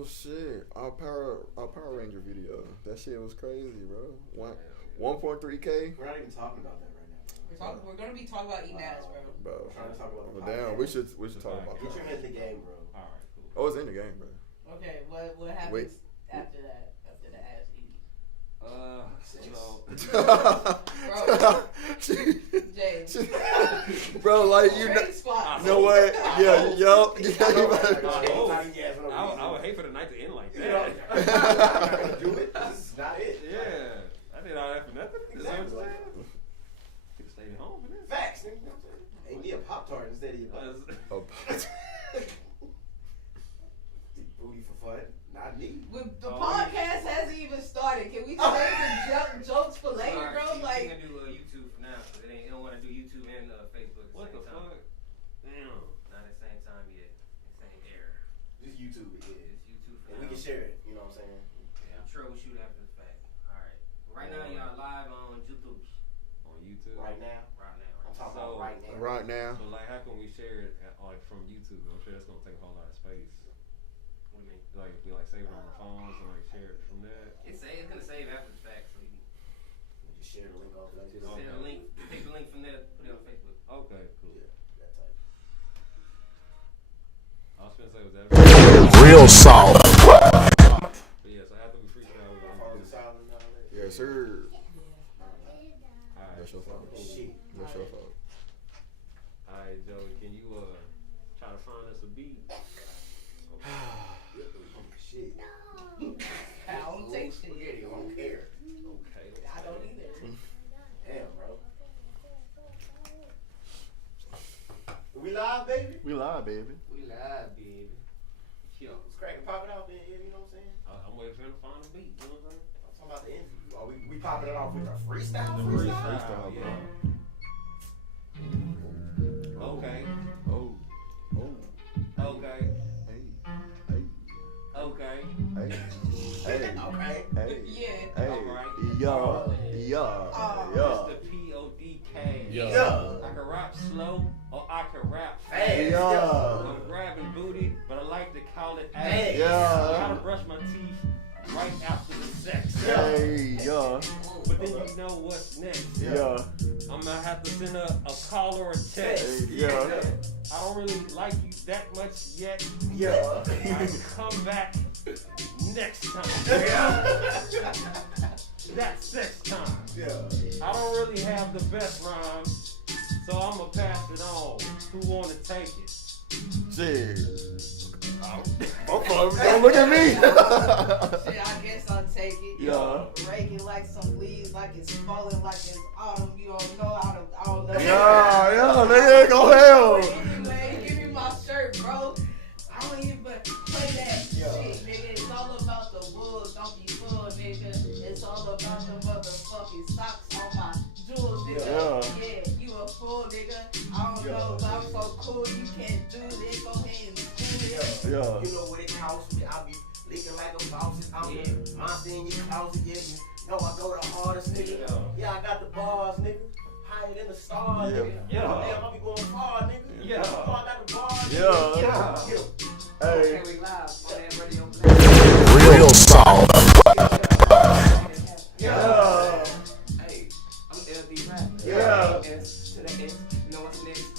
Oh shit! Our Power Ranger video. That shit was crazy, bro. 1.3K. We're not even talking about that right now, We're gonna be talking about eating ass, bro. Bro. We're trying to talk about the Well, damn, we should talk about Get that. your head in the game, bro. Alright, cool. Oh, it's in the game, bro. Okay, what happens after that? After the ass eating? James. Bro, like you know what? Yeah, yup. I would hate for the night to end like that. You're not gonna do it. This is not it. Yeah, I did all that for nothing. Exactly. Could have stayed at home for this. Facts, nigga. You know what I'm saying? Hey, me a Pop-Tart instead of your booty for fun. Not me. The podcast hasn't even started. Can we save the jokes for later, bro? Like, we can do YouTube for now. It don't want to do YouTube and Facebook at the same time. What the fuck? Damn. Not at the same time yet. Same era. Just YouTube it, yeah. It's YouTube for And now. we can share it, you know what I'm saying? Yeah, I'm troubleshoot after the fact. Alright. Right now, y'all live on YouTube. On YouTube? Right now. I'm talking about right now. Right now. So like, how can we share it like from YouTube? I'm sure that's gonna take a whole lot of space. What do you mean? Like if we like save it on our phones and like share it from that. It's gonna save after the fact, so you We just share the link off of just send a link, take the link from there, put it on Facebook. Okay, cool. Yeah, that type. I was gonna say, was that Real solid. But yeah, so after we freestyle, we're gonna do Silent and all that. Yes, sir. Alright. That's your fault. Shit. That's your fault. Alright, Joey, can you try to find us a beat? Shit. I don't take shit. Spaghetti, I don't care. Okay. I don't either. Damn, bro. We live, baby? We live, baby. We live, baby. Yo. What's cracking? Pop it out, man. You know what I'm saying? I'm waiting for him to find a beat. You know what I'm saying? I'm talking about the interview. Are we popping it off with a freestyle? Freestyle, bro. Okay. Oh. Oh. Okay. Hey. Hey. Okay. Hey. Hey. Okay. Hey. Yeah. Hey. Alright. Yeah. Yeah. Yeah. It's the PODK. Yeah. I can rap slow or I can rap fast. Hey. Yeah. I'm grabbing booty, but I like to call it ass. Hey. Yeah. I gotta brush my teeth right after the sex. Hey. Yeah. But then you know what's next. Yeah. I'm gonna have to send a call or a text. Hey. Yeah. I don't really like you that much yet. Yeah. I come back next time. Yeah. That's sex time. Yeah. I don't really have the best rhymes, so I'ma pass it on. Who wanna take it? Shit. Don't look at me. Shit, I guess I'll take it. Yeah. Rake it like some leaves, like it's falling, like it's autumn. You don't know how to. I don't know. Yeah, nigga, go hell. Anyway, give me my shirt, bro. I don't even play that shit, nigga. It's all about the wool, don't be full, nigga. It's all about the motherfucking socks on my jewels, nigga. Yeah, you a fool, nigga. I don't know, but I'm so cool. You can't do this. Go ahead and do it. Yeah. You know what it costs me? I be leaking like a faucet out there. Monster in your closet, yeah. You know I go the hardest, nigga. Yeah, I got the bars, nigga. Higher than the stars, nigga. Yeah. Damn, I be going far, nigga. Yeah. Oh, I got the bars. Yeah. Yeah. Hey. We live on that radio Black. Real solid. Yeah. Hey, I'm LB Rap. Yeah. S to the S, you know what's next?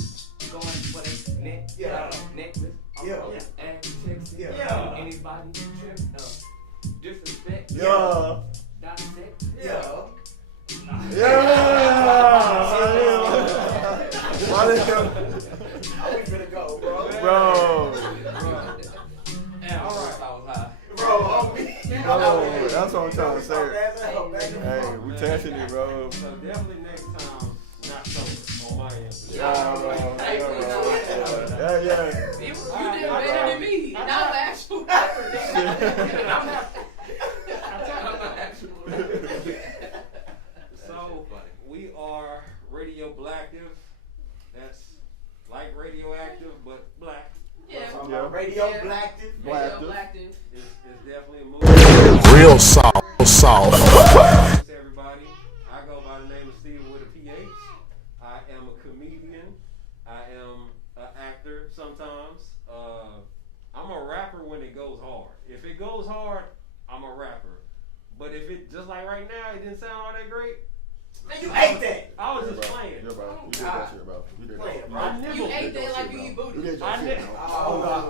Going for the neck, Yeah. necklace, Yeah. ass checks, Yeah. anybody trip, disrespect, Yeah. dissect, Yeah. Why did you? How we finna go, bro? Bro. and alright, I was high. Bro, homie. Bro, that's what I'm trying to say. Hey, we testing it, bro. So definitely next time, not sober on my end. Yeah, bro. Yeah, yeah. You did better than me. And I'm actual rapper, nigga. I'm not. So we are Radio Blactive. That's like radioactive, but black. Yeah. Yeah. Radio Yeah. Blactive. Blactive. It's definitely a movie. Real solid. Solid. Thanks everybody. I go by the name of Steven with a PH. I am a comedian. I am an actor sometimes. I'm a rapper when it goes hard. If it goes hard, I'm a rapper. But if it just like right now, it didn't sound all that great. Man, you ate that. I was Yeah, just bro. playing. Yeah, bro. You did that shit, bro. You did that shit. Bro. I nibbled. You ate did that your like shit, you eat bro. booty. You did your I shit, did. bro. Oh, God.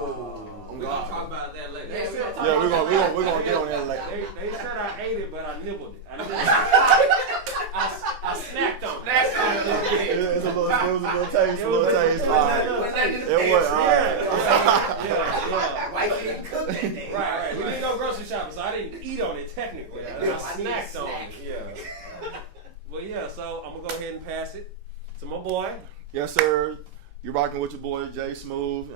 I'm We're gonna God. talk about that later. Yeah, we're gonna talk Yeah, about that we're gonna later. get on there later. They said I ate it, but I nibbled it. I snacked on it. That's all it is. It was a little taste, alright. It was, alright. Yeah. Wife didn't cook that day. Right. We didn't go grocery shopping, so I didn't eat on it technically. I I need a snacked on snack. it. Yeah. Well, yeah. So I'm gonna go ahead and pass it to my boy. Yes, sir. You're rocking with your boy Jay Smooth.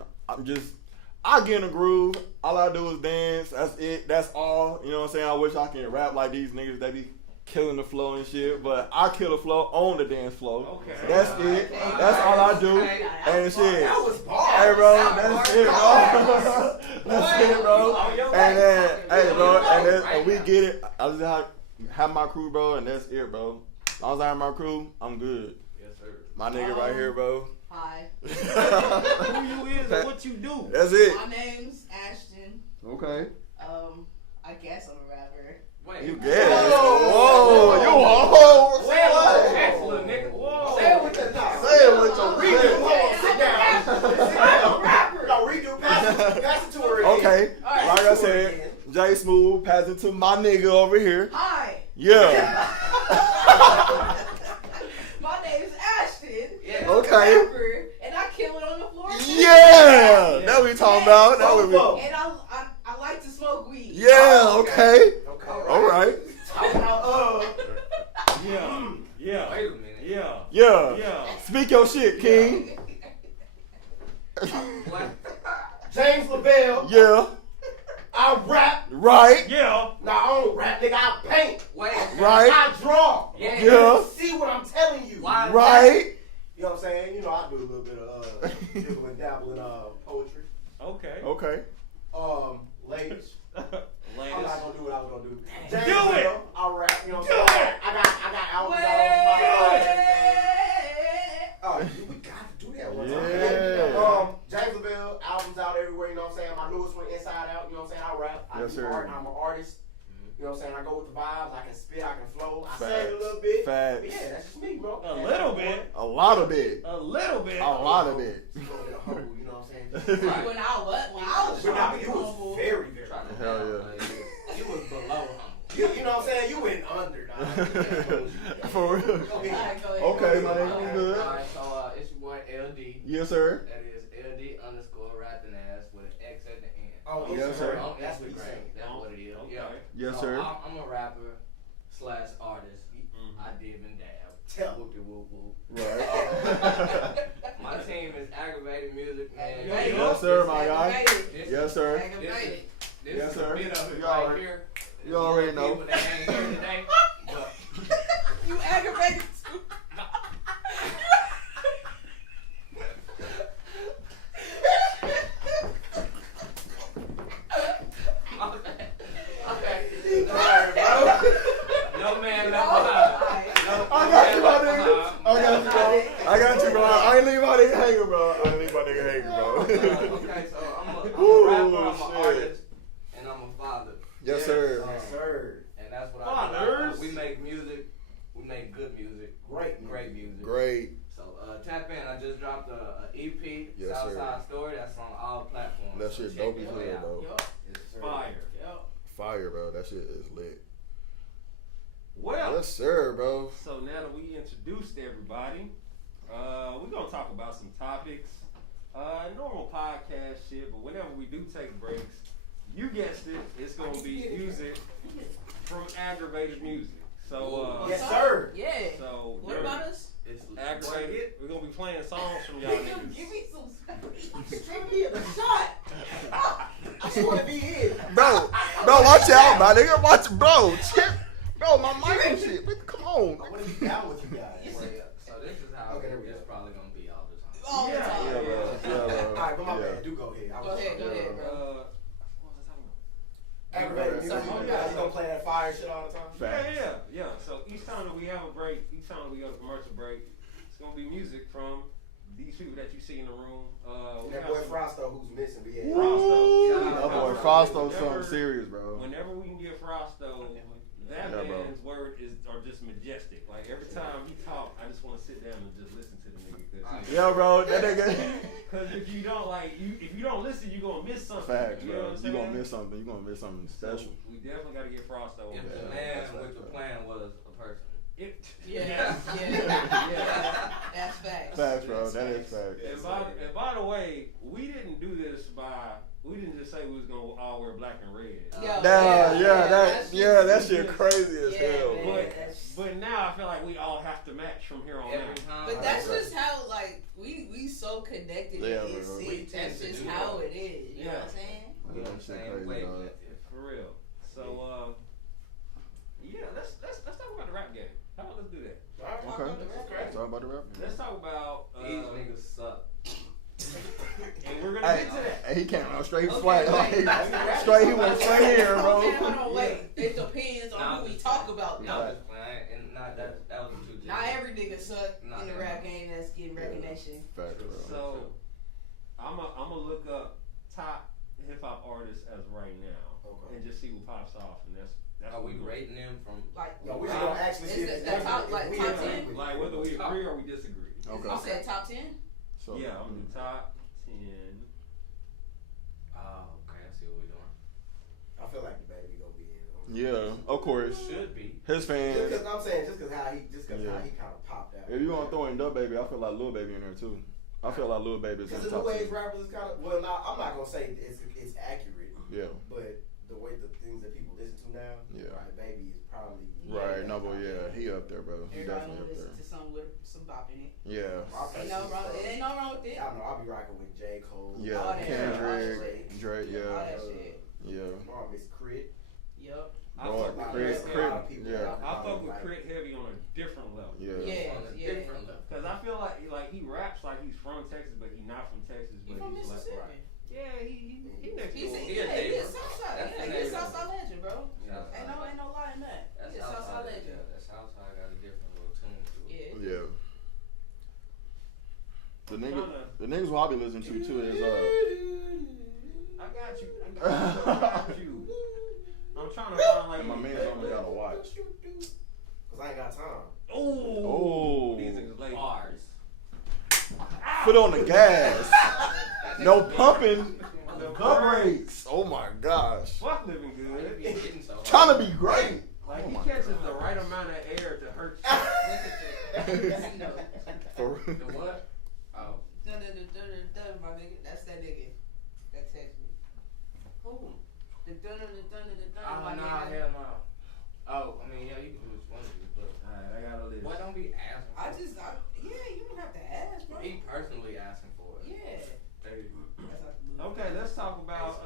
I get in a groove. All I do is dance. That's it. That's all. You know what I'm saying? I wish I can rap like these niggas. They be killing the flow and shit. But I kill the flow on the dance floor. Okay. That's it. That's all I do. And shit. That was bars. Hey, bro. That's it, bro. That's it, bro. And then, hey, bro. And we get it. I just have my crew, bro. And that's it, bro. As long as I have my crew, I'm good. Yes, sir. My nigga right here, bro. Hi. Who you is and what you do? That's it. My name's Ashton. Okay. I guess I'm a rapper. Wait. You guess. Whoa. You whoa. Say it with your chest, little nigga. Whoa. Say it with your mouth. Say it with your Redo. chest. Hold on. Sit down. I'm a rapper. No, redo. Pass it to her again. Okay. Alright. Like I said, Jay Smooth, pass it to my nigga over here. Hi. Yeah. My name's Ashton. Yeah. Okay. I'm a rapper, and I kill it on the floor. Yeah. That we talking about. That what we. And I like to smoke weed. Yeah. Okay. Okay. All right. Yeah. Wait a minute. Yeah. Yeah. Speak your shit, King. What? James LaBelle. Yeah. I rap. Right. Yeah. No, I don't rap, nigga. I paint. Wait. Right. I draw. Yeah. Yeah. See what I'm telling you. Why? Right. You know what I'm saying? You know, I do a little bit of jiggle and dabble in poetry. Okay. Okay. Ladies. I'm Ladies. not gonna do what I was gonna do. Do James it. LaBelle, I rap. You know what Do I'm saying? it. I got albums Wait. out. We got to do that one time. Yeah. James LaBelle, albums out everywhere. You know what I'm saying? My newest one, Inside Out. You know what I'm saying? I rap. I Yes, do sir. art. I'm an artist. You know what I'm saying? I go with the vibes. I can spit. I can flow. I sing Facts. a little bit. Facts. But yeah, that's just me, bro. A little bit. A lot of it. A little bit. A lot of it. You know what I'm saying? Right. When I what? When I was But now trying to you be was humble. very, very. Trying to Hell help, yeah. like, you was below humble. You know what I'm saying? You went under, dog. For real. Go All ahead. right, go ahead. Okay, my nigga, Okay, we good. Alright, so it's your boy LD. Yes, sir. That is LD_rapping ass with an X at the end. Oh, Yes, sir. On That's what Instagram. he's saying. That's what it is. Okay. Yeah. Yes, So, sir. I'm a rapper / artist. I dib and dab. Tell. Whoop. Right. My team is Aggravated Music, man. Aggravated. Yes, sir, my guy. Aggravated. Yes, sir. Aggravated. This Yes, is sir. a bit of it You right already- here. you already know. People that ain't here today, but You aggravated too. okay. Sorry, bro. No man left behind. I got you, my nigga. I got you, bro. I ain't leave my nigga hanging, bro. I ain't leave my nigga hanging, bro. Okay, so I'm a Ooh, rapper, I'm shit. an artist, and I'm a father. Yes, sir. Yes, sir. And that's what I do. Fathers. We make music. We make good music. Great music. Great. So tap in. I just dropped a EP, Yes, sir. Southside Story. That's on all platforms. That So shit check dope it as hell, out. bro. Yup. Yes, sir. Fire. Yup. Fire, bro. That shit is lit. Well, Yes, sir, bro. so now that we introduced everybody, we're gonna talk about some topics. Normal podcast shit, but whenever we do take breaks, you guessed it, it's gonna be music from Aggravated Music. So, Yes, sir. Yeah. so What about us? It's Aggravated. We're gonna be playing songs from y'all Give niggas. me some space. Strip me a shot. I just want to be in. Bro, watch out, my nigga. Watch, bro. Chip. Bro, my mic and shit. Come on. I want to be down with you guys. So this is how Okay, there we it's go. probably gonna be all the time. All the Yeah. time. Yeah, bro. Yeah, bro. All right, but my Yeah. bad. Do go ahead. Go ahead, bro. What was I talking about? Aggravated music. So, You guys gonna play that fire shit all the time? Facts. Yeah. So each time that we have a break, each time that we go to commercial break, it's gonna be music from these people that you see in the room. We That have boy some- Frosto who's missing, but yeah. Frosto. Ooh, Shout out That boy Frosto's something serious, bro. Whenever we can get Frosto, that man's word are just majestic. Like every time he talk, I just want to sit down and just listen to the nigga. Yeah, bro, that nigga. Because if you don't if you don't listen, you are gonna miss something. Facts, you bro. know what I'm saying? You gonna miss something. You gonna miss something special. So we definitely gotta get Frosto. If the man with the plan was a person. Yeah. That's facts. Facts, bro. That is facts. And by the way, we didn't do this we didn't just say we was gonna all wear black and red. That shit crazy as hell. Man, but now I feel like we all have to match from here on out. But that's just how we so connected in bro. sync. That's just how it is. You know what I'm saying? We on the same way. For real. So let's talk about the rap game. How about let's do that? Okay. Talk about the rap. Let's talk about These niggas suck. And we're gonna get to that. He came on straight flat. He went straight here, bro. Okay, hold on, wait. It depends on who we talk about, though. No, and not that was too. Not every nigga suck in the rap game that's getting recognition. Facts, bro. So I'm gonna look up top hip hop artists as right now, and just see what pops off, and that's. Are we rating them from we gonna actually see the top, top 10? Like whether we agree or we disagree. Okay. You said top 10? So, yeah, I'm gonna do top 10. Oh, okay, I see what we're doing. I feel like the baby gonna be in. Yeah, of course. Should be. His fans. Just because I'm saying, just because how he kind of popped out. If you want to throw in Dub Baby, I feel like Lil Baby in there too. I feel like Lil Baby is in the Because the top way 10. rappers is kind of I'm not gonna say it's accurate. Yeah. But the things that people listen to now, right, Baby is probably right. No, but he up there, bro. He Everybody definitely wanna up listen there. to something with some bop in it. Yeah. Ain't no wrong. It ain't no wrong with it. I don't know. I'll be rocking with J. Cole. Yeah. All that Kendrick, shit. Drake. All Yeah. that shit. Yeah. Miss Crit. Yup. I fuck with Crit. Yeah. I fuck with Crit heavy on a different level. Yeah. On a different level. Cause I feel like he raps like he's from Texas, but he's not from Texas. He But from he's Mississippi. like, yeah, he next He's door. a Southside. Yeah, he's a Southside legend, bro. Southside. Ain't no lie in that. He's a Southside legend. Yeah, that Southside got a different little tune to it. Yeah. Yeah. The niggas who I be listening to too is I got you. I'm trying to find like my man's only got a watch. Cause I ain't got time. Oh. These niggas late. Bars. Foot on the gas. No pumping. The brakes. Oh my gosh. Fuck living good. Trying to be great. Like he catches the right amount of air to hurt you. For The what? Oh. My nigga. That's that nigga. That text me. Who? The Oh, my nah, nigga. hell no. Oh, I mean, yeah, you can do what you want to do, but Alright, I got a list. why don't be asking for it? You don't have to ask, bro. He personally asking for it. Yeah. There you go. That's not the move. Okay, let's talk about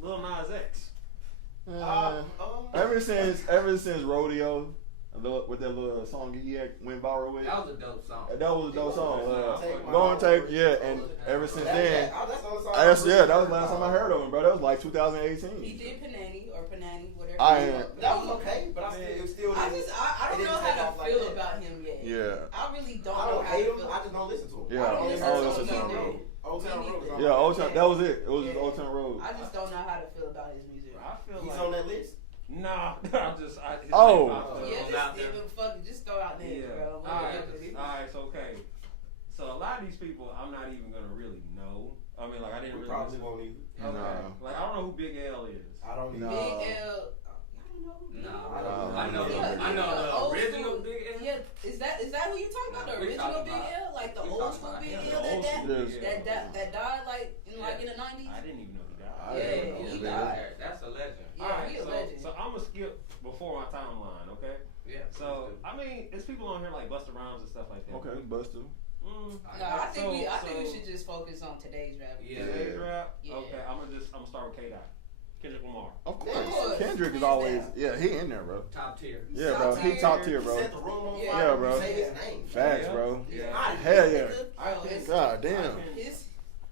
Lil Nas X. Ever since Rodeo, with that little song he went viral with. That was a dope song. That was a dope song. Take Go and my take, and ever since then, that's the only song that was the last time I heard of him, bro. That was like 2018. He did Panani, whatever. That was okay, but it was still. I don't know how to feel about him yet. Yeah. I really don't I know don't how hate to him. feel. I just don't listen to him. Yeah, I don't listen I to listen to him him. either. Old Town Road. Yeah, Old Town. That was it. It was just Old Town Road. I just don't know how to feel about his music. I feel He's like on that list. nah. His Oh. name popped up. Yeah, just throw out names, bro. Alright, so okay. So a lot of these people I'm not even gonna really know. I mean, like I didn't We really probably listen. won't either. Okay. No. Like I don't know who Big L is. I don't No. either. Big L. I know the original Big L. Yeah, is that who you talking about? The We original talking Big about- L, like the we old talking school about Big him. L The old school Big L. that died like in the 90s. I didn't even know he died. I didn't know he Big died. L. That's a legend. Yeah, Alright, he a legend. so I'm gonna skip before my timeline, okay? Yeah. So I mean, it's people on here like Busta Rhymes and stuff like that. Okay, Buster. No, I think we so- should just focus on today's rap. Yeah. Today's rap. Yeah. Okay, I'm gonna start with K-Dot. Kendrick Lamar. Of course. course. Kendrick is Hands always, down. he in there, bro. Top tier. Yeah, bro. He top tier, He bro. set the room on Yeah. fire. Yeah, bro. Say his name. Facts, Yeah. bro. Yeah. Hell yeah. Bro, it's, God damn. his,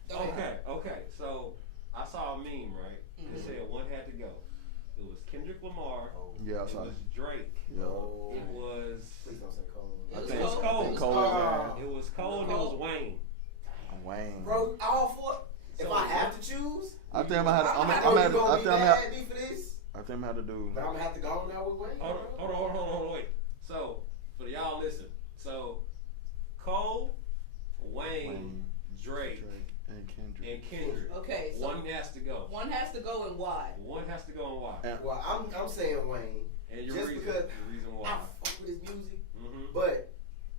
go ahead. Okay. So I saw a meme, right? It said one had to go. It was Kendrick Lamar. Yeah, I It saw was it. Drake. Yeah. It was. Please don't say Cole. It I was think it's Cole. Cole. It was Cole Cole. is there. It was Cole and it was Wayne. Wayne. Bro, all four. If So- I have to choose, I think I'm gonna Oh, have you to. gonna I be think I'm mad gonna at me for this? have to do. But I'm gonna have to go now with Wayne. Hold on, wait. So, for y'all listen. So, Cole, Wayne, Drake, and Kendrick. and Kendrick. Okay, so One has to go. one has to go, and why? One has to go and why? Well, I'm saying Wayne. And your just reason, because the reason why. I fuck with his music, Mm-hmm. but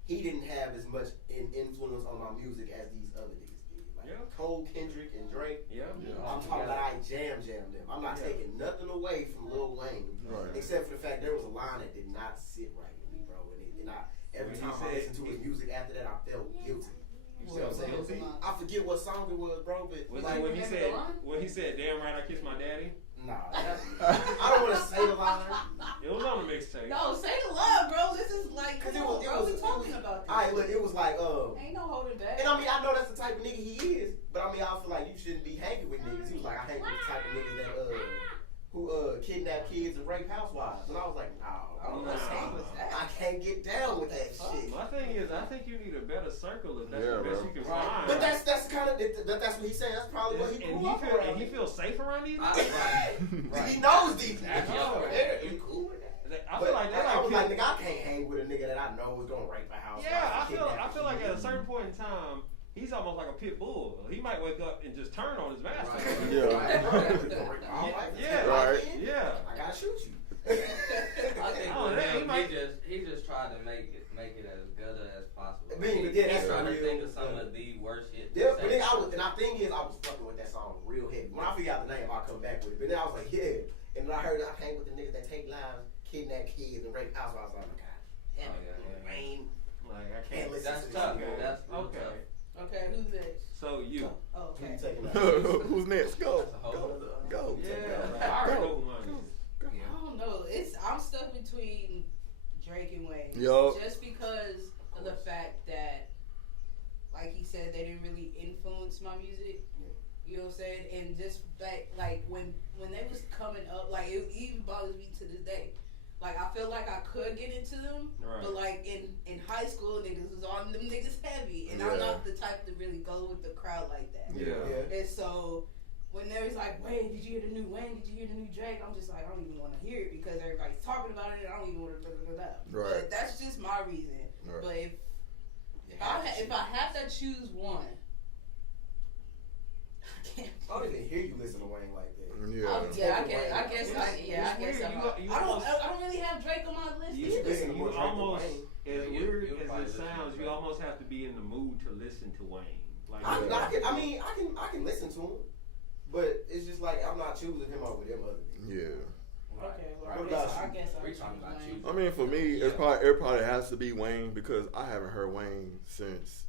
he didn't have as much influence on my music as these other niggas did. Like Yeah. Cole, Kendrick, and Drake. Yeah. I'm talking about I jam them. I'm not taking nothing away from Lil Wayne, Right. except for the fact there was a line that did not sit right with me, bro. And every When time he I said- listened to his music after that, I felt guilty. You see what I'm saying? Guilty? I forget what song it was, bro, but Was like, it when he remember said, "Damn right, I kissed my daddy"? nah, I don't want to say the line. It was on the mixtape. No, say the line, bro. This is like, Cause come on, bro. We talking about this. Alright, look, it was like, Ain't no holding back. and I mean, I know that's the type of nigga he is, but I mean, I feel like you shouldn't be hanging with niggas. He was like, I hang with the type of niggas that who kidnap kids and rape housewives, and I was like, Oh, no, what song was that? I can't get down with that shit. My thing is, I think you need a better circle if that's Yeah, the best bro. you can find. But that's kind of that's what he's saying. That's probably what he and grew up he around. feels safe around these Right. niggas. Right. He knows these That's niggas. all right. Yeah, he cool with that. I But feel like I was like like, nigga, I can't hang with a nigga that I know is gonna rape a house. yeah, I feel like at a certain point in time, he's almost like a pit bull. He might wake up and just turn on his master. Right. Yeah. Yeah. Right. Yeah. I gotta shoot you. I think Oh, with yeah, him, he he just tried to make it as gutter as possible. I mean, but He's yeah, that's trying to real. think of some of the worst shit. to Yeah, say. but then and I think is I was fucking with that song real heavy. When I figure out the name, I'll come back with it. But then I was like, yeah. And then I heard I hang with the niggas that take lives, kidnap kids, and rape housewives. I was like, God damn it, yeah. Wayne. Like I Can't can't. listen That's to tough. this. That's real Okay. tough. Okay, who's next? So you. Oh, Who okay. you taking out? Who's next? Go. That's a whole other- Go. Yeah. Go. I already know Go. who mine is. I don't know. I'm stuck between Drake and Wayne. Yo. Just because of the fact that, like he said, they didn't really influence my music. Yeah. You know what I'm saying? And just like when they was coming up, like it even bothers me to this day. Like I feel like I could get into them, Right. but like in high school, niggas was on them niggas heavy, and Yeah. I'm not the type to really go with the crowd like that. Yeah. And so when there was like, Wayne, did you hear the new Wayne? Did you hear the new Drake? I'm just like, I don't even want to hear it because everybody's talking about it, and I don't even want to. Right. But that's just my reason. Right. But if I have to choose one, I can't. I don't even hear you listen to Wayne like that. Yeah. I guess. It's I guess. weird. You I don't. almost- I don't really have Drake on my list You, either. listen to more you Drake than almost, Wayne. as You- weird you as probably it listen to sounds, you Drake. almost have to be in the mood to listen to Wayne. Like, I can listen to him, but it's just like I'm not choosing him over them other niggas. Yeah. Okay, well, What I guess. about I you? guess We I'll talking choose about Wayne. you. I mean, for me, it probably has to be Wayne because I haven't heard Wayne since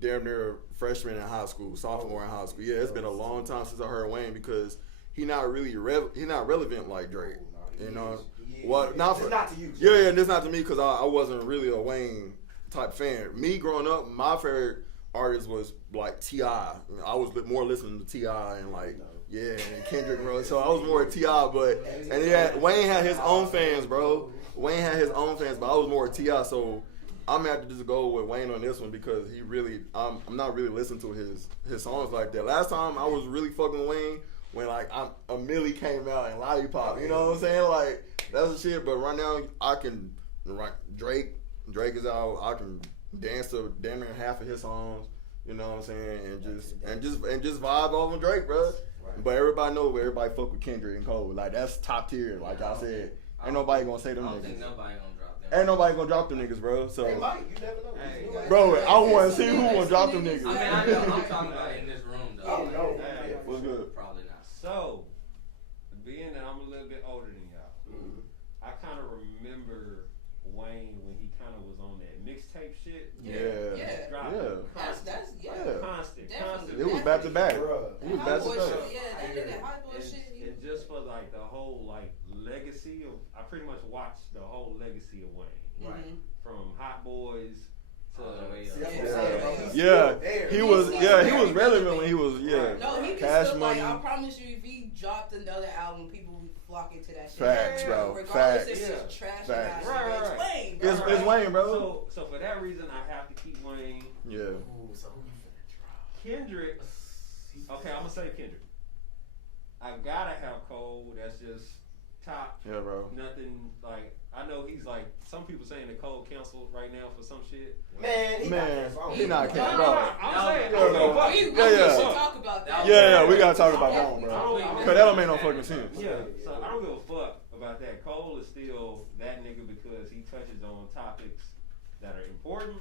damn near freshman in high school, sophomore in high school. Yeah, it's been a long time since I heard Wayne because he not really he not relevant like Drake. You know, what? Not for not to you. yeah, and it's not to me because I wasn't really a Wayne type fan. Me growing up, my favorite artist was like T.I. I was more listening to T.I. and like and Kendrick, bro. So I was more T.I. But and Wayne had his own fans, bro. Wayne had his own fans, but I was more T.I. So I'm gonna have to just go with Wayne on this one because he really, I'm not really listening to his songs like that. Last time I was really fucking with Wayne when like a Millie came out and Lollipop, you know what I'm saying? Like that's the shit. But right now I can Drake is out. I can dance to damn near half of his songs. You know what I'm saying? And just vibe off of Drake, bro. Right. But everybody fuck with Kendrick and Cole. Like that's top tier. Like I said, ain't nobody gonna say them I don't think niggas. nobody gonna drop them. Ain't nobody gonna drop them niggas, bro. So. They might. You never know. Hey, Bro, I want to see who gonna drop them I niggas. mean, I know, I'm talking about in this room though. Oh, no. Like, Yeah. What's good? Probably not. So, being that I'm a little bit older than y'all, Mhm. I kind of remember Wayne when he kind of was on that mixtape shit. Yeah. Dropping. Yeah. That's Yeah. Constant. Definitely. It was back to back. Bruh. It was Hot back boy to back. shit, yeah, that nigga hot boy shit. And just for like the whole like legacy of, I pretty much watched the whole legacy of Wayne, Mhm. from Hot Boys to All the way up. See, that's what I'm Yeah. saying, bro. He's Yeah, still there. he was. He's Yeah, he still was very relevant when he was. Yeah, No, he can Cash still Money. like. I promise you, if he dropped another album, people would flock into that shit. Facts, Yeah. bro. Regardless Facts. if it's trash Facts. or not, Right, it's right. Wayne, bro. It's Wayne, bro. So for that reason, I have to keep Wayne. Yeah. Ooh, so who you finna drop? Kendrick. Okay, I'm gonna say Kendrick. I gotta have Cole. That's just top. Yeah, bro. Nothing like. I know he's like some people saying that Cole canceled right now for some shit. Man, he not No, canceled, no, bro. no. I'm saying, Yeah, bro. We Yeah. should talk about that. Yeah, we gotta talk about that one, Yeah. bro. Cause that don't make no fucking sense. Yeah, so I don't give a fuck about that. Cole is still that nigga because he touches on topics that are important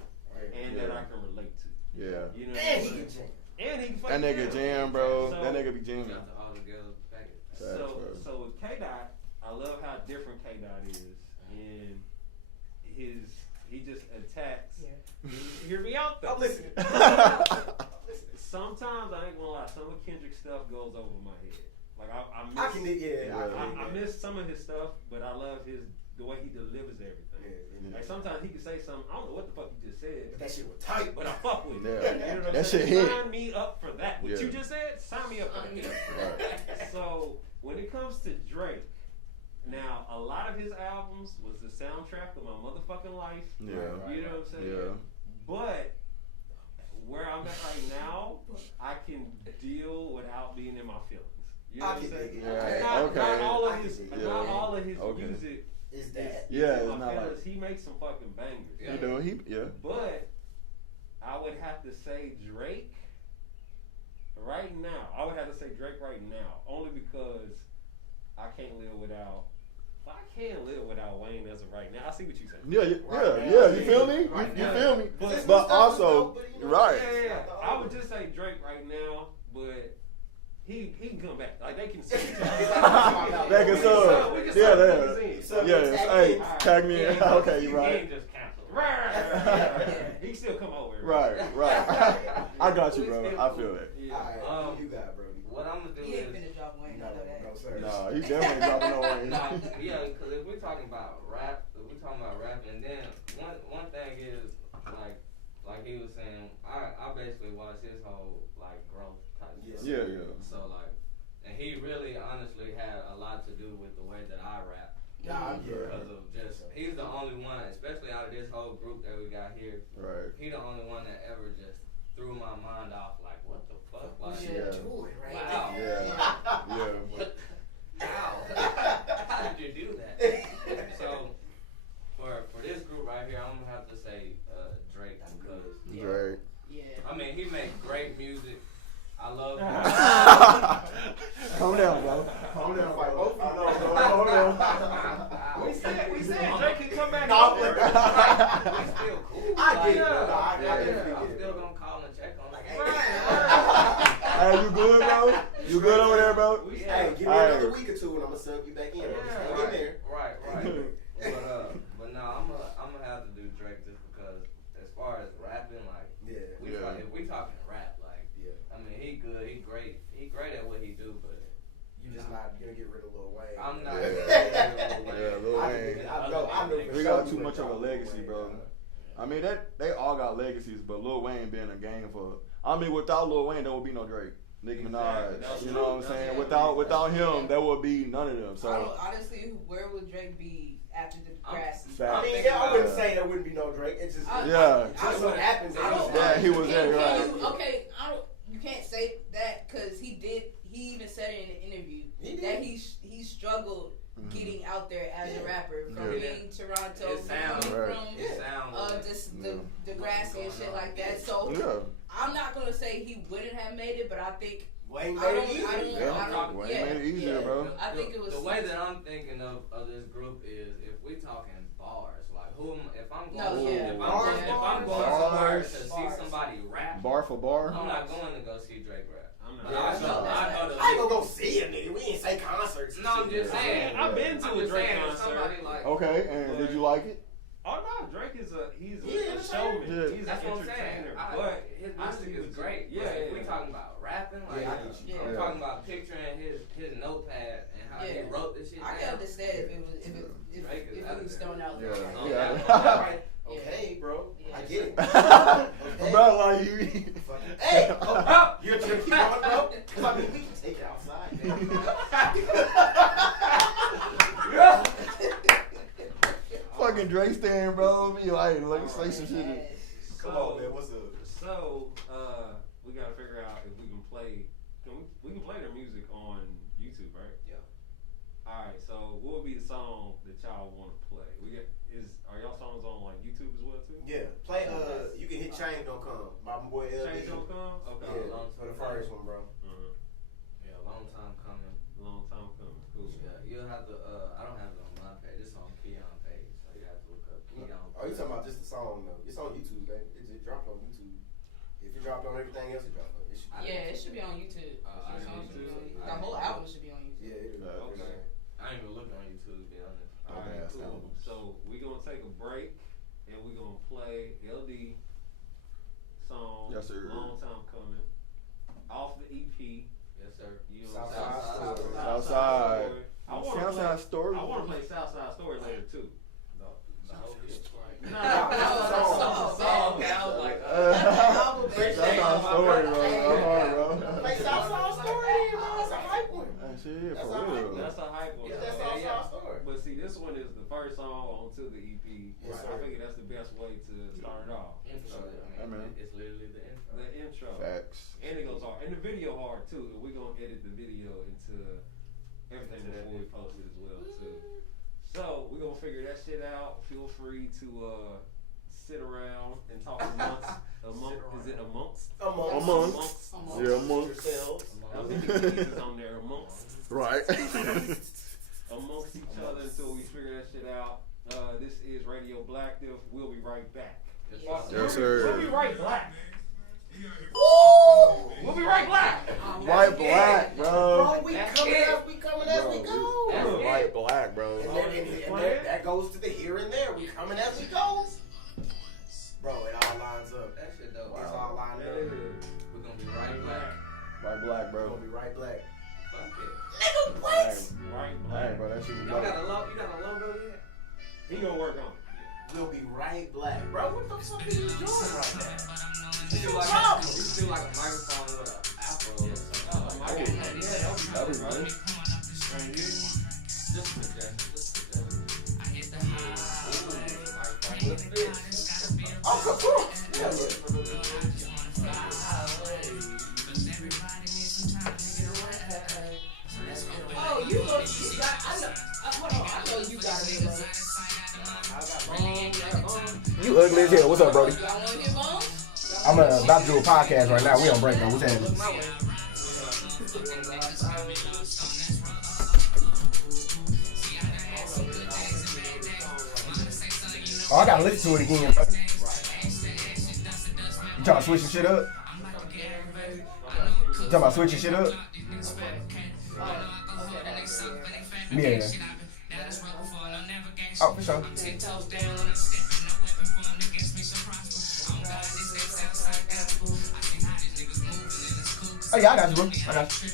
and that I can relate to. Yeah. You know what And I'm he saying? can jam. And he can That fucking nigga jam, bro. So- That nigga be jamming. Got the all together package. So with K Dot, I love how different K Dot is, and he just attacks. Yeah. Hear me out though. I'm listening. Sometimes I ain't gonna lie, some of Kendrick's stuff goes over my head. Like I miss, I can, yeah. I miss some of his stuff, but I love the way he delivers everything. Yeah. Like sometimes he can say something, I don't know what the fuck he just said, But that shit was tight. but I fuck with it. Yeah. You know what I'm That saying? shit hit. Sign me up for that. What Yeah. you just said, sign me up for that. Right. So when it comes to Drake, now a lot of his albums was the soundtrack of my motherfucking life. Yeah. You know what I'm saying? Yeah. But where I'm at right now, I can deal without being in my feelings. You know I what I'm can saying? dig it. Right. Not, Okay. not all I of his, can dig it. not all of his Okay. music Is is that? Yeah, in it's my not like- feelings. He makes some fucking bangers. You know, yeah. But I would have to say Drake right now. I would have to say Drake right now, only because I can't live without. Well, I can't live without Wayne as of right now. I see what you saying. Yeah. You feel me? Right You now. feel me? But But also, right. Yeah. I would just say Drake right now, but he can come back. Like they can see each other. They can sub. We can Yeah, sub yeah. niggas in. Sub. Yes. Hey, tag me in. Yeah, Okay, you He right. ain't just canceled. Right. He can still come over. Right. I got you, bro. I feel that. Yeah. Alright, you got, Brody. What I'm gonna do He ain't is, finna drop Wayne. I know that. No, sir. Nah, he definitely dropping no Wayne. yeah, because if we're talking about rap, and then one thing is like he was saying, I basically watched his whole like growth type Yes. stuff. Yeah. So like, and he really honestly had a lot to do with the way that I rap. Nah, yeah. Because of just, he's the only one, especially out of this whole group that we got here. Right. He the only one that ever just threw my mind off. Like, what the fuck? Like, Yeah. Doing right wow. Yeah. How? How did you do that? So, for this group right here, I'm gonna have to say Drake because Drake. Yeah. I mean he makes great music. I love him. Calm down, bro. Calm down, bro. I know, bro. Hold on. We said Drake can come back. No, over. He's still cool. I get it. Like, No, I I'm get it. still gonna call and check on like, Hey, you good, bro? You good over there, bro? Hey, give me another week or two and I'm gonna sub you back in. Yeah, Hang in there. right. But no, I'm gonna have to do Drake just because as far as rapping, like, Yeah. if we talking rap, like, I mean, he good, he great at what he do, but You just not gonna get rid of Lil Wayne. I'm not. Yeah, Lil I Wayne. know for We sure got you too would much of a drop Lil legacy, Wayne, bro. dog. I mean, they all got legacies, but Lil Wayne been in the game for. I mean, without Lil Wayne, there would be no Drake, Nicki Minaj. Exactly. You know what I'm saying? That's Without him, there would be none of them. I So don't, honestly, where would Drake be after the Grassy? Fact. I mean, yeah, I wouldn't say there wouldn't be no Drake. It's just Yeah. just what happens. I don't- Yeah, he was there, Can right. you, okay, you can't say that because he even said it in an interview He did. that he struggled getting out there as a rapper from Yeah. being Toronto, It sounds- from Right. It sounds just Yeah. the grassy and shit like that. So yeah, I'm not gonna say he wouldn't have made it, but I think Wayne I made don't- it easy. I don't- yeah. Wayne yeah, made it easier, yeah. bro. I think it was the way that I'm thinking of this group is if we talking bars, like if I'm going No, yeah. if Bars, I'm going bars, somewhere to bars. see somebody rap, Bar for bar. I'm not going to go see Drake rap. I'm But not. I go to I ain't gonna go see him, nigga. We ain't say concerts. No, I'm just saying. I've been to I'm a just Drake saying if concert. somebody like Okay, and did you like it? Oh no, Drake is he's Yeah, a that's showman. right. He's that's an what I'm saying. entertainer. But His I music see is what great. you- But yeah, if we yeah. talking about rapping, like Yeah, I get you. I'm Yeah. talking about picturing his notepad and how he Yeah. wrote this shit I can down. understand if it was thrown out there. Yeah. Yeah. Yeah. Right. Okay, bro. Yeah. I get it. Bro, like you. Hey, oh, you're tricky, bro. I mean, we can take it outside, man. Fucking Drake stand, bro. Be like, let me say some shit. Yes. Come on, man. What's up? So we gotta figure out if we can play. We can play their music on YouTube, right? Yeah. All right. So what would be the song that y'all want to play? Are y'all songs on like YouTube as well too? Yeah. Play. You can hit Change Don't Come by my boy LD. Change Don't Come. Okay. Yeah. For the first one, bro. Yeah, long time coming. Long time coming. Cool. Yeah, you'll have to. I don't have it on my page. It's on Keon page, so you have to look up Keon. Oh, you talking about just the song though? It's on YouTube, baby. It just dropped on YouTube. If it dropped on everything else, it dropped on. Yeah, it should be on YouTube. The whole album should be on YouTube. Yeah, it is. Okay. I ain't even looked on YouTube to be honest. All right, cool. So we're gonna take a break and we're gonna play LD song. Yes, sir. Long time coming. Off the EP. Yes, sir. You know Southside Story. Southside. I Story. want to play Southside Story later too. The whole hit. No, Okay, I was like, Southside Story, bro. Come on, bro. Play Southside Story, bro. That's a hype one. Shit, That's for a hype real. one. that's a hype one. It's that Southside Story. But see, this one is the first song onto the EP. Yes, I sir. figure that's the best way to start it off. intro. Hey, man. It's literally the intro. The intro. Facts. And it goes hard. And the video hard too. And we're gonna edit the video into everything before we post it as well too. So we're gonna figure that shit out. Feel free to sit around and talk is it amongst? Amongst. Yeah, amongst. yourselves. I think the keys is on there amongst. Right. Amongst each other until we figure that shit out. This is Radio Blactive. We'll be right back. Yes, sir. We'll be right back. We'll be right back. White black, bro. Bro, we coming as we go. That's it. White black, bro. That goes to the here and there. We coming as we go. Bro, it all lines up. That shit dope. It's all lined up. We're gonna be right black. White black, We're bro. gonna be right black. Fuck it. Nigga, what? Right Hey, black. bro, that shit be Y'all like. got a logo yet? He gonna work on it. We'll be right black. Bro, what the fuck are you doing right now? You feel like problem? you feel like a microphone with an afro or something. That'd be nice. Just suggestion. What's this? Oh, cool. Yeah, Oh, you got, hold on, I know you got it, bro. You ugly as hell. What's up, Brody? Y'all want to hear bones? I'm about to do a podcast right now. We on break though. What's happening? Oh, I gotta listen to it again. Bro. You trying to switch the shit up? You talking about switching shit up? Yeah. Oh, for sure. Oh yeah, I got you, bro. I got you.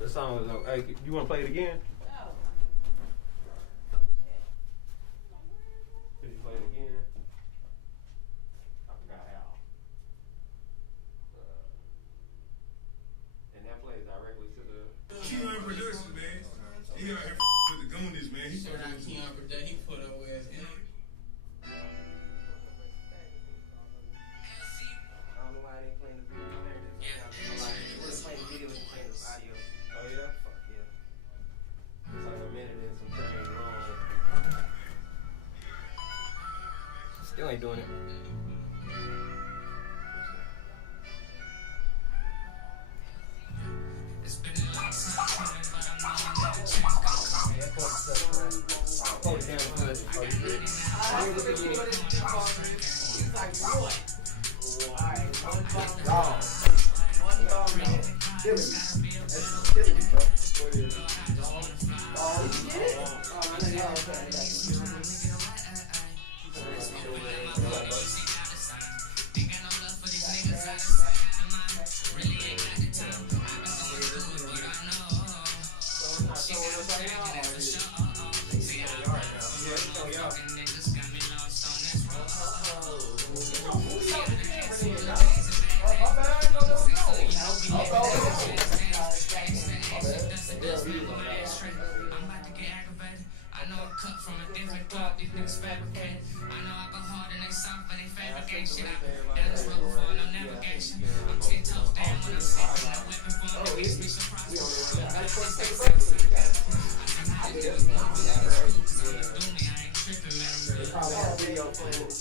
The song is over. Hey, you want to play it again? Could you play it again? I forgot how. And that plays directly to the. Keon Productions, man. He out here with the Goonies, man. He Shout out Keon Production. He put over his I don't know why they playing the video. They wasn't playing the video, they playing the audio. Oh yeah? Fuck yeah. It's like a minute and some change long. Still ain't doing it. Killing me. That's killing me, bro. niggas fabricate. I know I go hard and they soft, but they fabricate shit. I done struggle for no navigation. I'm 10 toes down when I'm sick. No weapon for me, makes me surprised.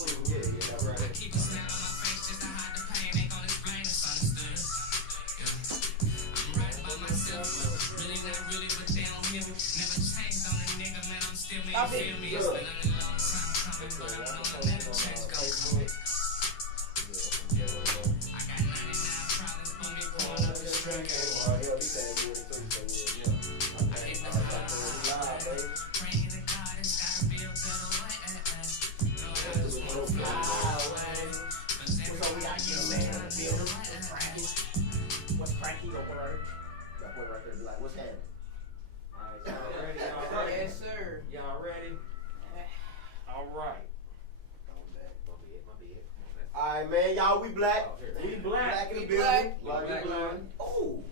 Keep a smile on my face just to hide the pain. Ain't gonna explain, it's understood. I'm right about myself. Really not really, but they don't hear me. Never changed on a nigga, man. I'm still me. You feel me? It's been a long time coming, but I know that never change gon' come. I got 99 problems for me going up the street. Praying to God, it's gotta be a better way. What's cracky over there? That boy right there be like, what's happening? Alright, y'all ready? Y'all ready? Yes, sir. Y'all ready? Alright. Alright, man, y'all, we black. We black. In the We building. black. Black in the building. Oh.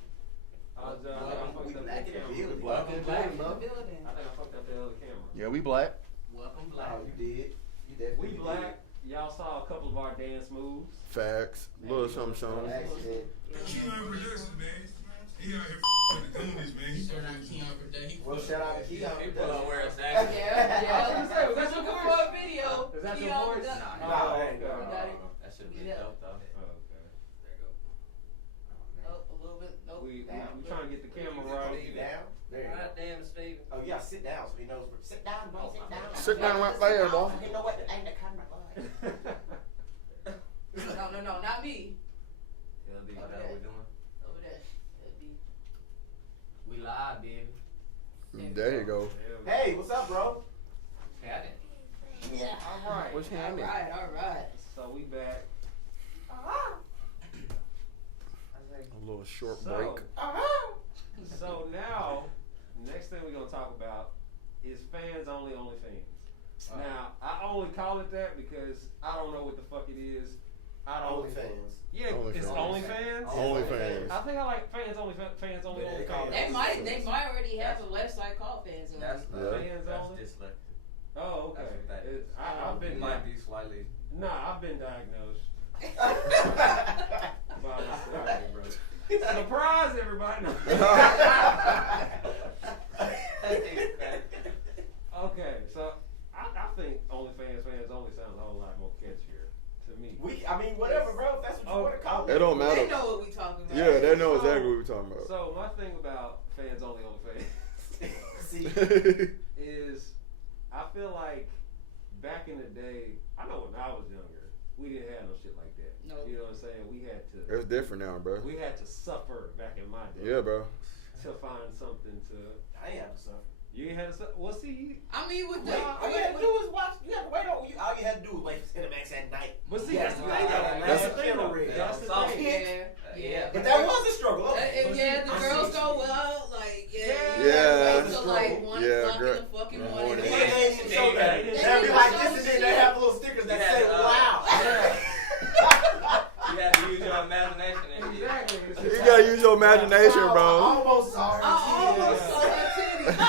We black in the building. Black in the Black in the building. building. I think I fucked up the other camera. Yeah, we black. Welcome, black. Oh, you did. You We definitely black. Y'all saw a couple of our dance moves. Facts. Little something, did. something. Accident. Keon Productions, man. He out here with the Goonies, man. He Shout out Keon for that. He Well, shout out to Keon. He put on where it's Yeah, at. yeah. Was that We're looking for a video. Is that your Keon voice? done- Nah, that ain't You good. got it. That should be Yeah. dope though. Oh, okay. Oh, a little bit. Nope. We Down. trying to get the camera Sit right. down. There you go. God damn, Steven. Oh, yeah, sit down so he knows. Sit down, bro. Sit down. Sit down right there, boy. You know what? Ain't the camera like. No, not me. LD, Okay. that's what we doing. Over there. That'd be. We live, baby. There you go. Hey, what's up, bro? Got it. Yeah. All right. What's happening? All right. So we back. A little short So, break. so now, next thing we're gonna talk about is fans only OnlyFans. Now, I only call it that because I don't know what the fuck it is. I don't. OnlyFans. Yeah, it's OnlyFans. OnlyFans. OnlyFans. I think I like fans only. Fans only Yeah, they call OnlyFans. it- They might already have a website called Fans Only. That's Yeah. Fans that's only. dyslexic. Oh, okay. That's what that is. I've been You might be slightly. Nah, I've been diagnosed by my bro. Surprise, everybody! Okay, so I think OnlyFans fans only sounds a whole lot more catchier to me. I mean, whatever, bro. If that's what you want to call it. It don't They matter. know what we talking about. Yeah, they know exactly what we're talking about. So my thing about fans only OnlyFans See, is I feel like back in the day, I know when I was younger, we didn't have no shit like that. No. You know what I'm saying? We had to It's different now, bro. we had to suffer back in my day Yeah, bro. to find something to. I ain't have to suffer. You ain't had to suffer. Well, see, I mean, with the. Wait, all you had to do was watch. You had to wait on. All you had to do was wait for Cinemax at night. but see, Yes, that's the you thing. had though. to That's the have thing. a though. camera rig. That's the Soft. thing. Yeah. But that was a struggle. Okay. Yeah, the I girls see. go well, like, Yeah. Wait till like 1 Yeah, o'clock girl. in the fucking Yeah, morning. morning. Yeah, they ain't even show that. They They'll be didn't like show this, and then shit. they have little stickers that Yeah, say "Wow." You have to use your imagination and shit. Exactly. You gotta use your imagination, Wow, I bro. almost saw her. I almost titties. saw her titties. I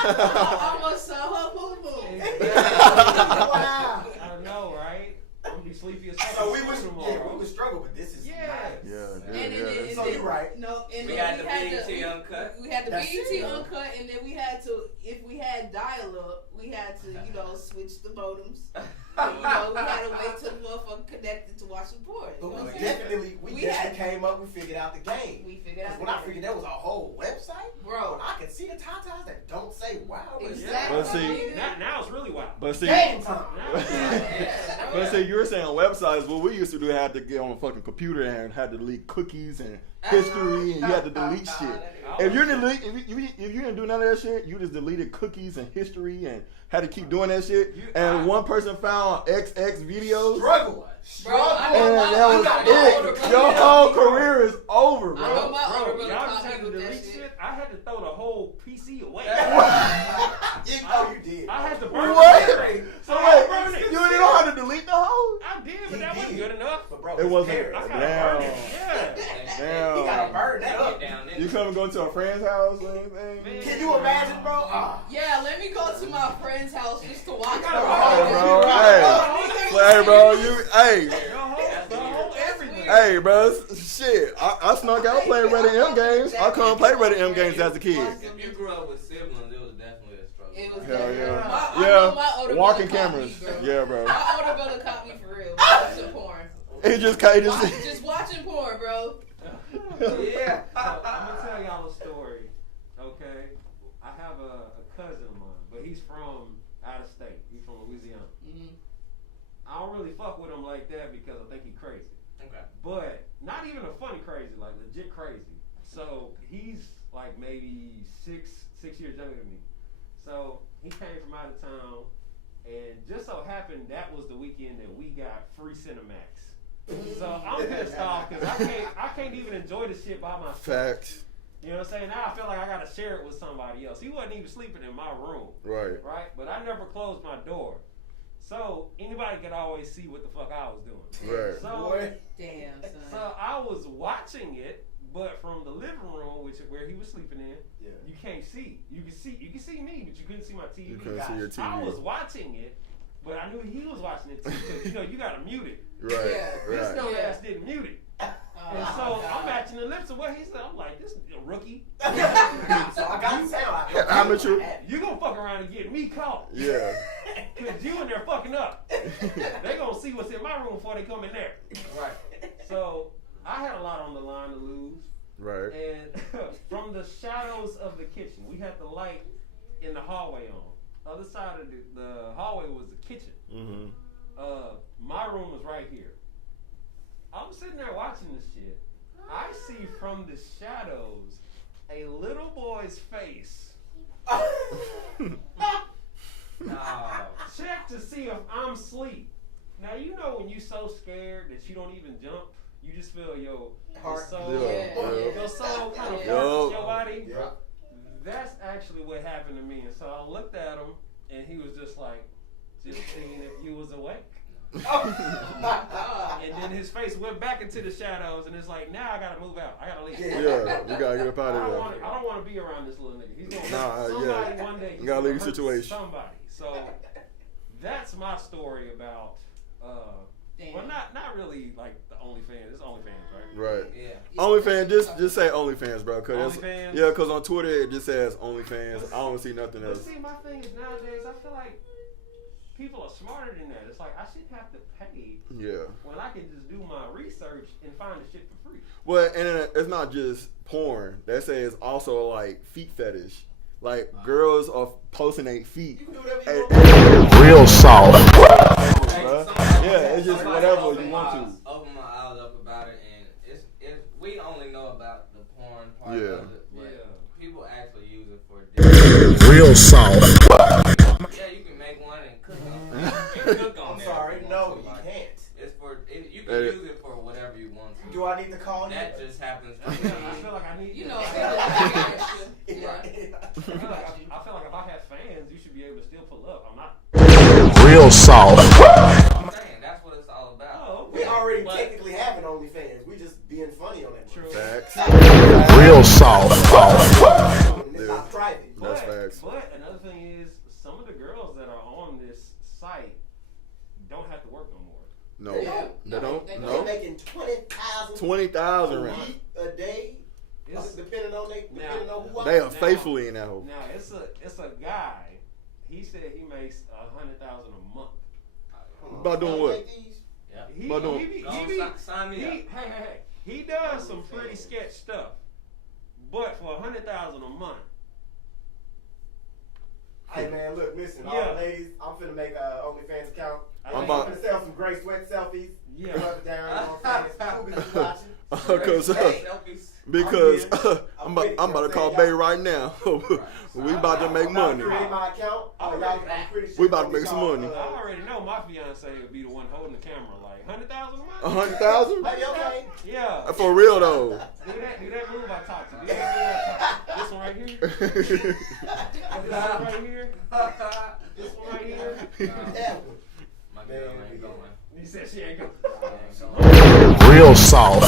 almost saw her boo boo. Wow. I know, right? I'm gonna be sleepy as fuck So we was tomorrow. struggle, but this is Yeah. nice. Yeah, And dude, then, yeah. So you're right. No, and We then got the had BET uncut. We had the That's BET it. uncut, and then we had to, if we had dial-up, we had to, switch the modems. And, we had to wait till the motherfucker connected to watch the porn. But You know we what I'm saying? definitely, We had- came up, we figured out the game. We figured out. Because when I figured there was a whole website, Bro. I can see the tatas that don't say wow. But it's Exactly. But see- nigga. Now it's really wild. But see, game time. Yeah, but see, you were saying websites. What we used to do had to get on a fucking computer and had to delete cookies and history, and you had to delete shit. If you didn't do none of that shit, you just deleted cookies and history and had to keep doing that shit. And one person found XX videos, Struggle. Bro, I and know that was my older it. brother- Your whole career is over, I know bro. my older brother Y'all just caught had me to with that delete shit. shit. I had to throw the whole PC away. You did. I had to burn What? it. So I wait, burned it. you didn't know how to delete the whole? I did, but He that wasn't did. good enough. But bro, It wasn't. Harris. I gotta Damn. burn it. Yeah. Damn. He gotta burn that up. Get down You come and go to a friend's house or anything? Can you imagine, bro? Yeah, let me go to my friend's house just to watch Hey, bro. Hey, bro. Hey, bro. Shit. I snuck out playing Reddit M games. I couldn't play Reddit M games as a kid. If you grew up with siblings, it was definitely a struggle. It was Hell yeah. I know my older Walking brother caught cameras. Me, bro. Yeah, bro. My older brother caught me for real. Watching porn. He just Just watching porn, bro. Yeah. So, I'm gonna tell y'all a story. Okay, I have a cousin of mine, but he's from out of state. He's from Louisiana. Mm-hmm. I don't really fuck with him like that because I think he's crazy. Okay. But not even a funny crazy, like legit crazy. So he's like maybe six years younger than me. So he came from out of town, and just so happened that was the weekend that we got free Cinemax. So I'm pissed off because I can't even enjoy the shit by myself. Facts. You know what I'm saying? Now I feel like I gotta share it with somebody else. He wasn't even sleeping in my room. Right. Right? But I never closed my door. So anybody could always see what the fuck I was doing. Right. So, Damn, son. so I was watching it, but from the living room, which is where he was sleeping in, you can't see. You can see me, but you couldn't see my TV. You couldn't see your TV. I was watching it, but I knew he was watching it too, because you gotta mute it. Right. Yeah. This Right. dumb ass didn't mute it. And so I'm matching the lips of what he said. I'm like, this is a rookie. So I got the sound. Amateur. You gonna fuck around and get me caught. Yeah. Cause you in there fucking up. They gonna see what's in my room before they come in there. Right. So I had a lot on the line to lose. Right. And from the shadows of the kitchen, we had the light in the hallway on. Other side of the hallway was the kitchen. Mm-hmm. My room was right here. I'm sitting there watching this shit. I see from the shadows a little boy's face. Check to see if I'm asleep. Now you know when you so scared that you don't even jump, you just feel your soul, your soul kind of forces your body. Yeah. That's actually what happened to me. And so I looked at him, and he was just like, just seeing if you was awake. And then his face went back into the shadows, and it's like, now I gotta move out. I gotta leave. Yeah, you gotta get up out of there. I don't want to be around this little nigga. He's gonna somebody one day. You gotta leave the hurt situation. Somebody. So that's my story about. Well, not really like the OnlyFans. It's OnlyFans, right? Right. Yeah. OnlyFans, just say OnlyFans, bro. Cause OnlyFans? yeah, cause on Twitter it just says OnlyFans. I don't see nothing But else. see, my thing is nowadays, I feel like people are smarter than that. It's like I shouldn't have to pay Yeah. when I can just do my research and find the shit for free. Well, and it's not just porn. They say it's also like feet fetish. Like girls are posting their feet. You can do whatever you want. Real solid. Yeah, it's just whatever you want to. Open my eyes up about it, and it's we only know about the porn part Yeah. of it, but people actually use it for Real solid. Yeah, you can make one and cook on it. I'm sorry, no, you can't. It's you can use it for whatever you want to. Do I need to call you? That just happens to I me. feel like I need. You know, I feel like if I have fans, you should be able to still pull up. I'm not. Real solid. I'm saying that's what it's all about. Oh, We already technically have an OnlyFans. We just being funny on that. True. Facts. Real solid. It's not private. That's facts. But another thing is, some of the girls that are on this site don't have to work no more. No, they don't. They're No, making 20,000 $20,000 a rand. week a day. Depending on who. They are faithfully in that hole. Now it's a guy. He said he makes $100,000 a month. About doing what? Yeah. Sign me up. Hey. He does some pretty sketch stuff, but for $100,000 a month. Hey man, look, listen, all the ladies, I'm finna make a OnlyFans account. I'm about finna sell some gray sweat selfies. Yeah. Up and down, you know what I'm saying? It's cool watching. Because I'm about to call Bay right now. We about to make money. My account. We about to make some money. I already know my fiance would be the one holding the camera. Like $100,000 a month. 100,000? Maybe okay. Yeah. For real though. Do that move I talked to. Do that move I talked to. This one right here. This one right here. This one right here. My girl ain't going. He said she ain't going. Real solid.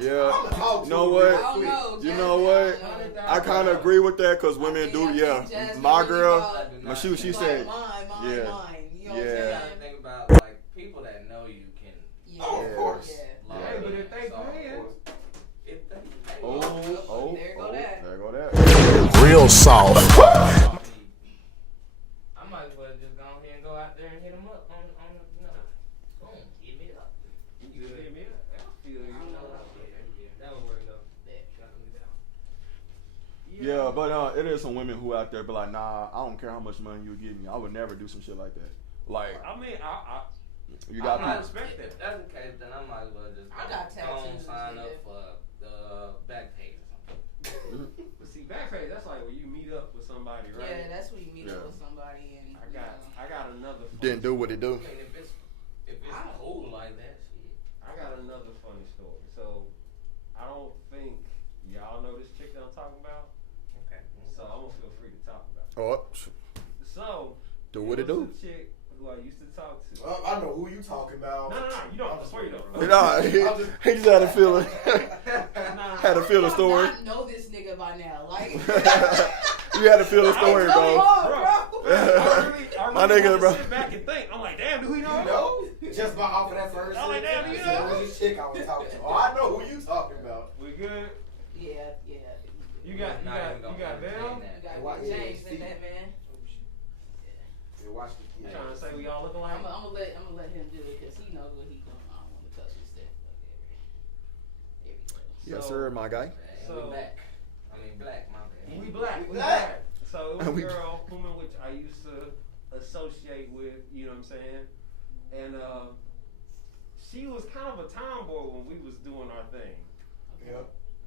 Yeah. I'ma talk You to know her what? real I don't quick. know. You know what? I kind of agree with that because women do. Yeah, my girl, my shoe. She said, mine. yeah. You know what You I'm gotta saying? think about like people that know you can. Yeah. Oh, of course. Yeah. love Hey, but you. if they So, of paying- course, if they pay, oh, There go that. there go that. Real soft. I might as well just go ahead and go out there and hit them up on you know, boom, give it up. You feel me? I feel you. That would work though. Yeah, but it is some women who out there be like, nah, I don't care how much money you give me. I would never do some shit like that. Like, I mean, you got I people. respect that. If that's the case, then I might as well just I got go and tattoos, sign up nigga. for the back page or something. But see, backpage, that's like when you meet up with somebody, right? Yeah, that's when you meet Yeah. up with somebody and I got another. Funny Didn't do what it do. I mean, if it's cool like that, shit. I got another funny story. So, I don't think y'all know this chick that I'm talking about. Okay. So I'm gonna feel free to talk about it. Oh, So, do what it was do. a chick who I used to talk to. I know who you talking about. No, you don't. I swear you don't. Nah, he just had a feeling. Had to feel the story. I know this nigga by now. Like, You had to feel the story, tell me bro. more, Bro, bro. I My really nigga, wanted bro. to sit back and think. I'm like, damn, do he know? You know? Just by off of that first I'm like, damn, sentence, you I said, know? who's this chick I was talking to? Oh, I know who you talking about. We good? Yeah. You got Not even gonna Bell? entertain You that. got James in that, man. Yeah, watch the You trying to say we all look alike? I'm gonna let him do it because he knows what he doing. I don't want to touch his stuff. There we go. Yes, sir, my guy. And we black. I mean, black, my bad. We black. We We black. black. So it was We- a girl whom in which I used to associate with, you know what I'm saying? And she was kind of a tomboy when we was doing our thing. Yeah.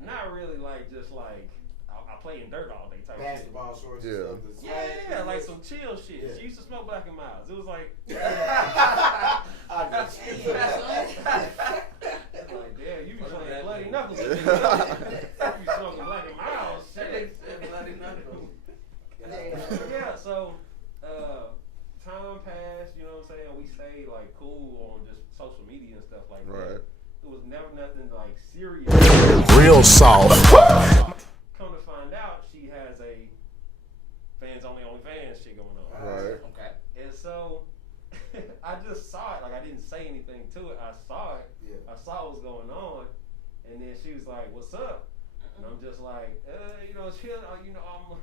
Not really like just like I play in dirt all day type shit. Basketball shorts Yeah. and stuff. Yeah, like some chill shit. Yeah. She used to smoke Black and Miles. It was like, I got you. it's like, damn, you be playing bloody knuckles. You be smoking Black and Miles. Shit. Bloody knuckles. Yeah, so time passed, you know what I'm saying? We stayed like cool on just social media and stuff like Right. that. It was never nothing like serious. Real soft. Come to find out, she has a fans only OnlyFans shit going on. Right. Okay. And so I just saw it, like I didn't say anything to it. I saw it. Yeah. I saw what was going on. And then she was like, "What's up?" And I'm just like, you know, chill. You know,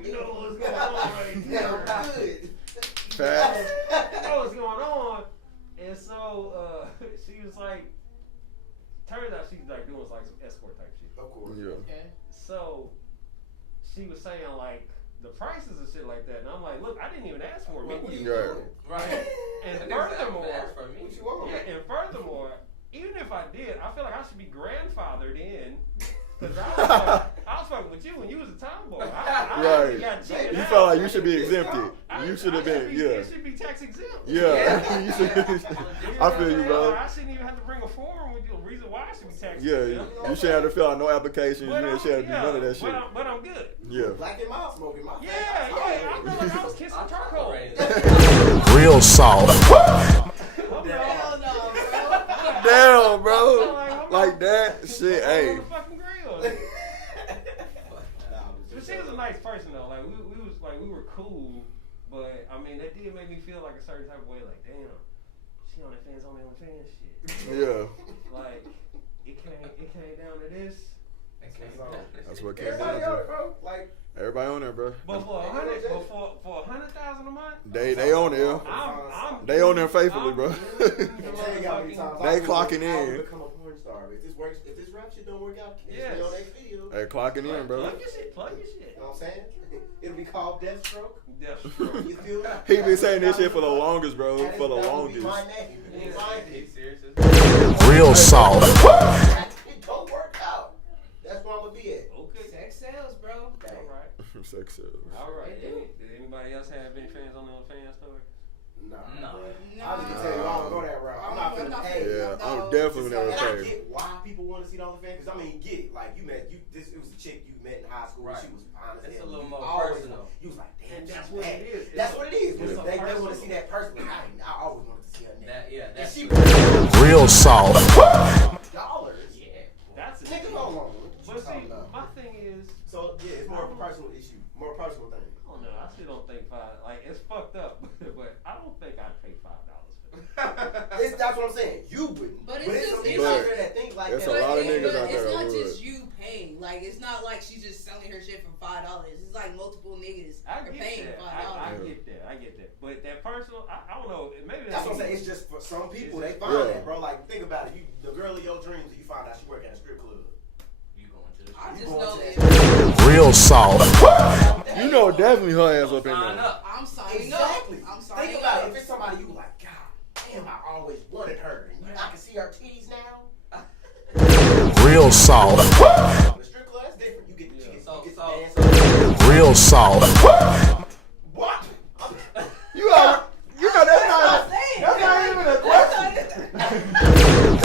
you know what's going on right now. Good. Facts. You know what's going on. And so she was like, turns out she's like doing like some escort type shit. Of course. Yeah. Okay. So she was saying like the prices and shit like that, and I'm like, look, I didn't even ask for it. What Me. you Yeah. doing? Right. And That's furthermore, for me. What you want? yeah, and furthermore, even if I did, I feel like I should be grandfathered in. Cause I was fucking with you when you was a tomboy. I Right. got cheated You out. felt like you should be exempted. You should have been, yeah. It should be tax exempt. Yeah. You should- I feel you, bro. I shouldn't even have to bring a form with you. The reason why I should be tax Yeah, exempt. you should have to fill out no applications. You But should have to do none of that shit. But I'm good. Yeah. Black and mild smoking. My Yeah. I feel like I was kissing I'm charcoal. tolerated. Real soft. I'm Hell not- no, bro. Damn, bro. Like that shit, I'm hey. on the fucking grill. But she was a nice person though. Like we were cool, but I mean that did make me feel like a certain type of way. Like damn, she on the fans shit. Yeah. Like it came down to this. That's what came Everybody down on to. it, bro. Like, Everybody on there, bro. But for $100,000 a month, They on there. I'm They on there faithfully, I'm bro. I tell you how many times They I clocking I would in. become a porn star. If this rap shit don't work out, catch Yes. me on next video. Hey, clocking in, bro. Plug your shit. You know what I'm saying? It'll be called Deathstroke. Deathstroke. You feel me? He been saying this shit for the longest, bro. That is- For the that will be longest. my name. It will be my name. Serious? Real soft. It don't work out. That's where I'm gonna be at. Okay. Sex sells, bro. All right. Sex sells. All right. They do. Did anybody else have any fans on the fan story? Nah. No. I was gonna tell you I don't go that route. I'm not I'm finna not pay. finna- Yeah, I'm No. definitely And never I paid. get why people want to see the OnlyFans, because I mean, get it. Like it was a chick you met in high school. Right. She was fine as It's hell. a little You more always personal. want- You was like, damn, And that's she's what bad. it is. That's what it is. It's They want to personal. see that person. I always wanted to see her name. That, yeah, And that's she true. was Real soft. dollars. Yeah. So yeah, it's more of a personal issue, more personal thing. I don't know. I still don't think it's fucked up, but I don't think I'd pay $5 for that. That's what I'm saying. You wouldn't. But it's just- some people out there that think like it's that. a lot of niggas But out there it's that not would. just you paying. Like, it's not like she's just selling her shit for $5. It's like multiple niggas I are get paying that. $5. I get that. But that personal, I don't know. Maybe That's what I'm saying. It's just for some people they find that, bro. Like think about it. The girl of your dreams, you find out she work at a strip club. You going to the I You just going know to that. Real soft. You know definitely her ass up in sign there. up. I'm signing Exactly. up. I'm signing Think about up. it. If it's somebody you like, God damn, I always wanted her. And I can see her titties now. Real soft. The strip club, that's different. You get the chicks. So- You get so- the dance. Real soft. What? You know that's not even a question.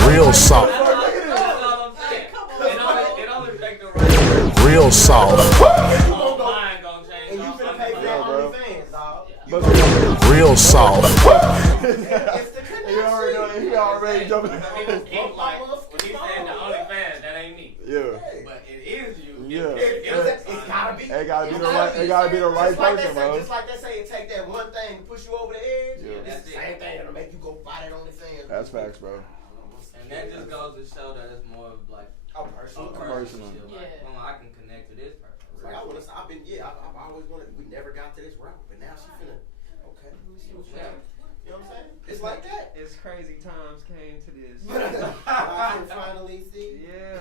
Real soft. That's all I'm saying. Come on, It only take the right. Real soft. Whole mind gonna change. And you finna pay for that OnlyFans, dog. But Real soft. It's the connection. he already jumping. He's like, when he said the OnlyFans, that ain't me. Yeah. But it is you. Yeah. It's gotta be. It gotta be the right Just like person, they say, bro. just like they say, it take that one thing to push you over the edge. Yeah. It's That's the it. same thing that'll make you go buy that OnlyFans. That's facts, bro. And that just goes to show that it's more of like A personal. Personal. shit. Like, Yeah. I can connect to this person. Like I've always wanted. We never got to this route, but now she finna. Okay, let me see what's happening. You know what I'm saying? It's like that. It's crazy times came to this. I can finally see. Yeah.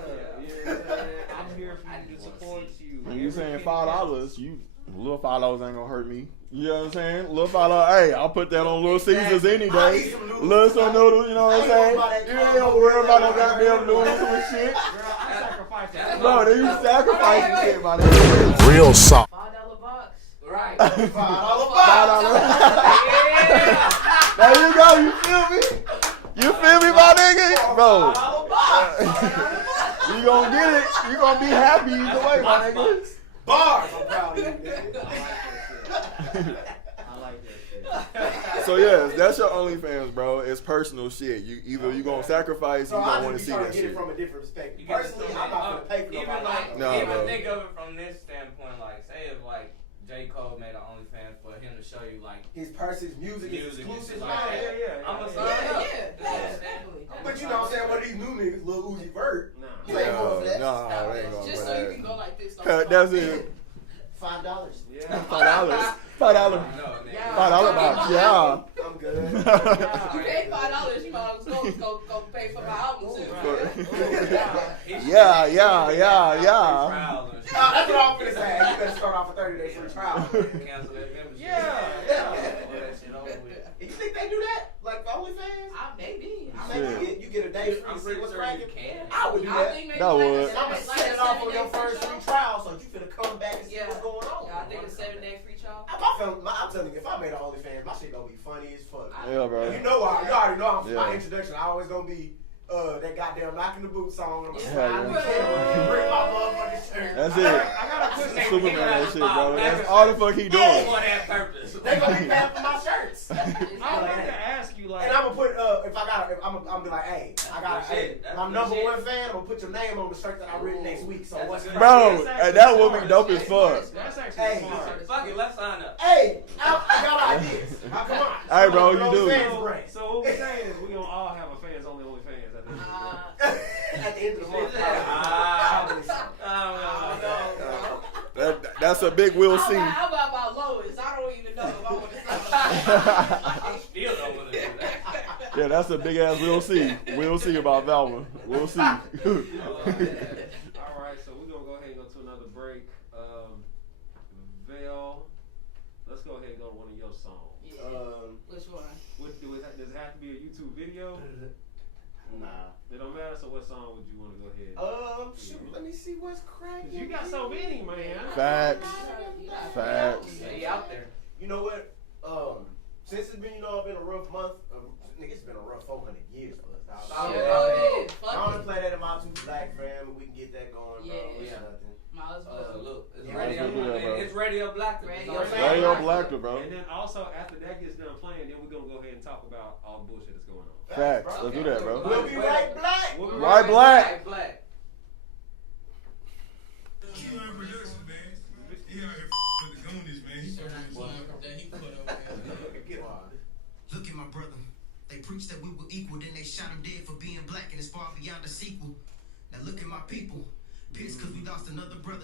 I'm here for you to support you. When you saying $5, you little $5 ain't gonna hurt me. You know what I'm saying? Little $5, hey, I'll put that on Little Caesars any I'll day. eat some noodles. Little some noodles, you know what I'm saying? I ain't You gonna buy that ain't gonna worry about no combo. goddamn noodles and shit. Girl, I sacrificed that. Bro, they you sacrificing shit, my nigga. Real soft. $5 box. Right. $5 $5. There you go, you feel me? You feel me, my nigga? Bro, you gonna get it. You gonna be happy either way, my nigga. Bars. I'm proud of you, nigga. I like that shit. So yeah, that's your OnlyFans, bro. It's personal shit. You gonna sacrifice, So you I gonna want to just see be trying that to get shit. it from a different perspective. You get Personally, to I'm not gonna pay for even nobody. like, No, even bro. think of it from this standpoint. Like, say if like J. Cole made an OnlyFans for him to show you like His person's music is music and exclusive. shit Now. like that. Yeah. I'm a Yeah, sign up. definitely. But you know what I'm saying? What are these new niggas, Lil Uzi Vert? Nah. You ain't going for that. No, they ain't going Just for so you that. can go like this. That's it. $5. Yeah. $5. $5. No, nigga. Yeah. $5 box. Yeah. I'm good. You paid $5, you might as well go pay for my album too. Yeah. That's what I'm finna say. You better start off a 30-day free trial. Cancel that membership. Yeah. Pull that shit over with. You think they do that? Like for OnlyFans? Maybe. Maybe you get a day free I'm to see pretty what's sure cracking. you can. I would do I that. think maybe That like would. a And I'm gonna like set it off on 7-day your free first trial. free trial, so you finna come back and see Yeah. what's going on. Yeah, I think a 7-day free trial. I'm telling you, if I made an OnlyFans, my shit gonna be funny as fuck. Yeah, bro. And you already know Yeah. my introduction. I always gonna be that goddamn knocking the boots song. I'm gonna Yeah. slide in the camera, bring my motherfucking shirt. That's I it. gotta put that Superman nigga that out shit, bro. the That's box. all the fuck he doing. For that purpose. They gonna be paying for my shirts. I wanted to ask you, like, And I'm gonna put I'm gonna be like, hey, I got That's hey, that's my good number shit. one fan. I'm gonna put your name on the shirt that I written next week. So That's what's good. Bro, and that would be dope as fuck. that's actually Hey. smart. Fuck it, let's sign up. Hey, I got ideas. Come on. Hey, bro, you Those do. fans brain. So what we're saying is we gonna all have a fans only fans at the end of the year. At the end of the month. Ah. That's a big we'll see. How about Lois? I don't even know if I want to I still don't want to do that. Yeah, that's a big ass we'll see. We'll see about that one. We'll see. All right, so we're gonna go ahead and go to another break. Vel, let's go ahead and go to one of your songs. Which one? Does it have to be a YouTube video? Nah. It don't matter. So what song would you want to go ahead? Shoot, let me see what's cracking. 'Cause you got so many, man. Facts. Facts. He out there. You know what? Since it's been, it's been a rough month. Nigga, it's been a rough 400 years for us. Dog. Oh, I want to play that in my 2 Black fam. We can get that going, bro. Yeah. It's Yeah. nothing. Might as well. Look, it's Yeah, radio. let's do that, bro. It's radio Blactive. Radio Radio Blactive, bro. And then also after that gets done playing, then we're gonna go ahead and talk about all the bullshit that's going on. Facts. Let's do that, We'll bro. be right black. We'll be Right black. Black. Keyline Productions.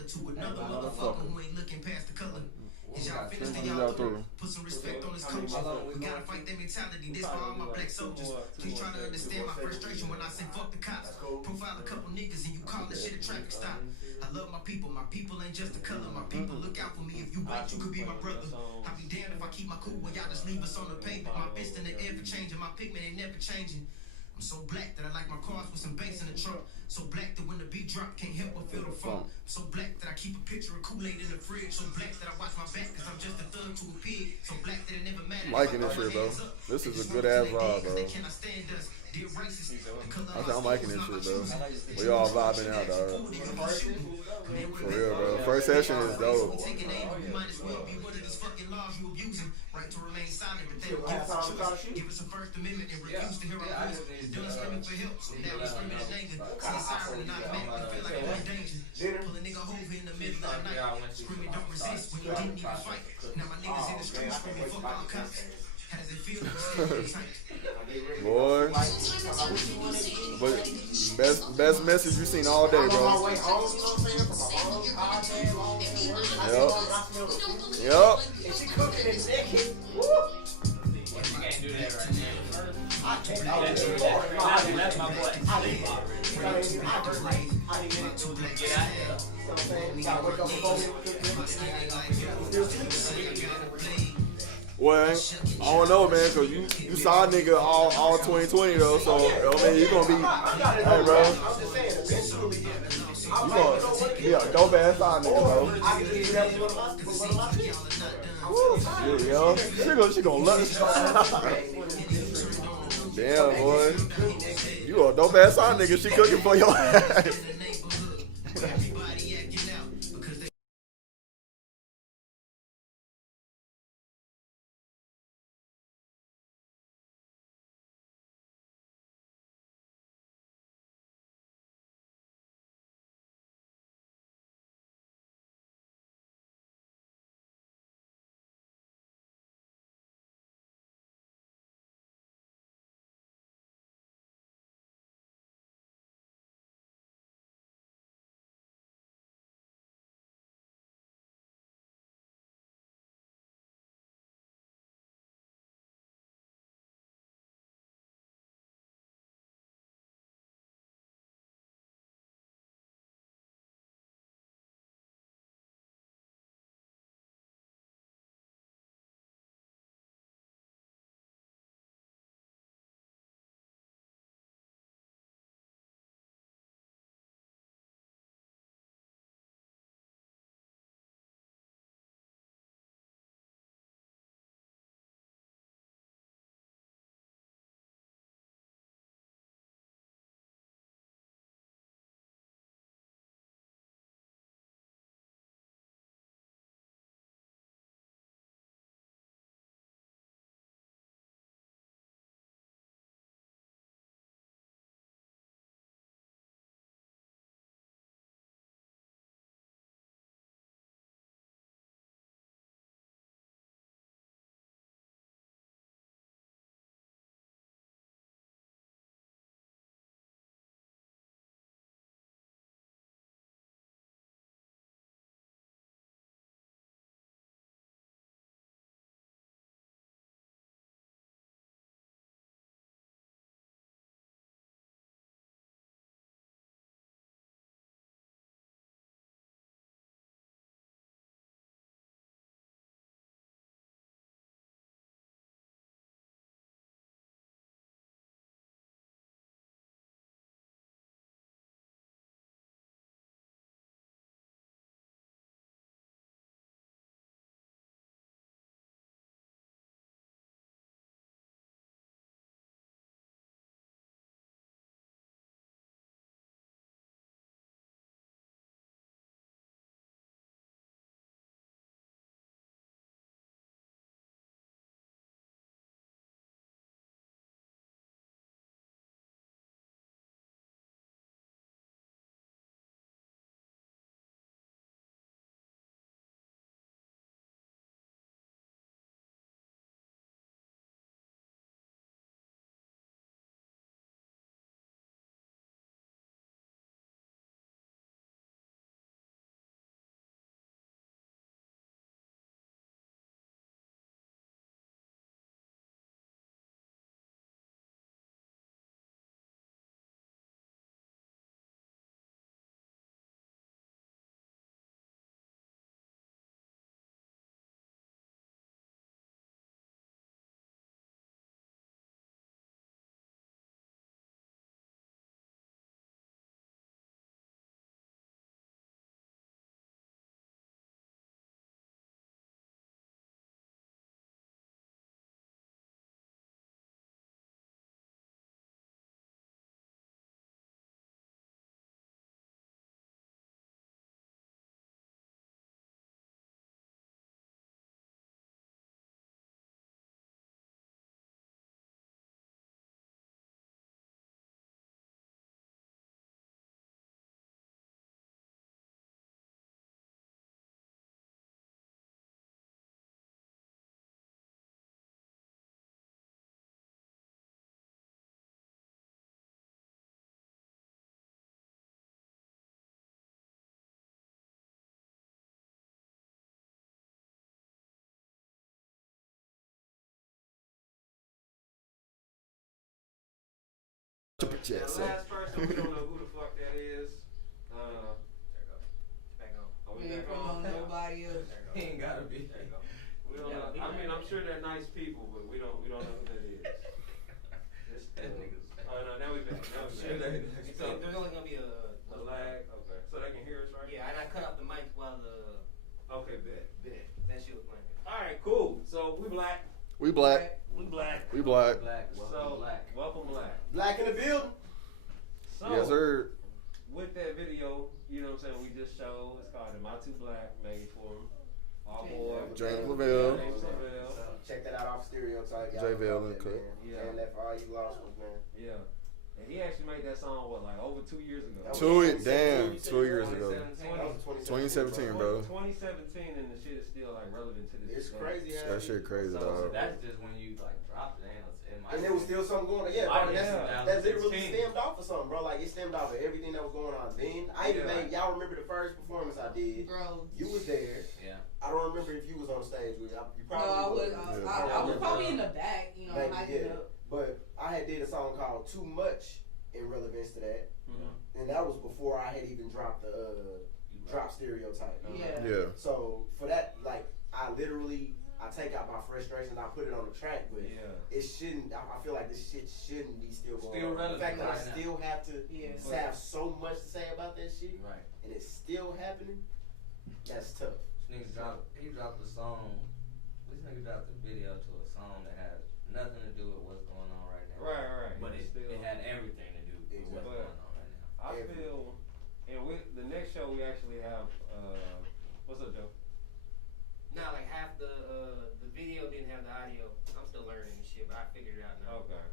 to another motherfucker who ain't looking past the color. Is y'all finished? Then Y'all y'all through. through. Put some respect on this culture. We gotta fight that mentality. This for all my black soldiers. Please try to understand my frustration when I say fuck the cops. Profile a couple niggas and you call this shit a traffic stop. I love my people. My people ain't just a color. My people look out for me. If you white, you could be my brother. I'll be damned if I keep my cool when y'all just leave us on the pavement. My fist in the air for changing. My pigment ain't never changing. I'm so black that I like my cars with some bass in the trunk. So black that when the beat drop, can't help but feel the funk. So black that I keep a picture of Kool-Aid in the fridge. So black that I watch my back cause I'm just a thug to a pig. So black that it never matters. I'm liking this shit, bro. This is a good ass vibe, bro. I'm liking this shit, bro. We all vibing out, dog. For real, bro. First session is dope. Right to remain silent, but they don't give us a choice. Give us a First Amendment and refuse to hear our voice. Done screaming for help, so now we screaming in anger. See a siren and not mad, we feel like we're in danger. Pull a nigga over in the middle of the night, screaming don't resist when you didn't even fight. Now my niggas in the street screaming fuck all cops. How does it feel to be tight? Boy. But best message you seen all day, bro. Yep. And she cooking it naked. Woo! You can't do that right now. I can't do that. That's my boy. I didn't get out there. You know what I'm saying? You gotta wake up before me. Well, I don't know, man, cause you saw a nigga all 2020 though, so I mean you gonna be, hey bro, I'm just saying, eventually, you gonna be a dope ass side nigga, bro. I can do that with one of my kids. Yo, she gonna love it. Damn, boy, you a dope ass side nigga. She cooking for your ass. Jet the set. last person, we don't know who the fuck that is. Back on. Are we We ain't back on? promoting nobody else. He ain't gotta be. We don't know. I mean, I'm sure they're nice people, but we don't know who that is. That nigga's Oh no, now we back. Now we Sure back. they- So there's only gonna be a lag. Okay, so they can hear us, right? Yeah, and I cut off the mic while Okay, bet. that shit was playing. All right, cool. So we black. We black. We black. We black. Black. So Black. welcome black. Black in the building. So Yes, sir. with that video, you know what I'm saying, we just showed. It's called "Am I Too Black?" Made for him. Our boy Drake Lavelle. James Lavelle. Check that out off Stereotype. Y'all J Vale know and that, Cook. man. Yeah. And that for all you lost ones, man. Yeah. And he actually made that song like over 2 years ago. That was 2 years ago. 2017. 2017, bro. 2017, and the shit is still like relevant to this It's day. crazy how That shit crazy, So dog. that's just when you like drop it down. and there was still something going on. Yeah, Oh, bro, yeah. that literally 16. stemmed off of something, bro. Like, it stemmed off of everything that was going on then. I even Yeah. made, y'all remember the first performance I did? Bro. You was there. Yeah. I don't remember if you was on stage with you. You No, probably I was. Yeah. I was probably in the back, you know, Maybe, hyping yeah. up. But I had did a song called Too Much in relevance to that. Mhm. And that was before I had even dropped the drop Stereotype. Yeah. Yeah. So for that, like, I take out my frustration, I put it on the track, but Yeah. it shouldn't. I feel like this shit shouldn't be still going Still on. relevant The fact that I right now. still have to Yeah. have so much to say about that shit, Right. and it's still happening. That's tough. This nigga dropped a song. This nigga dropped a video to a song that had nothing to do with what's going on right now. Right. But it Still- had everything to do with what's Exactly. going on right now. I feel, and with the next show we actually have, what's up, Joe? Now, like half the video didn't have the audio. I'm still learning this shit, but I figured it out now. Okay.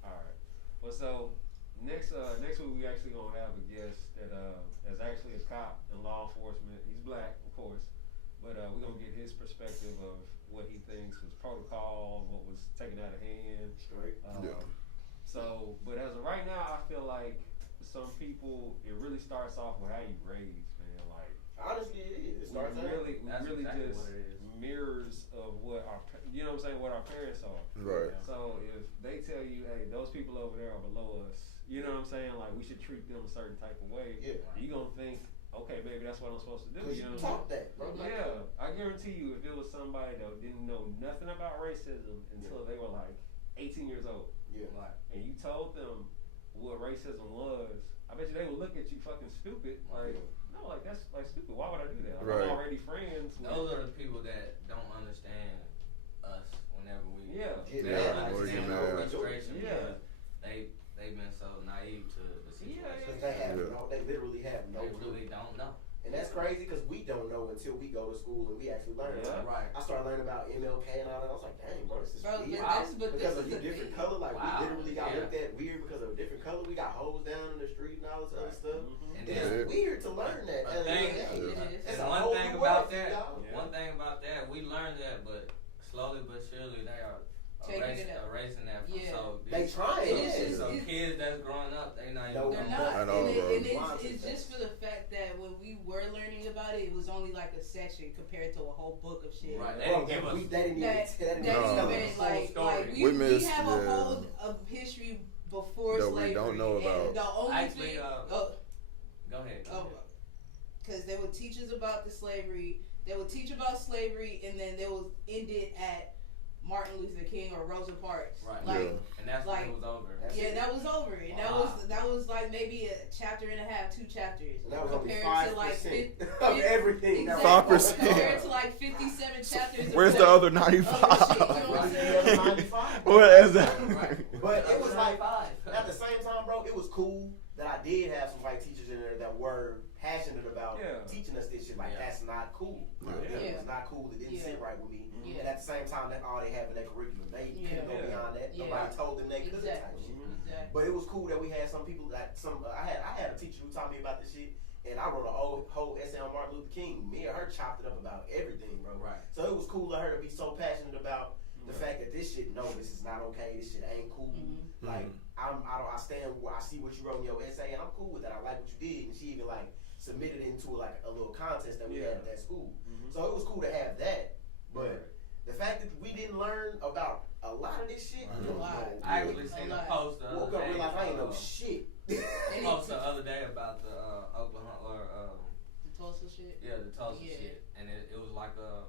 Alright. Well, so, next week we actually gonna have a guest that, is actually a cop in law enforcement. He's black, of course, but, we're gonna get his perspective of what he thinks was protocol, what was taken out of hand. Straight. Yeah. So, but as of right now, I feel like some people, it really starts off with how you raise, man. Like, Honestly, it is. It starts we out. really That's exactly just what it is. mirrors of what you know what I'm saying, what our parents are. Right. So if they tell you, hey, those people over there are below us, you know what I'm saying, like we should treat them a certain type of way, Yeah. you gonna think, okay, maybe that's what I'm supposed to do. Because You you know what taught I'm that, bro. saying? Like, Yeah, I guarantee you, if it was somebody that didn't know nothing about racism until they were like 18 years old, Yeah. and you told them what racism was, I bet you they would look at you fucking stupid. Like, no, like that's like stupid. Why would I do that? Like, Right. I'm already friends with. Those are the people that don't understand us whenever we Yeah, they don't or understand get our mad. frustration Yeah. because they've been so naive to the situation. Because they have Yeah. no, they literally have no They clue. really don't know. And that's crazy because we don't know until we go to school and we actually learn. Yeah. Like, Right. I started learning about MLK and all that. I was like, dang, bro, this is Bro, weird. but Because this of is you the different thing. color, like Wow. we literally got Yeah. looked at weird because of a different color. We got hoes down in the street and all this other Right. stuff. Mhm. And It's then weird to learn that. But as a thing- young age. It is. It's and a one whole thing new about world for that, y'all. Yeah. one thing about that, we learned that, but slowly but surely they are Taking it out. erasing that from Yeah. so They these- trying. It is just- so it's- kids that's growing up, they not No, even They're Yeah. not. I know, and bro. it's just for the fact that when we were learning about it, it was only like a section compared to a whole book of shit. Right. They Bro, didn't give us. they didn't even. That They didn't that No. even tell us even the like full like story. we We missed- have a yeah. whole of history before That we slavery. don't know and about. the only Actually, thing, Go ahead. because they would teach us about the slavery. They would teach about slavery, and then they would end it at Martin Luther King or Rosa Parks. Right. Like, And that's like- when it was over. That's yeah, it. that was over, and Wow. that was like maybe a chapter and a half, 2 chapters, And that was only compared 5% to like of everything. that was 5%. compared to like 57 chapters. of Where's the like- other other shit, you know 95? what I'm The saying? other 95. What is that? Right. But it was like, five. at the same time, bro, it was cool that I did have some white teachers in there that were passionate about Yeah. teaching us this shit. Like, Yeah. that's not cool. Yeah. It Yeah. was not cool. It didn't Yeah. sit right with me. Yeah. And at the same time, that's all they have in their curriculum. They couldn't go Yeah. beyond that. Yeah. Nobody told them they couldn't type Exactly. shit. Exactly. But it was cool that we had some people that I had a teacher who taught me about this shit, and I wrote a whole essay on Martin Luther King. Me and her chopped it up about everything, bro. Right. So it was cool of her to be so passionate about the fact that this shit, no, this is not okay. This shit ain't cool. Mhm. Like I stand where I see what you wrote in your essay, and I'm cool with that. I like what you did, and she even like submitted it into like a little contest that we had at that school. So it was cool to have that, but. The fact that we didn't learn about a lot of this shit, A lot. I actually seen a Like- post the woke other up day. realized I ain't know know shit. Post the other day about the Oklahoma or The Tulsa shit. yeah, the Tulsa shit, and it was like a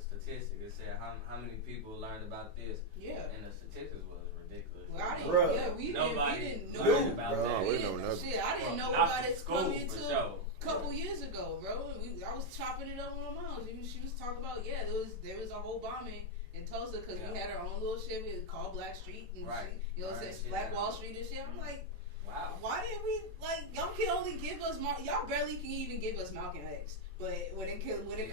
statistic. It said how many people learned about this. Yeah. And the statistics was ridiculous. Well, I didn't. Bruh. Yeah, we didn't know about Bro, that. we know nothing. Shit, I didn't know Not about from it school, coming for into sure. a couple years ago, bro. I was chopping it up with my mom. She was talking about there was a whole bombing in Tulsa because we had our own little shit called Black Street and shit, you know what I'm saying, Black Wall Street and shit. I'm like, wow. why didn't we y'all can only give us y'all barely can even give us Malcolm X. But when it comes to they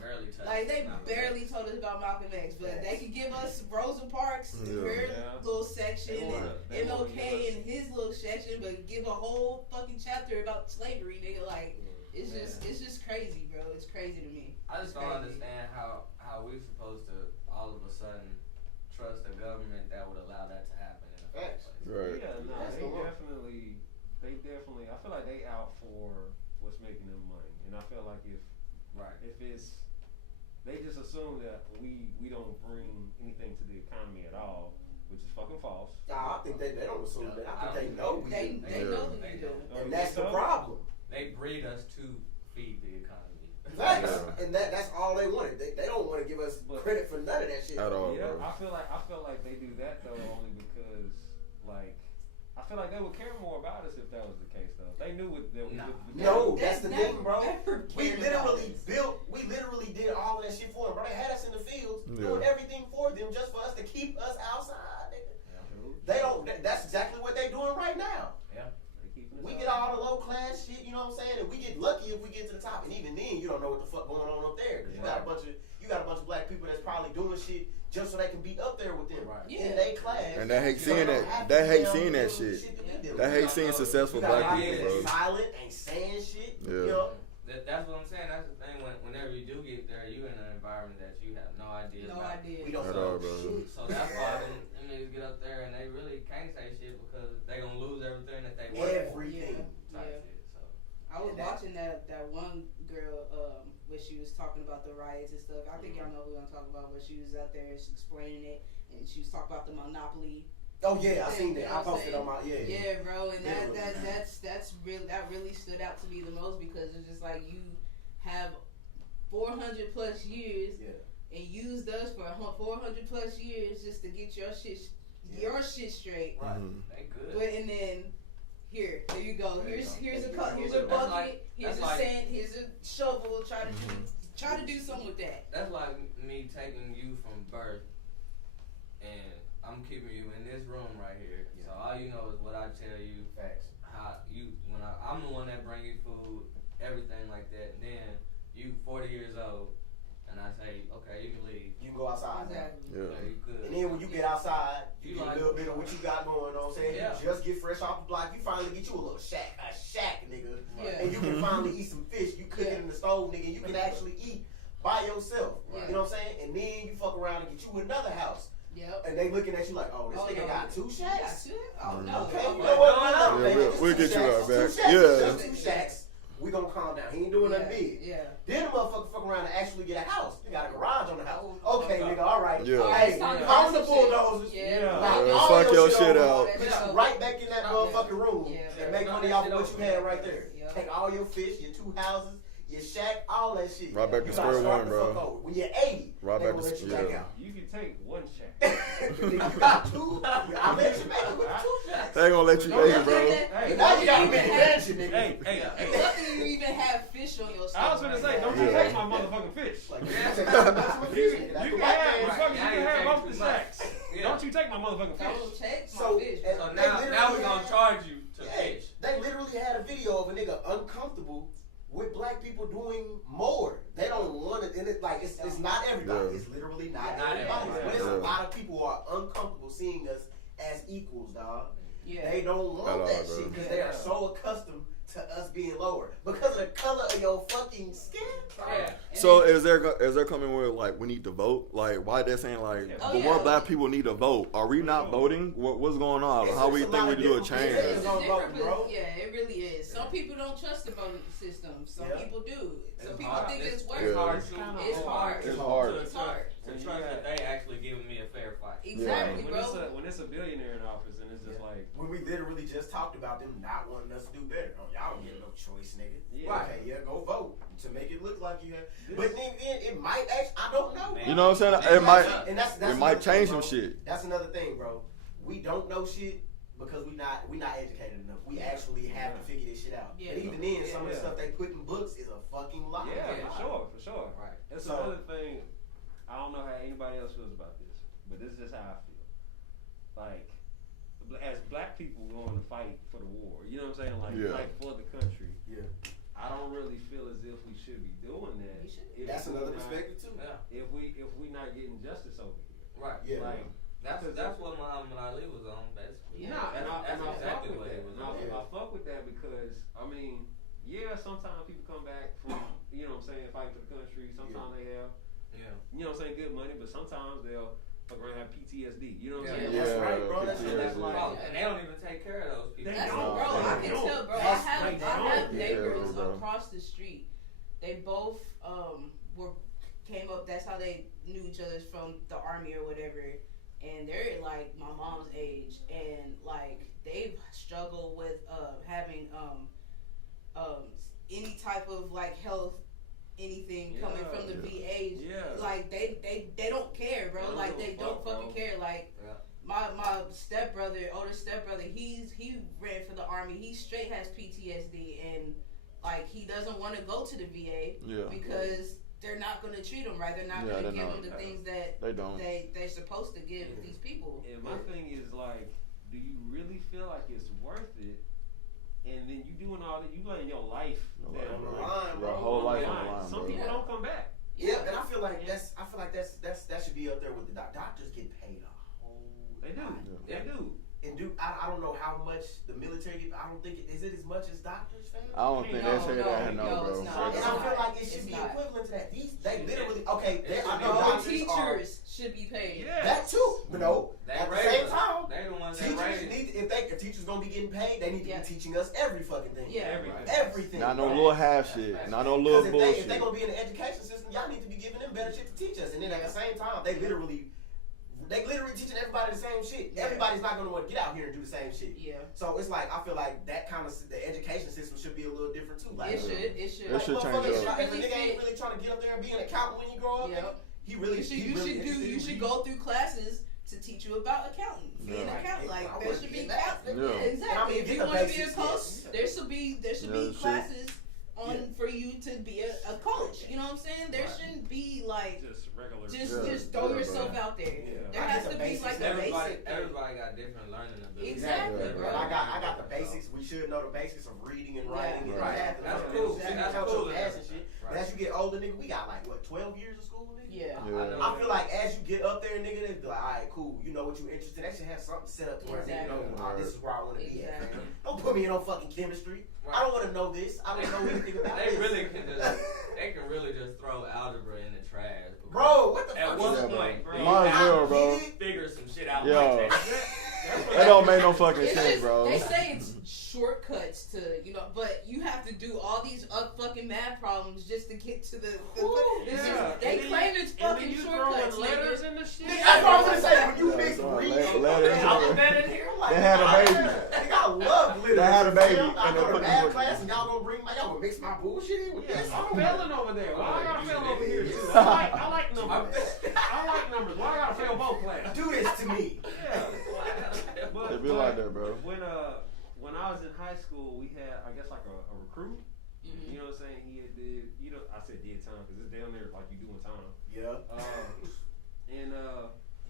barely touched they Malcolm barely X. told us about Malcolm X, but they could give us Rosa Parks, her little section, and MLK and his little section, but give a whole fucking chapter about slavery, nigga. Like it's just crazy, bro. It's crazy to me. I just don't understand how we supposed to all of a sudden trust a government that would allow that to happen in the first place. Right. Yeah, no, they definitely. I feel like they out for what's making them money, and I feel like if it's, they just assume that we don't bring anything to the economy at all, which is fucking false. Nah, I think they don't assume that. I think they know we do. They know we do. And that's the problem. They breed us to feed the economy. Facts. And that's all they wanted. They don't want to give us credit for none of that shit. At all, Yeah, bro. I feel like they do that though only because I feel like they would care more about us if that was the case though. They knew what that was. No, that's the thing, bro. We literally literally did all of that shit for them, bro. They had us in the fields doing everything for them just for us to keep us outside, nigga. They don't. That's exactly what they doing right now. Yeah. We get all the low class shit, you know what I'm saying, and we get lucky if we get to the top. And even then, you don't know what the fuck going on up there. Cause you got a bunch of black people that's probably doing shit just so they can be up there with them in their class. And they hate seeing that. They hate seeing that shit. They hate seeing successful black people, bro. Silent, ain't saying shit. Yeah. You know? That's what I'm saying. That's the thing. Whenever you do get there, you in an environment that you have no idea. We don't At know all, bro. shit. So that's why them niggas get up there and they really can't say shit because they gonna lose everything that they work for. Everything. Type shit. So I was watching that one girl where she was talking about the riots and stuff. I think y'all know who I'm talking about, but she was out there explaining it, and she was talking about the monopoly. Oh yeah, I seen that. I posted on my Yeah, bro, and that's real. That really stood out to me the most because it's just like you have 400 plus years and used us for 400 plus years just to get your shit straight. Right. they good. But and then here you go. Here's a bucket. Here's a sand. Here's a shovel. Try to do something with that. That's like me taking you from birth and I'm keeping you in this room right here. So all you know is what I tell you. Facts. How you I'm the one that bring you food, everything like that. And then you 40 years old, and I say, okay, you can leave. You can go outside. Exactly. Yeah. You could. And then when you get outside, you get like, a little bit of what you got going on. Saying Yeah. you just get fresh off the block, you finally get you a little shack, nigga, Yeah. and you can finally eat some fish. You cook it in the stove, nigga. You can actually eat by yourself. Right. You know what I'm saying? And then you fuck around and get you another house. Yep. And they looking at you like, oh, this nigga got two shacks. Oh no. Okay, you Okay. know what? Yeah, we'll get you right back. Two shacks, Yeah. just two shacks. We gonna calm down. He ain't doing nothing big. Yeah. Then the motherfucker fuck around and actually get a house. You got a garage on the house. Okay, nigga, all right. Yeah. Hey, It's time to call buy the some shit. bulldozers. Yeah. Knock Yeah, all fuck your shit over, out. Put you right back in that motherfucking room Yeah. and make money off of what you had right there. Yeah. Take all your fish, your two houses, your shack, all that shit. Right back to You square gotta start one, the bro. fuck over. When you're 80, Right they back gonna to- let you back yeah. out. You can take one check. You got two. I bet you make it with two shacks. They ain't gonna let you make it, bro. Hey, Now you got a even mini have- mansion, nigga. hey. Luckily, you even have fish on your stomach. I was gonna say, don't you Yeah. take my motherfucking fish. Like, You that's can what have, you get. That's you the can white have, man. motherfucker, you Now can you have take both too the much. sacks. Yeah. Don't you take my motherfucking I fish. will take my So, fish. and So they now literally we're gonna had- charge you to Yeah, fish. they literally had a video of a nigga uncomfortable with black people doing more. They don't want it, and it's like it's not everybody. Yeah. It's literally not Not everybody. everybody. But it's a Yeah. lot of people who are uncomfortable seeing us as equals, dog. Yeah. They don't want At all, that bro. shit because they are so accustomed to us being lower because of the color of your fucking skin. Yeah. So is there coming with like we need to vote? Like why they're saying like Oh, the yeah. more black people need to vote? Are we not voting? What's going on? It's How we just a think lot we of do a different change? things. It's a Gonna different, vote, bro. yeah, it really is. Some people don't trust the voting system. Some Yeah. people do. Some It's people hard. think it's worse. Yeah. hard It's to- hard. It's hard. It's hard. To trust that they actually giving me a fair fight. Exactly, when bro. it's a billionaire in office and it's just like just talked about them not wanting us to do better. Oh, y'all don't get no choice, nigga. Yeah. Okay, yeah, go vote to make it look like you have. But then it might actually, I don't know. You know what I'm saying? It might. And that's It might change thing, some bro. shit. That's another thing, bro. We don't know shit because we not educated enough. We actually have to figure this shit out. Yeah. And even then, some of the stuff they put in books is a fucking lie. Yeah, for sure. Right. That's So- another thing. I don't know how anybody else feels about this, but this is just how I feel. Like, as black people going to fight for the war, you know what I'm saying? Like, Yeah. fight for the country. Yeah. I don't really feel as if we should be doing that. if That's we another not- perspective too. Yeah. If we not getting justice over here, Right. Yeah. like. That's what Muhammad Ali was on, basically. Yeah. Nah, and I That's fuck exactly with what that. it was And on. I fuck with that because I mean, yeah, sometimes people come back from you know what I'm saying, fighting for the country. Sometimes they have you know what I'm saying, good money, but sometimes they'll fuck around and have PTSD. You know what I'm saying? That's right, bro. That's PTSD. like, And they don't even take care of those people. They That's don't. bro. I They can don't. tell, bro. I That's have right, they neighbors don't. Yeah, bro. across the street. They both came up. That's how they knew each other from the army or whatever. And they're like my mom's age, and like they've struggled with having any type of like health, anything coming from the VA. Yeah. Like they don't care, bro. They Like don't they give a don't fuck, fucking bro. care. Like my stepbrother, older stepbrother, he ran for the army. He straight has PTSD, and like he doesn't want to go to the VA because they're not going to treat him right. They're not going to give him the things that They don't. they're supposed to give these people. And my thing is like, do you really feel like it's worth it? And then you doing all that, you laying your life on down the right? line, Your bro. whole life Line. on the line, Some bro. people don't come back. Yeah, and I feel like that should be up there with the doctors get paid a whole. They do. lot. They do. And I don't know how much the military get. I don't think is it as much as doctors, fam? I don't think they say that. No, no, bro. it's not. And I feel like it should It's be not. equivalent to that. They literally I know No, doctors teachers should be paid. Yeah. that too. But no, They at the raise same us. time, They the ones that teachers raise. need if teachers gonna be getting paid, they need to Yeah. be teaching us every fucking thing. Yeah. Everything. Not no bro. little half shit. Not no little Because if they bullshit. gonna be in the education system, y'all need to be giving them better shit to teach us. And then at the same time, they literally teaching everybody the same shit. Yeah. Everybody's not gonna want to get out here and do the same shit. Yeah. So it's like I feel like that kind of the education system should be a little different too. Like It should. It should. It should change motherfuckers, up. if a nigga ain't really trying to get up there and be an accountant when you grow up, Yep. he really You should go through classes to teach you about accounting. Be an Yeah. accountant. Like I there wanna should be be that. classes. Yeah. Yeah, exactly. And I mean, If get you the want to be a basics, coach, yes. there should be Yeah, shit. classes on for you to be a coach. You know what I'm saying? There shouldn't be like Just regular. just throw Yeah, yourself bro. out there. Yeah. There I has get to the be like basics. the Everybody, basic. everybody got different learning abilities. Exactly, Yeah, bro. I got the basics. We should know the basics of reading and writing and Right. math. And That's all cool. that. That's Count cool. your ass and shit. But Right. as you get older, nigga, we got like what 12 years of school, nigga. Yeah. Yeah. I feel like as you get up there, nigga, they be like, all right, cool. You know what you're interested in. They should have something set up to where nigga know, Exactly. this is where I want to be at. Exactly. Don't put me in no fucking chemistry. Right. I don't want to know this. I don't know anything about They this. really can just, they can really just throw algebra in the trash. because Bro, what the At fuck one is Yeah, that? point, bro, Might as well, you bro. figure some shit out Yo. like that. That don't make no fucking It's sense, just, bro. they say it's shortcuts to, but you have to do all these fucking math problems just to get to the it's Yeah. just, they And then claim you- it's and then fucking you shortcuts. throwing letters nigga. in the shit. Nigga, that's what I was gonna say. When you Yeah, mix so Greek let it- alphabet in here, I'm like, They had a baby. Nigga, I love literature. They had a baby, I and go they to put math the- class and y'all gonna mix my bullshit in with Yeah, this. I'm failing over there. Why I gotta fail over here too? I like numbers. I like numbers. Why I gotta fail both classes? Do this to me. Yeah. But, They be like that, bro. When I was in high school, we had, I guess, like a recruit. Mhm. You know what I'm saying? He had did, I said did time because it's down there like you doing time. Yeah. And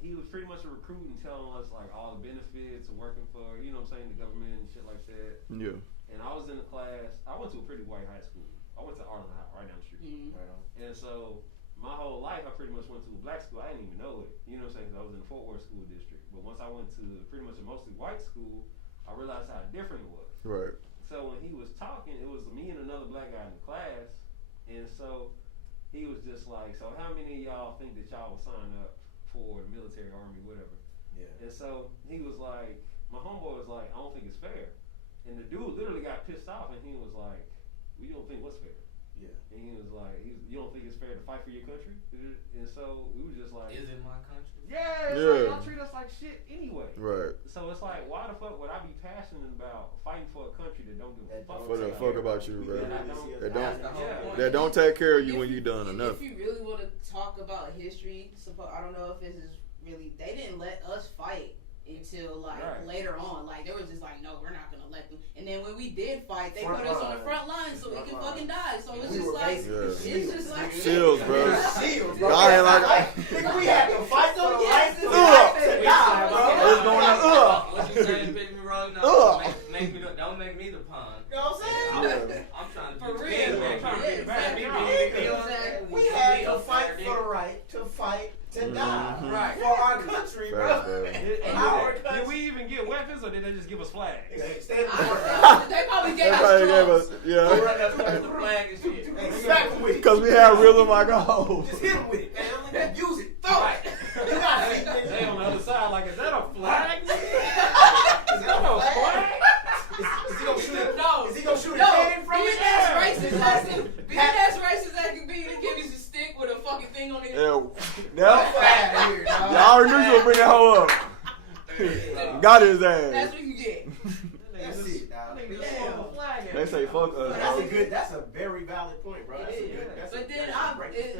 he was pretty much a recruit and telling us like all the benefits of working for, you know what I'm saying, the government and shit like that. Yeah. And I was in the class. I went to a pretty white high school. I went to Arlen High, right down the street. Mhm. Right on. And so my whole life, I pretty much went to a black school. I didn't even know it. You know what I'm saying? 'Cause I was in the Fort Worth school district. But once I went to pretty much a mostly white school, I realized how different it was. Right. So when he was talking, it was me and another black guy in the class. And so he was just like, so how many of y'all think that y'all will sign up for the military, army, whatever? Yeah. And so he was like, my homeboy was like, I don't think it's fair. And the dude literally got pissed off and he was like, well, you don't think what's fair? Yeah. And he was like, you don't think it's fair to fight for your country? And so we were just like, Is it my country? yeah, it's like y'all treat us like shit anyway. Right. So it's like, why the fuck would I be passionate about fighting for a country that don't give a fuck? Fuck about you, bro. Yeah. That don't take care of you when you done enough. If you really want to talk about history, I don't know if this is really. They didn't let us fight until like later on. Like they were just like, no, we're not gonna let them. And then when we did fight, they put us on the front line so we can fucking die. So it's just like, it's just like shields, bro. Shields, bro. Y'all ain't like, nigga, we had to fight for the right to die, bro. It's going on. What you saying, pick me wrong? No, don't make me the pawn. You know what I'm saying? I'm trying to for do real. man. Exactly. We had to fight for the right to fight to die for our country, bro. Did we even get weapons or did they just give us flags? They probably gave us drugs. The flag and shit. Exactly. Because we had rhythm like a hoe. Just hit him with it, man. Use it. Throw it. You got it. They on the other side like, is that a flag? Is that a flag? Is he gonna shoot it? No. Is he gonna shoot a No. cannon from Being it? as racist as can be to give us a stick with a fucking thing on it. Y'all already knew you would bring that hoe up. Got his ass. That's what you get. That's it, dog. They say fuck us. That's a very valid point, bro. That's a good. But then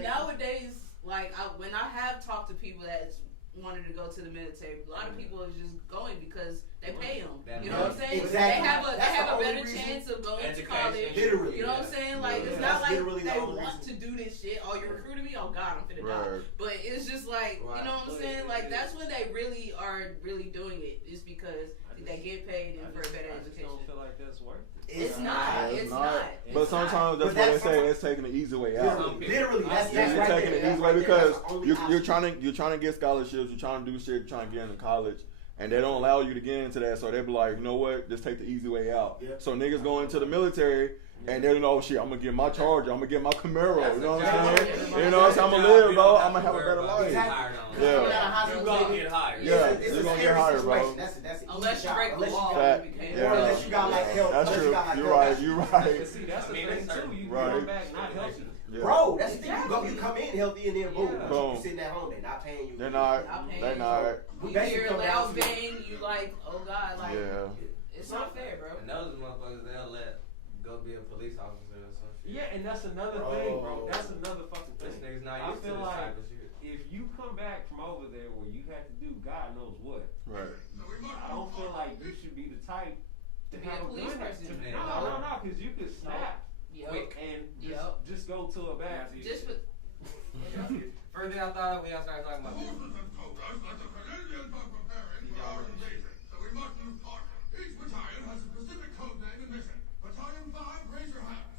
nowadays, like when I have talked to people that wanted to go to the military, a lot of people are just going because they pay them. You know what I'm saying? Exactly. They have a better chance of going to college. Literally. You know what I'm saying? Like it's not like they want to do this shit. Oh, you're recruiting me? Oh God, I'm finna die. But it's just like, you know what I'm saying? Like that's when they really are really doing it. Is because they get paid and for a better education. I don't feel like that's worth it. It's not. It's not. But sometimes that's what they say. It's taking the easy way out. Literally, that's you're taking the easy way because you're trying to get scholarships. You're trying to do shit. You're trying to get into college. And they don't allow you to get into that, so they be like, you know what, just take the easy way out. Yeah. So niggas go into the military, and they know, shit, I'm gonna get my Charger, I'm gonna get my Camaro, you know what I'm saying? You know what I'm saying? I'm gonna live, bro, I'm gonna have a better life. Yeah. You're gonna get hired. Yeah, you're gonna get hired, bro. Unless you break the law. Unless you got like help. That's true, you're right. See, that's the thing too, you come back not healthy. Yeah. Bro, that's the thing. You come in healthy and then boom. You sitting at home, they're not paying you. They're not. You hear a loud bang, you like, oh God, like, it's not fair, bro. And those motherfuckers, they'll let go be a police officer or something. Yeah, and that's another thing, bro. That's another fucking thing. This nigga's not I used to feel this like type of shit. if you come back from over there where you had to do God knows what, right? I don't feel like you should be the type to be a police person. No, because you could snap. Quick and just go to a bath. Just for first thing I thought of when y'all started talking about this. So we must move on. Each battalion has a specific code name and mission. Battalion 5, raise your hands.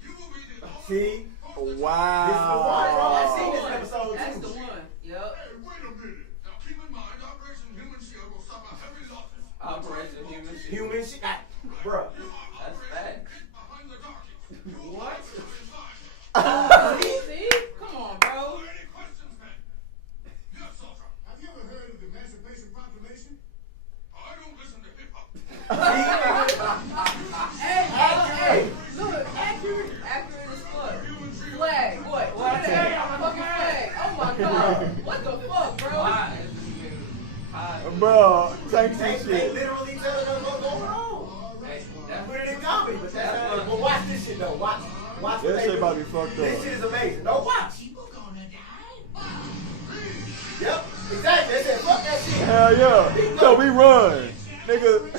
You will be the See? Wow. This is the one, bro. I've seen this episode That's too. the one. Yep. Hey, wait a minute. Now keep in mind, Operation Human Shield will suffer heavy losses. Operation Human Shield. Human shit. Bro. That's bad. Behind the darkies. What? See? Come on, bro. Any questions, then? Yes, Soldier. Have you ever heard of the Emancipation Proclamation? I don't listen to hip-hop. Hey, look, accurate as fuck. Flag, what? What the heck? Fucking flag. Oh my God. What the fuck, bro? Bro, thanks and They shit. literally telling us what's going on. Put it in comedy, but that's but watch this shit though. Watch what That they shit do. about to be fucked up. This shit is amazing. No, watch. People gonna die. Yep, exactly. They said fuck that shit. Hell yeah. So we run. Nigga.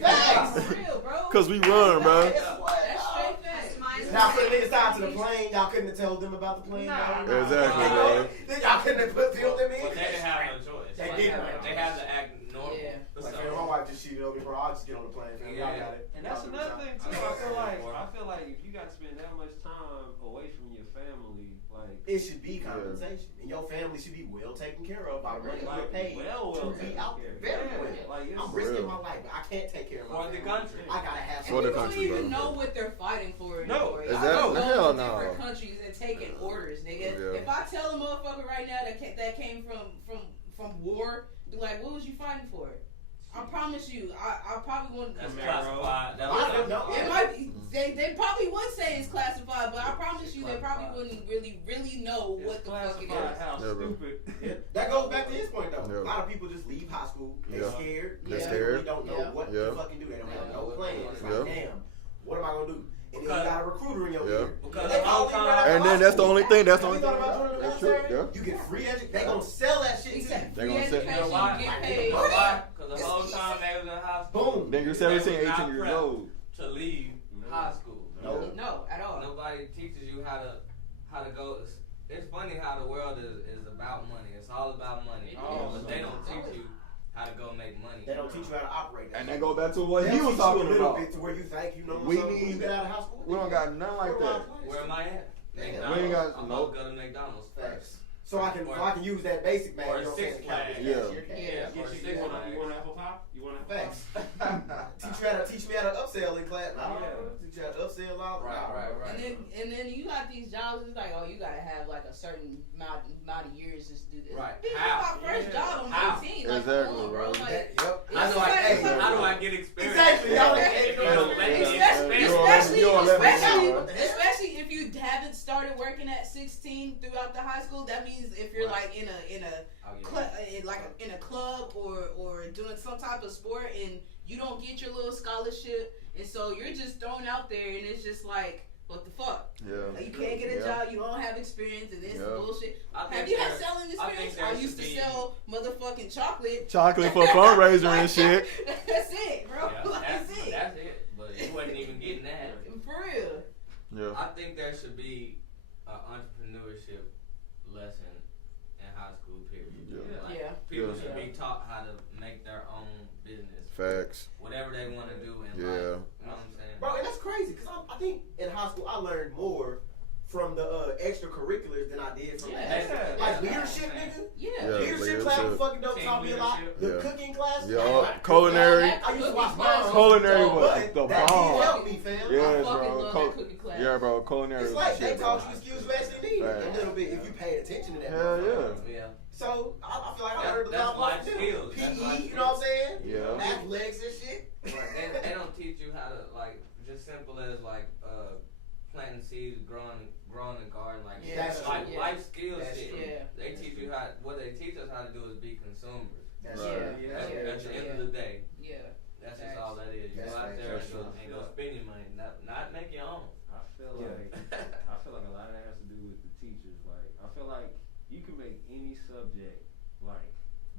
Facts. For real, bro. Cause we run, bro. That's straight facts. Now put niggas side to the plane. Y'all couldn't have told them about the plane. Exactly, bro. Then y'all couldn't have filled them in. Well, they didn't have no choice. They Like, didn't. They had to act normal. Yeah. Like, man, my wife just cheated on me, bro. I'll just get on the plane. Y'all got it. And that's another thing too. I feel like if you got to spend that much time away from your family, like it should be compensation, and your family should be well taken care of by running your pay to be out there. Very well. Like, I'm risking my life, but I can't take care of my For the family. country. I gotta have For the People country, don't even bro. know what they're fighting for No. anymore. Is Y'all that- go hell to no. different countries and taking orders, nigga. Yeah. If I tell a motherfucker right now that came from war, be like, what was you fighting for? I promise you, I probably wouldn't. That's classified. It might be. They probably would say it's classified, but I promise you, they probably wouldn't really know what the fuck it is. How stupid. That goes back to his point though. A lot of people just leave high school. They're scared. They really don't know what to fucking do. They don't have no plan. It's like, damn, what am I gonna do? And then you got a recruiter in your ear. And then that's the only thing. That's the only thing. That's true. Yeah. You get free education. They gonna sell that shit to you. They gonna sell. You know why? get paid. Because the whole time they was in high school, boom. Then you're 17, 18 years old. To leave high school. No, at all. Nobody teaches you how to go. It's funny how the world is about money. It's all about money. But they don't teach you how to go make money. They don't teach you how to operate. And that go back to what he was talking about. Bit to where you think you know we something. need. You get out of high school. We don't got nothing like that. Where am I at? McDonald's. We ain't got I'm nope. about to go to McDonald's first. So I can use that basic math. Or You know what I'm Six saying? Flags. Yeah. You want apple pie? You want apple Facts. pie? teach me how to upsell in class. Teach you how to upsell out. Right. And then you got these jobs. It's like, oh, you gotta have like a certain amount of years just to do this. Right. This is How? my first job. I'm How? 18. Like, Exactly, come on, bro. bro. Like, How do I get experience? Exactly. Especially if you haven't started working at 16 throughout the high school. That means if you're like in a club or doing some type of sport and you don't get your little scholarship, and so you're just thrown out there, and it's just like, what the fuck? Yeah. Like, you can't get a job, you don't have experience, and this bullshit. I Have you had selling experience? I used to sell motherfucking chocolate. Chocolate for fundraiser and shit. That's it, bro. Yeah, That's it. That's it. But you wasn't even getting that. For real. Yeah. I think there should be an entrepreneurship lesson in high school, period. Yeah. People should be taught how to make their own business. Facts. Whatever they want to do in life. You know what I'm saying? Bro, and that's crazy because I think in high school I learned more from the extracurriculars than I did from like leadership, nigga. Yeah. Leadership class was fucking dope. Taught me a lot. The cooking class. Culinary. I used to watch mine. Culinary was the that bomb. did help me, fam. Yes, I fucking bro. love that cooking class. Yeah, bro. Culinary It's was like the they shit, taught bro. you skills you actually need a little bit if you paid attention to that. Hell Yeah. So I feel like I learned a That's lot life from skills. PE, That's life you know what I'm saying? Yeah. Athletics and shit. Right. They don't teach you how to, like, just simple as like planting seeds, growing a garden, like That's life skills That's shit. true. They teach you what they teach us how to do is be consumers. That's Right. At the end of the day, Yeah. that's just all that is. You go out there and go spend your money, not make your own. I feel like a lot of that has to do with the teachers. Like, I feel like you can make any subject like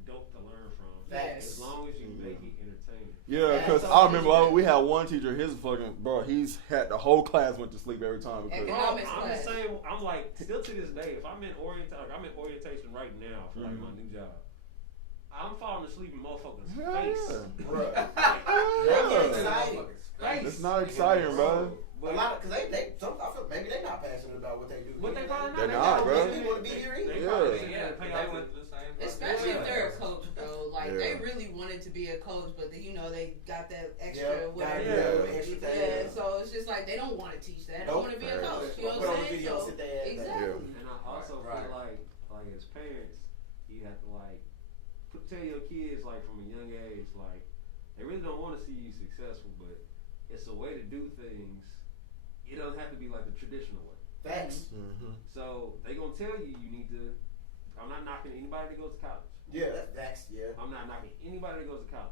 dope to learn from, as long as you make it entertaining. Yeah, because I remember we had one teacher, his fucking, bro, he's had the whole class went to sleep every time. Because I'm the same. I'm like, still to this day, if I'm in orientation right now for like my new job, I'm falling asleep in motherfuckers' face. Bro. It's not exciting, bro. A lot of, cause I feel maybe they not passionate about what they do. But they probably They're not, bro. They want to be here either. They went through the same. Especially if they're a coach, bro. Like they really wanted to be a coach, but you know they got that extra whatever. Yeah. So it's just like they don't want to teach that. They don't want to be a coach. You know what I'm saying? So, exactly. And I also feel like as parents, you have to like tell your kids like from a young age, like they really don't want to see you successful, but it's a way to do things. It doesn't have to be like the traditional way. Facts. So they gonna tell you need to. I'm not knocking anybody that goes to college. Yeah, that's facts. Yeah. I'm not knocking anybody that goes to college.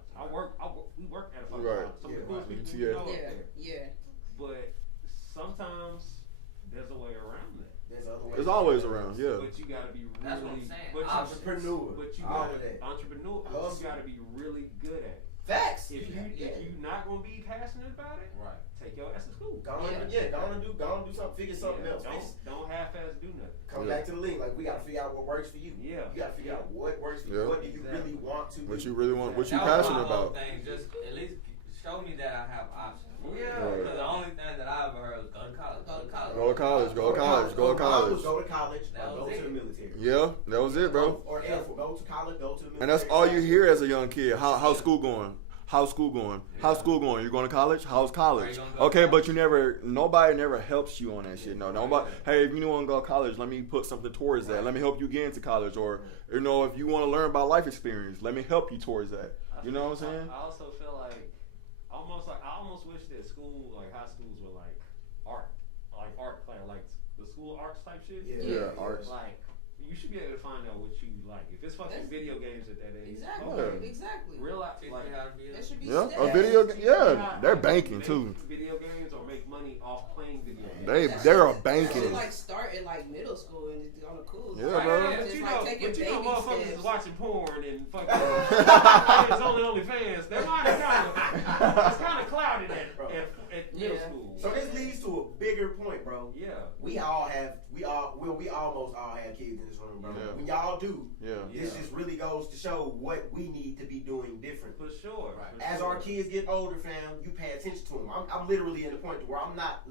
We work at a fucking college. Some of the coolest people Yeah. you know up there. Yeah. But sometimes there's a way around that. There's other ways. It's always around, yeah. But you gotta be really. That's what I'm saying. Entrepreneur. But you All gotta of that. entrepreneur. But you gotta be really good at it. Facts. If you not gonna be passionate about it, right? Take your ass to school. Go on and do something. Figure something else. Don't half-ass do nothing. Come back to the league. Like we gotta figure out what works for you. Yeah. You gotta figure out what works for you. What do you really want to do? What you really want? What you That passionate was my whole about? thing. Just at least show me that I have options. Yeah. Because the only thing that I ever heard was go to college. Go to college. Go to college. Go to college. Go to college. Go to college. That Go was to the it. military. Yeah, that was it, bro. Or Air Force. Go to college. Go to the military. And that's all you hear as a young kid. How's school going? How's school going? How's school going? You going to college? How's college? Okay, but nobody never helps you on that shit. No, nobody. Hey, if you want to go to college, let me put something towards that. Let me help you get into college. Or, if you want to learn about life experience, let me help you towards that. You know what I'm saying? I also feel like I almost wish that school, like high schools, were like art class, like the school arts type shit. Yeah, arts. Like you should be able to find out what you like. If it's fucking video games at that age, Exactly. real life, Teach like me how to be That should be Yeah, steps. a video game. Yeah, they're banking too. Video games or make money off playing video games. They're a That banking. should like start in like middle school and on the cool. Yeah, like, bro. But Just you like know, taking baby motherfuckers steps. is watching porn and fucking it's only fans. Their mind is kind of clouded at middle school. So this leads to a bigger point, bro. Yeah. We almost all have kids in this room, bro. Yeah. When y'all do, Yeah. this just really goes to show what we need to be doing different. For sure. As our kids get older, fam, you pay attention to them. I'm literally in the point where I'm not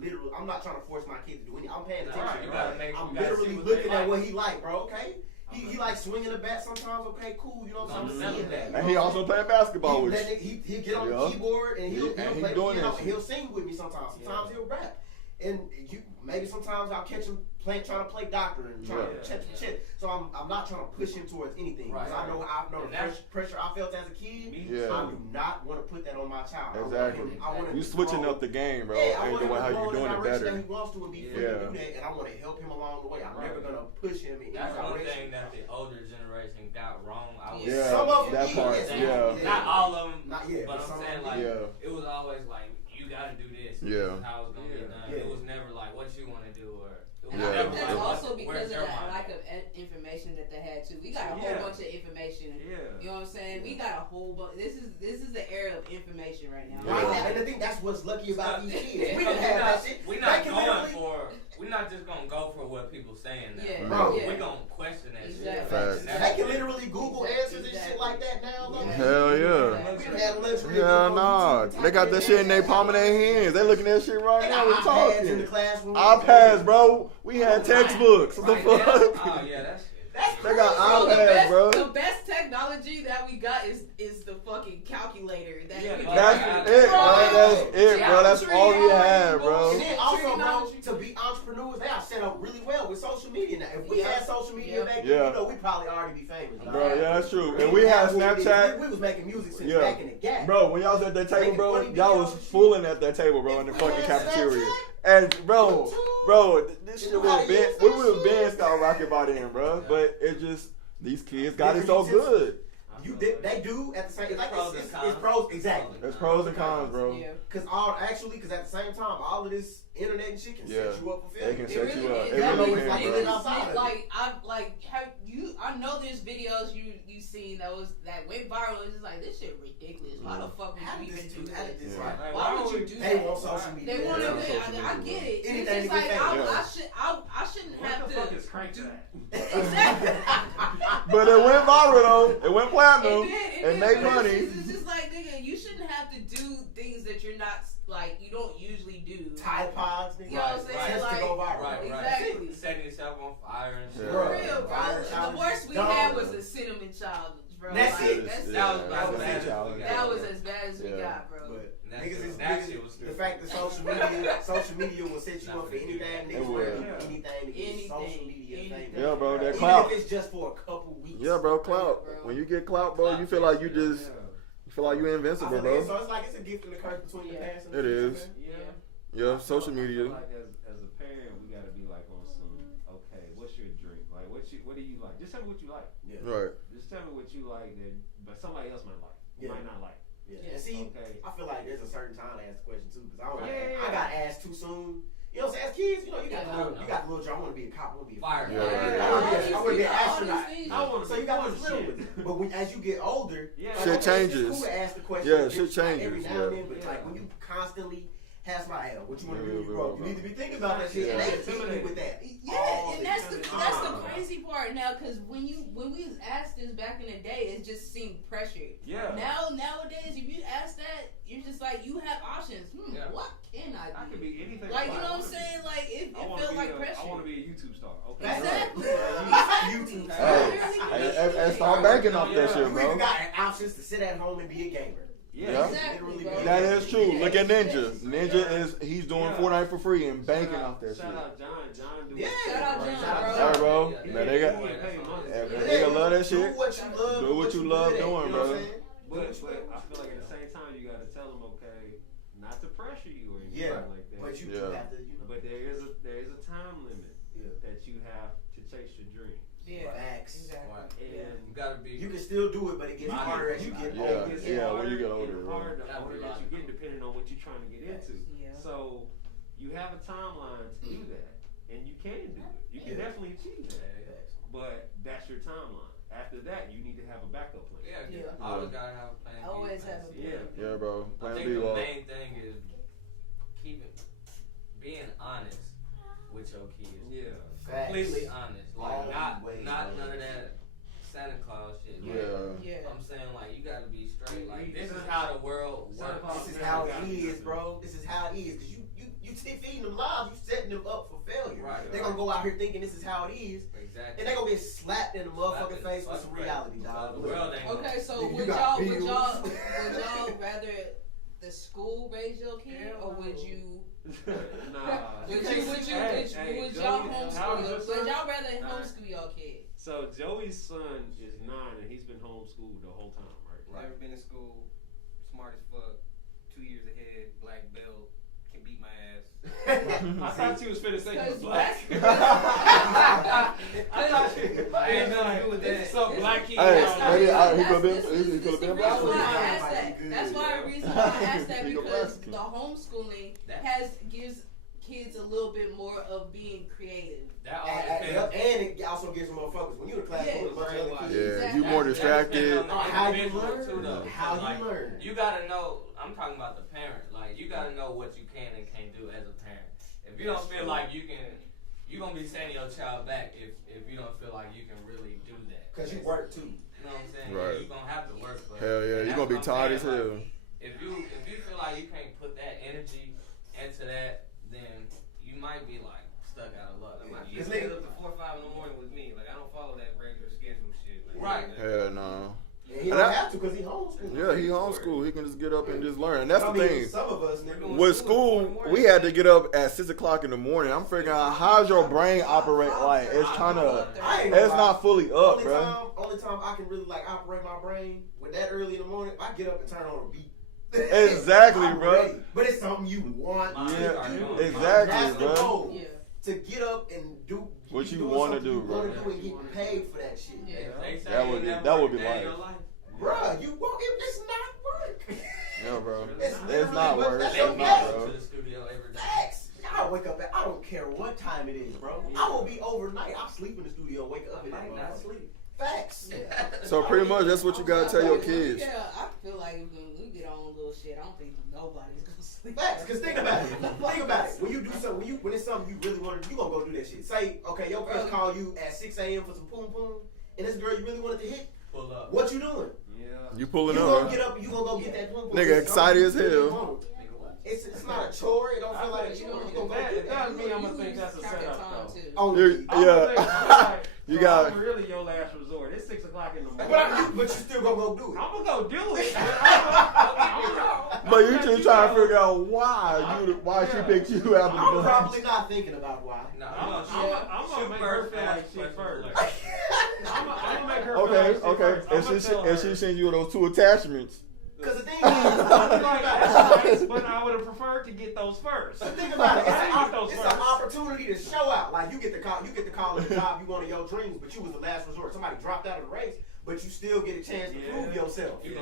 trying to force my kid to do anything. I'm paying attention. I'm literally looking at what he like, bro. Okay, he likes swinging the bat sometimes. Okay, cool. You know what I'm saying? I'm seeing that. And he also playing basketball with you. He'll get on the keyboard and he'll play the piano and he'll sing with me sometimes. Sometimes he'll rap. And maybe sometimes I'll catch him trying to play doctor and trying to check some shit. So I'm not trying to push him towards anything because I know the pressure I felt as a kid. I do not want to put that on my child. Exactly. I want You switching up the game, bro, I and want the him way how to you go in doing the it direction better. that he wants to and be free to do that, and I want to help him along the way. I'm never gonna push him in any That's one direction. thing that the older generation got wrong. Yeah, Some of them that did, part. yes. Not all of them. Not yet, But but I'm saying like it was always like you gotta do this. This is how it's gonna be done. It was never like what you want to do or. And I think that's also because of that lack of information that they had too. We got a whole bunch of information. You know what I'm saying? We got a whole bunch. This is the era of information right now. Right now, and I think that's what's lucky about these kids. We didn't have that shit. We're not just gonna go for what people saying now. Bro, we're gonna question that shit. They can literally Google answers and shit like that now. Look. Hell yeah. We done had lunch. Hell nah. They got that shit in their palm of their hands. They looking at shit right now. We're talking. iPads, bro. We had textbooks. What the fuck? Oh yeah, that's shit. They got iPads, bro. The best technology that we got is the fucking calculator. That's it, bro. That's it, bro. That's all we had, bro. And then also, bro, to be entrepreneurs, they are set up really well with social media now. If we had social media back then, you know, we'd probably already be famous. Bro, yeah, that's true. And we had Snapchat. We was making music since back in the gap. Bro, when y'all was at that table, bro, y'all was fooling at that table, bro, in the fucking cafeteria. And bro, this shit would have been, we would have been skyrocketed by then, bro. But it just, these kids got it so good. They do at the same time. It's pros, exactly. There's pros and cons, bro. Because at the same time, all of this internet and shit can set you up for failure. They can set you up. It really can, bro. I know there's videos you seen that went viral. It's just like, this shit ridiculous. Why the fuck would you even do this? Why would you do that? They want social media. They want to. I get it. Anything it's to just get like famous. I shouldn't have to. What the fuck is crank that? Exactly. But it went viral though. It went platinum. It made but money. It's just like, nigga, you shouldn't have to do things that you're not like you don't usually do. Tide pods, nigga. You know what I'm saying? Just to go viral. Right. Exactly. Setting yourself on fire and shit. For real, bro. The worst we had was a cinnamon challenge, bro. That's it. That was as bad as we got, bro. The fact that social media will set you up for anything, niggas will do anything to get social media famous. Yeah, bro, that Even clout. if it's just for a couple weeks. Yeah, bro, clout. When you get clout, bro, you feel like you feel like you're invincible, bro. So it's like it's a gift and a curse between the past and the It future. is. Yeah. Social media. I feel like as a parent, we gotta be like on some. Okay, what's your drink? Like, what do you like? Just tell me what you like. Yeah. Right. Just tell me what you like but somebody else might like. Might not like. Yeah. And see, I feel like there's a certain time to ask the question too, because I I got asked too soon. You know what I'm saying? As kids, you know, you got the little job. I want to be a cop. I want to be a fire. I want to be an astronaut. So you got this this little one. But as you get older, shit changes. It's cool to ask the question. Yeah, shit changes. Every now and then, but like when you constantly have somebody else, what you want to do when you grow up, you need to be thinking about that shit. And they hit me with that. Yeah, and that's the crazy part now, because when we was asked this back in the day, it just seemed pressured. Yeah. Nowadays, if you ask that, you're just like, you have options. What can I do? I could be anything. Like, you know what I'm saying? Like, it feels like pressure. I want to be a YouTube star. Okay. Exactly. YouTube. Hey, start banking off that shit, You bro. even got options to sit at home and be a gamer. Yeah. Exactly, bro. That is true. Look at Ninja. He's doing Fortnite for free and banking off that shit. Shout out John. Shout out John, All right, bro. Yeah. Man, they got love that shit. Do what you love. Do what you love doing, bro. But pressure you or anything like that. But you do have to, But there is a time limit that you have to chase your dream. Yeah, facts. Exactly. And you gotta be. You can still do it, but it gets harder as you get older. When you get older. Harder the older that you get, depending on what you're trying to get into. Yeah. So you have a timeline to do that, and you can do it. You can definitely achieve that. But that's your timeline. After that, you need to have a backup plan. Yeah. Always gotta have a plan B. Always have a plan. Yeah, bro. I think the main thing is being honest with your kids. Yeah. Completely honest. Like not Always. none of that Santa Claus shit. Yeah. I'm saying like you gotta be straight. Like this is how the world works. This is how it is, bro. This is how it is. Cause you feeding them lies, you setting them up for failure. Right, They're gonna go out here thinking this is how it is. Exactly. And they're gonna get slapped in the motherfucking face with some reality, dog. The world ain't Okay, so You would got y'all bills. rather the school raise your kid, or would you? Nah. Would y'all homeschool? Would y'all rather homeschool your kid? So Joey's son is 9 and he's been homeschooled the whole time, right? Never been in school, smart as fuck, 2 years ahead, black belt, can beat my ass. I thought you was finna say he was black. Ain't nothing to do with that. So black kid. He could have been black. That's why the reason why I asked that, because the homeschooling gives kids a little bit more of being creative. That all depends. And it also gives them more focus. When you're in the class, with a bunch of other kids. Yeah, you more distracted. How you learn. How you learn. You gotta know. I'm talking about the parent. Like you gotta know what you can and can't do as a parent. If you don't feel like you can, you're gonna be sending your child back if you don't feel like you can really do that. Cause you work too. You know what I'm saying? Right. Yeah, you're gonna have to work. But Hell yeah, you're gonna be tired as hell. If you feel like you can't put that energy into that, then you might be like stuck out of luck. You stay up to 4 or 5 in the morning with me. Like I don't follow that regular schedule shit. Like, right. Hell no. And he don't have to because he homeschooled. Yeah, he homeschooled. He can just get up and just learn. And that's the thing. Some of us, nigga, With school, we had to get up at 6 o'clock in the morning. I'm figuring out how's your brain operate. Like it's trying to, it's not fully up, bro. Only time I can really like operate my brain with that early in the morning, I get up and turn on a beat. Exactly, bro. Ready. But it's something you want. Yeah, to do. exactly, That's the bro. goal. Yeah. To get up and do what you want to do, bro. And get paid for that shit. Yeah. That would be life. Bruh, you won't. It's not work. Yeah, bro. It's not work. That's It's your not, day. bro. To the studio every day. Facts. I wake up at, I don't care what time it is, bro. I will be overnight. I'll sleep in the studio, wake up and might not sleep. Facts. Yeah. So pretty much that's what you gotta tell your kids. Yeah, I feel like when we get on little shit, I don't think nobody's gonna sleep. Facts. Cause think about it. Think about it. When you do something, when it's something you really want to do, you gonna go do that shit. Say, okay, your parents call you at 6 a.m. for some poom poom, and this girl you really wanted to hit. Pull up. What you doing? You pulling You up. gonna get up and you gonna go get that poom poom. Nigga excited as hell. It's not a chore. It don't feel like a chore. You gonna go That get that. doesn't mean I'm gonna think that's a setup though. Oh, Yeah. You got. I'm really your last resort. It's 6 o'clock in the morning. but you still gonna go do it. I'm gonna go do it. But you just trying to figure out why she picked you out of the I'm bunch. probably not thinking about why. No, I'm gonna make her feel like shit first. I'm gonna make her feel Okay, like shit first. and she sends you those 2 attachments. Cause the thing is, but I would have preferred to get those first. think about it. It's first. an opportunity to show out. Like you get the call of the job you wanted your dreams, but you was the last resort. Somebody dropped out of the race, but you still get a chance to prove yourself. You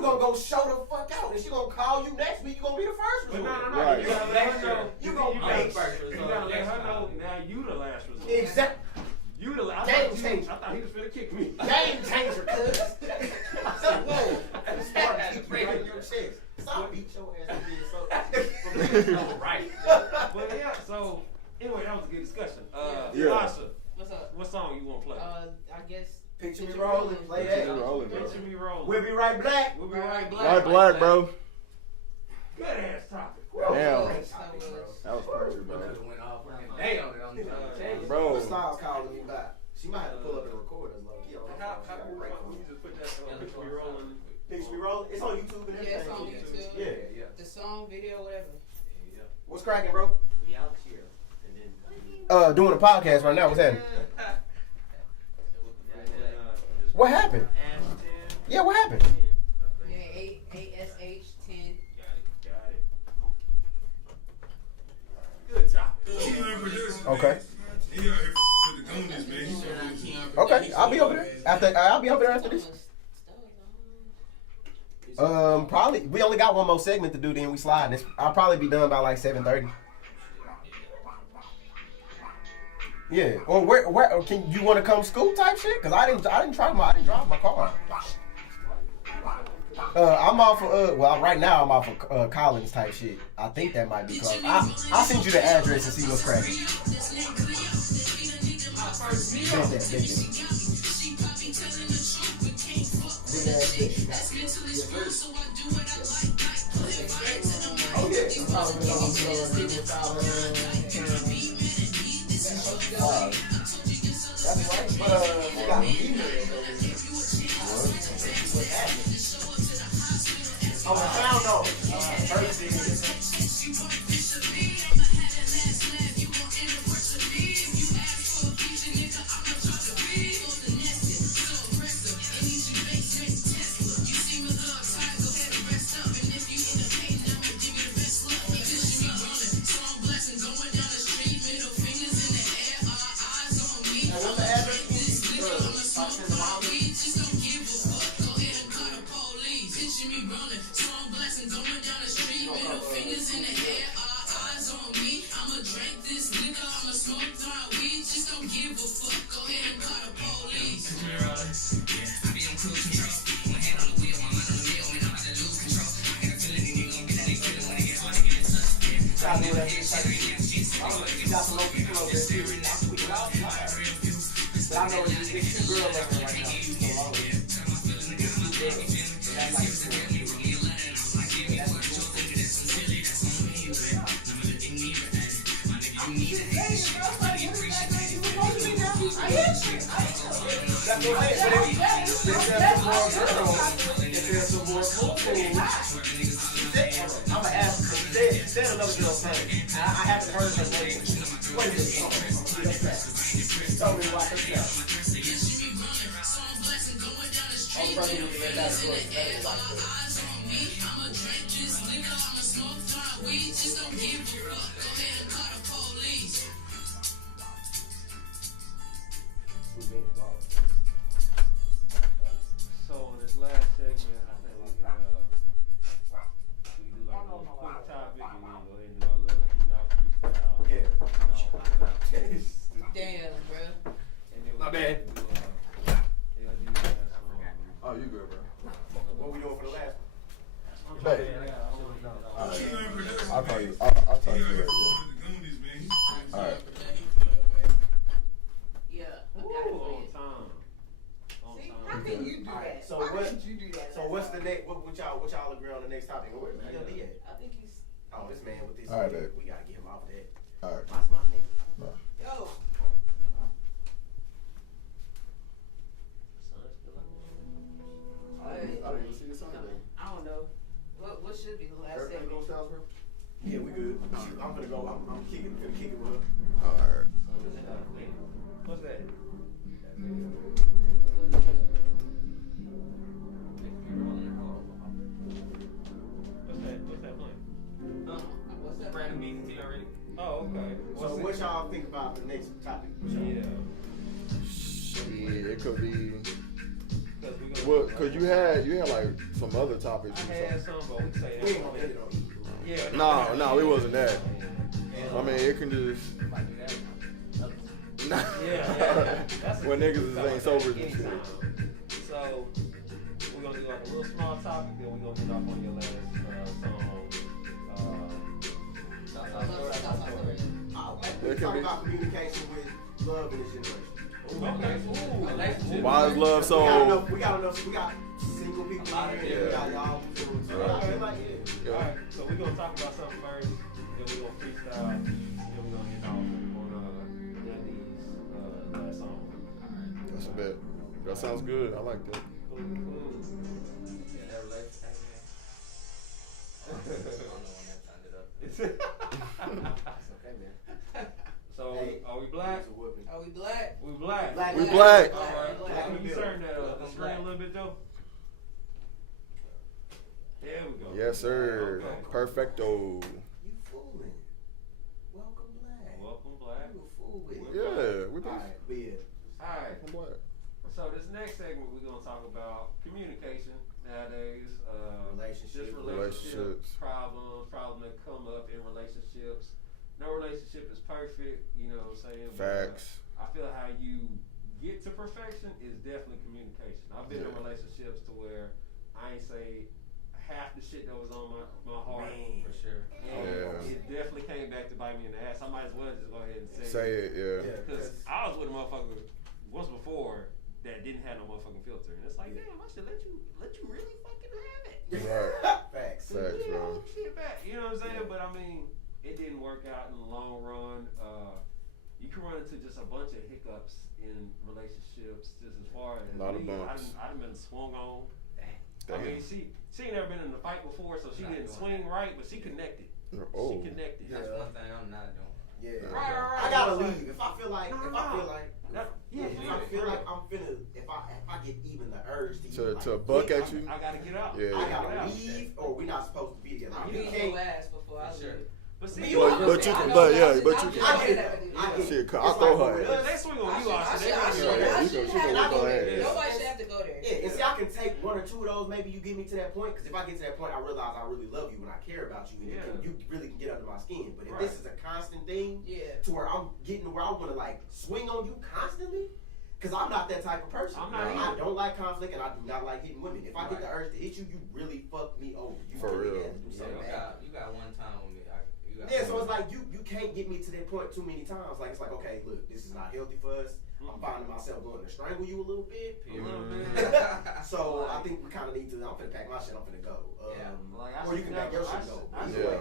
gonna go show the fuck out, and she gonna call you next week. You gonna be the first resort. No. Right. You gotta let her know. You gonna make You gotta let her know. Now you the last resort. exactly. You the last. Game changer. I thought he was finna kick me. Game changer, cuz. Whoa. Start keep right in your chest. Stop beat your ass again. So Right. But yeah, so anyway, that was a good discussion. Yeah. Sasha, What's up? what song you wanna play? I guess. Picture me rolling, play that. Picture me rolling. We'll be right black. We'll be right Right black, bro. Good ass topic. Damn. That That was perfect, bro. Went off on the Bro. What style's calling me back? She might have to pull up and record us, low key. How you just put that picture me rolling? Picture me rolling. It's on YouTube and everything. Yeah, it's on YouTube. Yeah. The song, video, whatever. What's cracking, bro? We out here. And then Doing a podcast right now. What's happening? What happened? Yeah, what happened? Yeah, 8SH10. Got it. Okay. He out here with the Goonies, man. Okay, I'll be over there after this. Probably we only got one more segment to do. Then we slide. I'll probably be done by like 7:30. Yeah. Or where can you want to come school type shit? Cause I didn't drive my car. I'm off of right now I'm off of Collins type shit. I think that might be close. I'll send you the address and see what's cracking. Oh yeah. That's right. But we got emails over here. What's happening? Oh, I found out. I know it's two girls over there right now. She's so long. I'm gonna ask her. She said another girl's name. I haven't heard her name. What is it? Tell me why herself. Only person who can let that go is better. So this last segment, I think we can do like a quick topic and then go ahead and do our little, freestyle. Yeah. Damn, bro. My bad. Oh, you good, bro? What we doing for the last one? Hey. I'll call you. I'll talk to you later. All right. Yeah. Ooh, on time. See, how can you do that? So Why what? couldn't you do that? So what's the next? What y'all agree on the next topic? Where's the ELD at? I think he's. Oh, this man with this. All right, babe. We gotta get him off that. All right. That's my nigga. Yo. I didn't even see the sun today. I don't know. What should be the last Everything segment? goes south, bro? Yeah, we good. I'm gonna go. I'm kicking with her. All right. What's that? What's that playing? What's that? Brandon BT already. Oh, okay. So what y'all think about the next topic? Yeah. Shit, it could be. Cause Well, cause you had like some other topics. I had some, but we say We ain't gonna end it on you. yeah. No, it wasn't that. I mean, it can just. Yeah. When niggas ain't sober and shit. So we're gonna do like a little small topic, then we're gonna get off on your last song. We talk about communication with love in this generation. Okay. Ooh. Why is love so? We got single people in here. Yeah. We got y'all who's doing so Yeah. Alright, so we're gonna talk about something first, then we're gonna freestyle, and then we're gonna get off on last song. That's a bet. That sounds good. I like that. Cool. Yeah, that relationship. I don't know when that turned it up. It's okay, man. So, are we black? Are we black? We black. We black. Alright, Black. can you turn that up the screen a little bit, Joe? There we go. Yes, sir. Okay. Perfecto. You fooling. Welcome black. Yeah, we do. Alright, but yeah. Alright. I'm black. So this next segment we're gonna talk about communication nowadays. Just relationships, problems that come up in relationships. No relationship is perfect, you know what I'm saying? Facts. But, I feel how you get to perfection is definitely communication. I've been in relationships to where I ain't say half the shit that was on my heart. Man, for sure. And it definitely came back to bite me in the ass. I might as well just go ahead and say it. Because I was with a motherfucker once before that didn't have no motherfucking filter, and it's like, damn, I should let you really fucking have it. Right. Facts. Facts, bro. Shit back. You know what I'm saying? But I mean, it didn't work out in the long run. You can run into just a bunch of hiccups in relationships, just as far as a lot of bumps. I done been swung on. Damn. I mean, she ain't never been in a fight before, so she didn't swing right, but she connected. Oh. She connected. That's one thing I'm not doing. Yeah. Right. I gotta leave. If I feel like I'm finna, if I get even the urge to buck at you, I gotta get out. Yeah. I gotta leave, or we not supposed to be together. I'm beating your ass before I leave. But see, but you can, I throw her ass. They swing on you, I nobody should have to go there. Yeah, and see, I can take one or two of those. Maybe you get me to that point, because if I get to that point, I realize I really love you and I care about you, and you really can get under my skin. But if this is a constant thing, to where I'm getting to where I want to like swing on you constantly, because I'm not that type of person. I don't like conflict, and I do not like hitting women. If I get the urge to hit you, you really fuck me over. You For real. Have to do something bad. You got one time with me. So it's like you can't get me to that point too many times. Like it's like, okay, look, this is not healthy for us. I'm finding myself going to strangle you a little bit. So I think we kind of need to. I'm finna pack my shit. I'm finna go. Or you can pack your shit and go.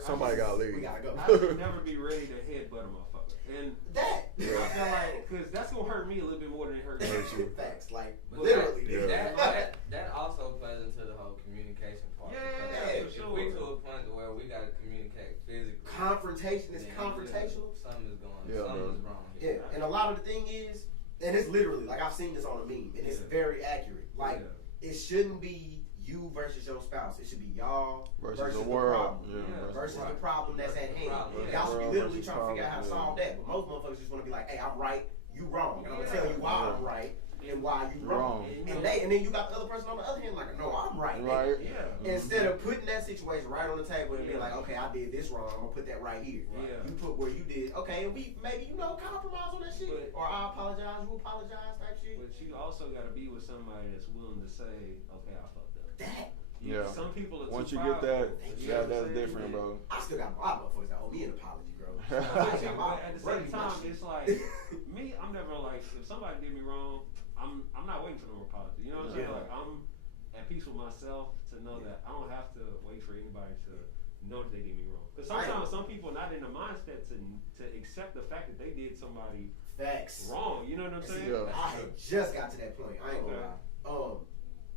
Somebody gotta leave. We gotta go. I should never be ready to headbutt a motherfucker. And that. I feel like, because that's gonna hurt me a little bit more than it hurts you. Facts. Like but literally. That also plays into the whole communication part. Yeah, for sure. If we to a point where we gotta communicate physically. Confrontation is confrontational. Something is going. Yeah, something is wrong. Yeah, and a lot of the thing is, and it's literally like I've seen this on a meme, and it's very accurate. Like it shouldn't be you versus your spouse. It should be y'all versus the world. Versus the problem that's at hand. Y'all should be literally trying to figure out how to solve that. But most motherfuckers just want to be like, hey, I'm right, you wrong. And I'm gonna tell you why I'm right and why you wrong. And then you got the other person on the other hand like, no, I'm right. Right. Instead of putting that situation right on the table and being like, okay, I did this wrong, I'm gonna put that right here. You put where you did, okay, and we maybe compromise on that shit. Or I apologize, you apologize type shit. But you also gotta be with somebody that's willing to say, okay, I fucked up. That. Some people are once too you get that, proud. that's different, bro. I still got a lot of motherfuckers that owe me an apology, bro. But at the same time, it's like me. I'm never like, if somebody did me wrong, I'm not waiting for no apology. You know what I'm saying? Like I'm at peace with myself to know that I don't have to wait for anybody to know that they did me wrong. Because sometimes some people are not in the mindset to accept the fact that they did somebody wrong. You know what I'm saying? I had just got to that point. I ain't gonna lie.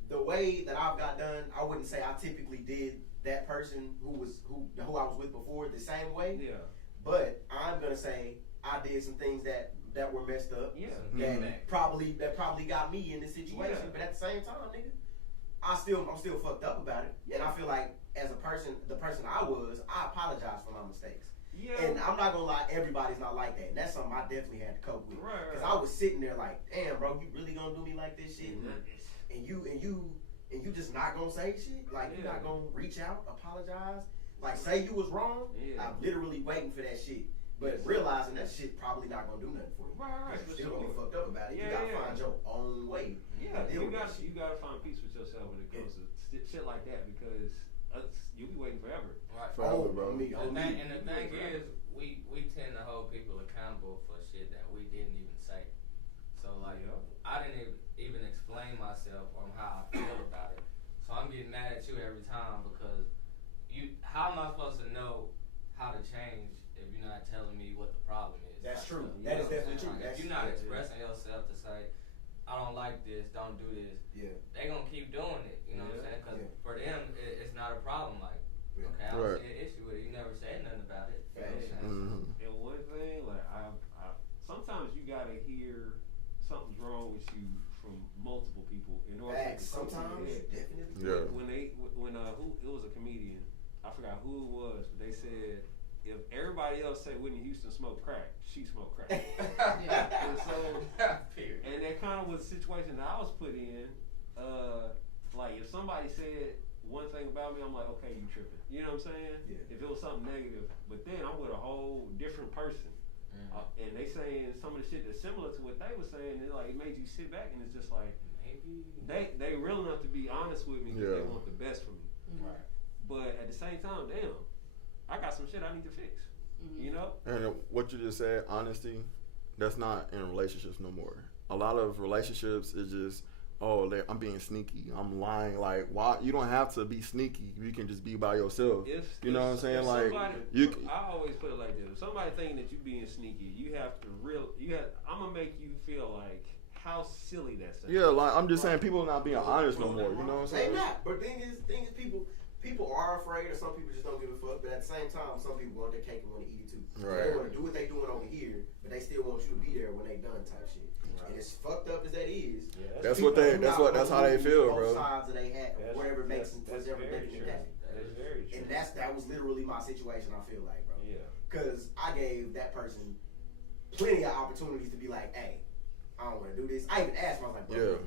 The way that I've got done, I wouldn't say I typically did that person who I was with before the same way. Yeah. But I'm gonna say I did some things that were messed up. Yeah. That probably got me in this situation. Yeah. But at the same time, nigga, I'm still fucked up about it. Yeah. And I feel like as a person, the person I apologize for my mistakes. Yeah. And I'm not gonna lie, everybody's not like that. And that's something I definitely had to cope with. Right. Cause I was sitting there like, damn, bro, you really gonna do me like this shit? And you just not gonna say shit? Like you not gonna reach out, apologize, like say you was wrong? I'm literally waiting for that shit. But realizing that shit probably not gonna do nothing for you. Right. You're still gonna get fucked up about it. You gotta find your own way. Yeah, you gotta find peace with yourself when it comes to shit like that, because you'll be waiting forever. Right. Forever, bro. And the thing is, we tend to hold people accountable for shit that we didn't even say. So like, I didn't even explain myself on how I feel about it. So I'm getting mad at you every time because how am I supposed to know how to change if you're not telling me what the problem is? That's true. That is definitely true. Like, if you're not expressing yourself to say, I don't like this, don't do this, they're going to keep doing it. You know what I'm saying? Because for them, it's not a problem. Like, okay, I don't see an issue with it. You never said nothing about it. You know what I'm saying? And one thing, like, I sometimes you got to hear something's wrong with you from multiple people in order to sometimes definitely. When it was a comedian, I forgot who it was, but they said if everybody else say Whitney Houston smoked crack, she smoked crack. Yeah. And so, and that kind of was the situation that I was put in. Like if somebody said one thing about me, I'm like, okay, you tripping. You know what I'm saying? Yeah. If it was something negative, but then I'm with a whole different person, and they saying some of the shit that's similar to what they were saying, and like it made you sit back and it's just like maybe they real enough to be honest with me because they want the best for me. Right. But at the same time, damn, I got some shit I need to fix. You know? And what you just said, honesty, that's not in relationships no more. A lot of relationships is just, I'm being sneaky. I'm lying. Like, why? You don't have to be sneaky. You can just be by yourself. You know what I'm saying? Like, I always put it like this: if somebody thinking that you being sneaky, you have to I'm gonna make you feel like how silly that sounds. Yeah, like I'm just saying, people are not being honest no more. You know what I'm saying? They not. But thing is, people are afraid, or some people just don't give a fuck. But at the same time, some people want their cake and want to eat it too. Right. They want to do what they doing over here, but they still want you to be there when they done type shit. And as fucked up as that is, that's how they feel, bro. Both sides of they hat, whatever makes them, whatever making them happy. That is very true. And that was literally my situation. I feel like, bro. Yeah. Because I gave that person plenty of opportunities to be like, hey, I don't want to do this. I even asked him, I was like, bro,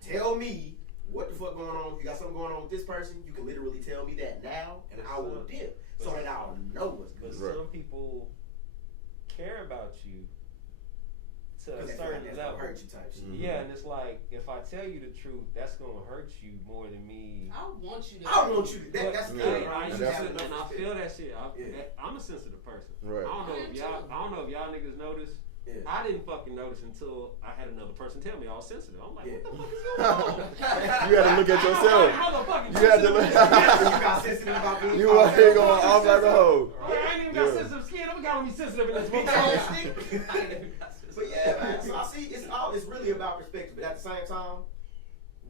tell me what the fuck going on. If you got something going on with this person, you can literally tell me that now, and I will dip, so that I'll know what's good. But some people care about you to a certain level. Hurt you type shit. Yeah, and it's like if I tell you the truth, that's gonna hurt you more than me. I want you to. That's good. And I feel that shit. I'm a sensitive person. Right. I don't know if y'all niggas notice. Yeah. I didn't fucking notice until I had another person tell me I was sensitive. I'm like, what the fuck is going on? You had to look at yourself. You had to look. You got sensitive about being. You out here going off like a hoe. I ain't even got sensitive skin. I'm gonna be sensitive in this book. But yeah, man. So I see it's really about perspective. But at the same time,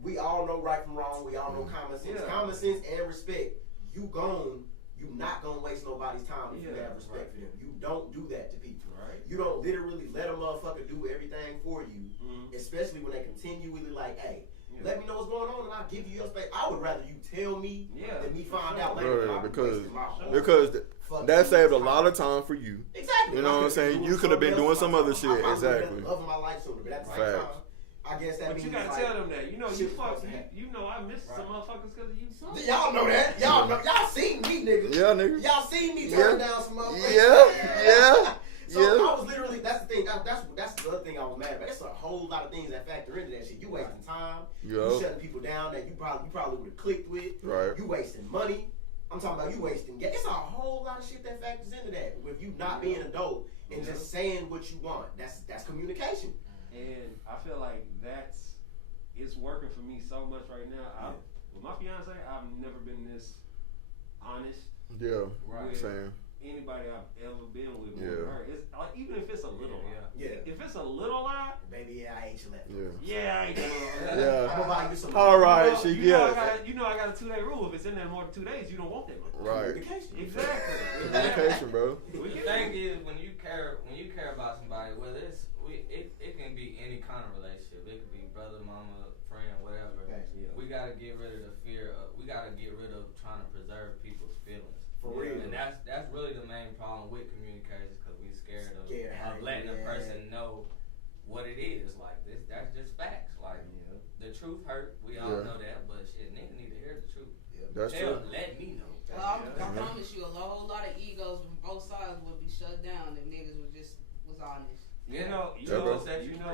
we all know right from wrong. We all know common sense. Yeah. Common sense and respect. You not gonna waste nobody's time if you have respect for them. You don't do that to people. Right. You don't literally let a motherfucker do everything for you, especially when they continually like, hey, let me know what's going on and I'll give you your space. I would rather you tell me than me find out later. Right, because that saved a lot of time for you. Exactly. You know what I'm saying? You could have been doing some other shit. Exactly. Loving my life sooner, but at the same time, I guess that means you gotta tell them that. You know, you know I missed some motherfuckers because of you. Y'all know that. Y'all seen me, nigga. Yeah, nigga. Y'all seen me turn down some motherfuckers. Yeah. So I was literally, that's the thing. That's the other thing I was mad about. It's a whole lot of things that factor into that shit. You wasting time. You shutting people down that you probably would have clicked with. Right. You wasting money. I'm talking about you wasting gas. It's a whole lot of shit that factors into that. With you not being an adult and just saying what you want. That's communication. And I feel like it's working for me so much right now. With my fiance, I've never been this honest. Yeah, with same. Anybody I've ever been with her. It's like, even if it's a little lie. Yeah. If it's a little lie, baby, I ate your left. Yeah, I ain't gonna. Yeah. I'm gonna buy you some. All right, you know I got a 2-day rule. If it's in there more than 2 days, you don't want that money. Right. Communication. Exactly. Communication, bro. The thing is, when you care about somebody, whether it can be any kind of relationship. It could be brother, mama, friend, whatever. We gotta get rid of the fear of. We gotta get rid of trying to preserve people's feelings. For real. And that's really the main problem with communication, because we scared of letting a person know what it is. Like that's just facts. Like the truth hurt. We all know that, but shit, niggas need to hear the truth. That's true. Let me know. Well, I promise you, a whole lot of egos from both sides would be shut down if niggas was honest. You know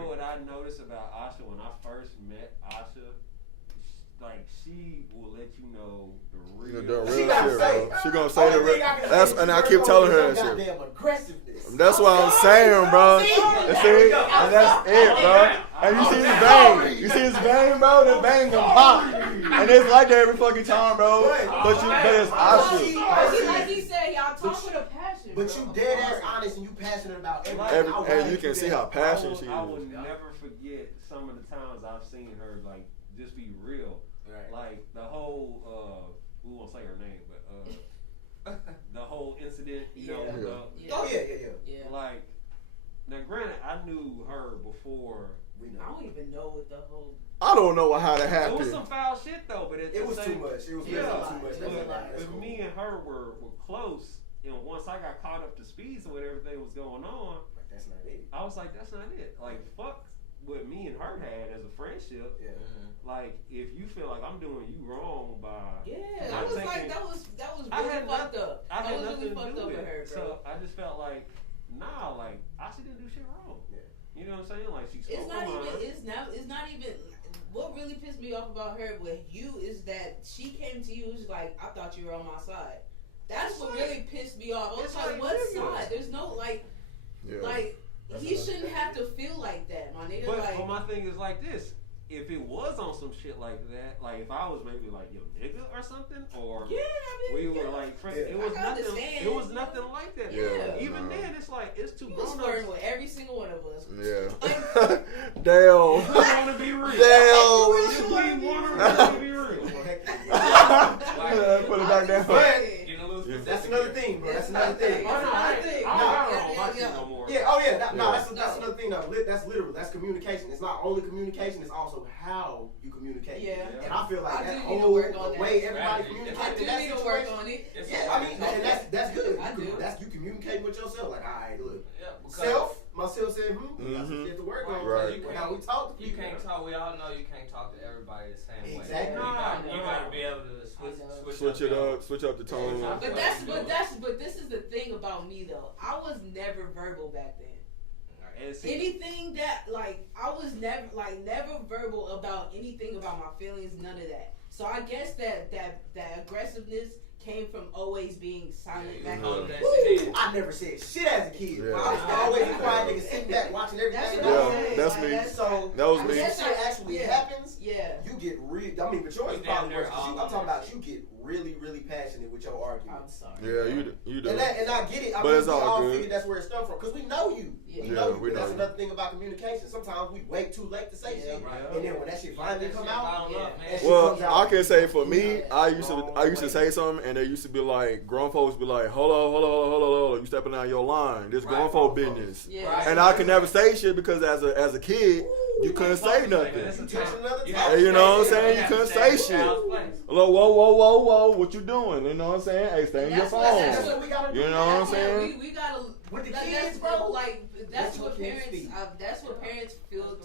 what I noticed about Asha when I first met Asha? Like, she will let you know the real shit, bro. She gonna say the real. And I keep telling her that shit. Goddamn aggressiveness. That's what I'm saying, bro. And that's it, bro. And you see his bang. You see his bang, bro? That bang can pop. And it's like that every fucking time, bro. But it's Asha. Like he said, y'all talk with a passion. But you dead ass honest and you passionate about everything. And you can see how passionate she is. I will never forget some of the times I've seen her, like, just be real. Right. Like the whole, we won't say her name, but the whole incident, you know. Yeah. Like, now granted, I knew her before. I don't even know what the whole. I don't know how that happened. It was some foul shit though, but it was too much. It was too much. If me and her were close, And once I got caught up to speed with everything was going on, But that's not it. I was like, that's not it. Like, fuck what me and her had as a friendship. Yeah. Like, if you feel like I'm doing you wrong by I was like, that was really fucked up. I had That was nothing really to fucked do up with with her, it. bro. So I just felt like, nah, like Asha didn't do shit wrong. Yeah. You know what I'm saying? Like she spoke It's not her even. mind. It's not even. What really pissed me off about her with you is that she came to you and was like, I thought you were on my side. That's what really pissed me off. I was it's like, like, what nigga. side? There's no like, he shouldn't have to feel like that, my nigga. But my thing is like this. If it was on some shit like that, like if I was maybe like your nigga or something, or we were like friends, it was nothing. understand. It was nothing like that. Yeah. Even then, it's like it's too He was grown flirting ups. with every single one of us. Yeah. You Damn. want to be real? Damn. You want to be real? Put it back down. But that's another thing, bro. That's another thing. That's another thing though. That's literal. That's communication. It's not only communication. It's also how you communicate. Yeah. And I feel like I that do need whole to work on the way that. everybody I communicates do in that need to situation. work on it. Yeah, I mean, and that's good. I do. That's you communicate with yourself. Like, all right, look. Yeah, Self, myself said, you got some shit to work on. Right. How we talk to You people. can't talk. We all know you can't talk to everybody the same way. Exactly. You gotta be able to Switch it up. Switch up the tone. But this is the thing about me though. I was never verbal back then. Anything that I was never verbal about anything about my feelings, none of that. So I guess that aggressiveness came from always being silent back then. I never said shit as a kid. I was always a quiet nigga sitting back watching everything. That's me. So that was me. When that shit actually happens, you get real. I mean, but yours is probably worse. I'm talking about you get really, really passionate with your arguments. I'm sorry. Yeah, you do. And I get it. I But mean, it's we all all good. figured that's where it stemmed from because we know you. We Yeah, know you. we know That's you. another thing about communication. Sometimes we wait too late to say shit, and then when that shit finally come out, that shit Well, comes out. I can say for me, I used to say something, and they used to be like, grown folks be like, hold on, you stepping out your line. This grown folk business, and I can never say shit because as a kid, you couldn't say nothing. You know what I'm saying? You couldn't say shit. Whoa, what you doing? You know what I'm saying? Hey, stay in your phone. That's what we gotta do. You know what I'm saying? We gotta with the that's kids, bro. That's what parents feel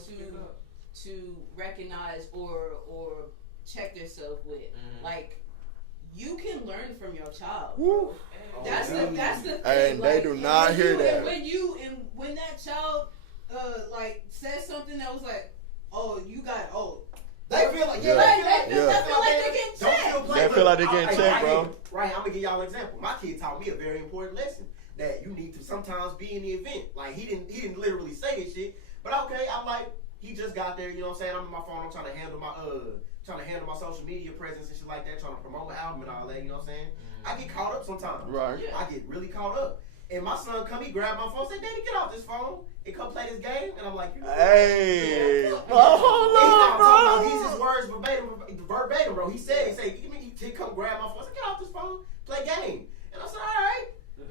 to recognize or check themselves with. Like, you can learn from your child. Woo. That's the thing. And they do not hear that. When that child says something that was like, they feel like they feel like they're getting checked. They feel like they're getting checked, bro. Right, I'm gonna give y'all an example. My kid taught me a very important lesson that you need to sometimes be in the event. Like he didn't literally say this shit, but okay, I'm like, he just got there. You know what I'm saying? I'm on my phone. I'm trying to handle my social media presence and shit like that, trying to promote my album and all that. You know what I'm saying? I get caught up sometimes. Right. I get really caught up. And my son he grabbed my phone, say, "Daddy, get off this phone and come play this game." And I'm like, hey, hold on, these his words verbatim, bro. He said, he come grab my phone, I said, "Get off this phone, play game." And I said, "All right."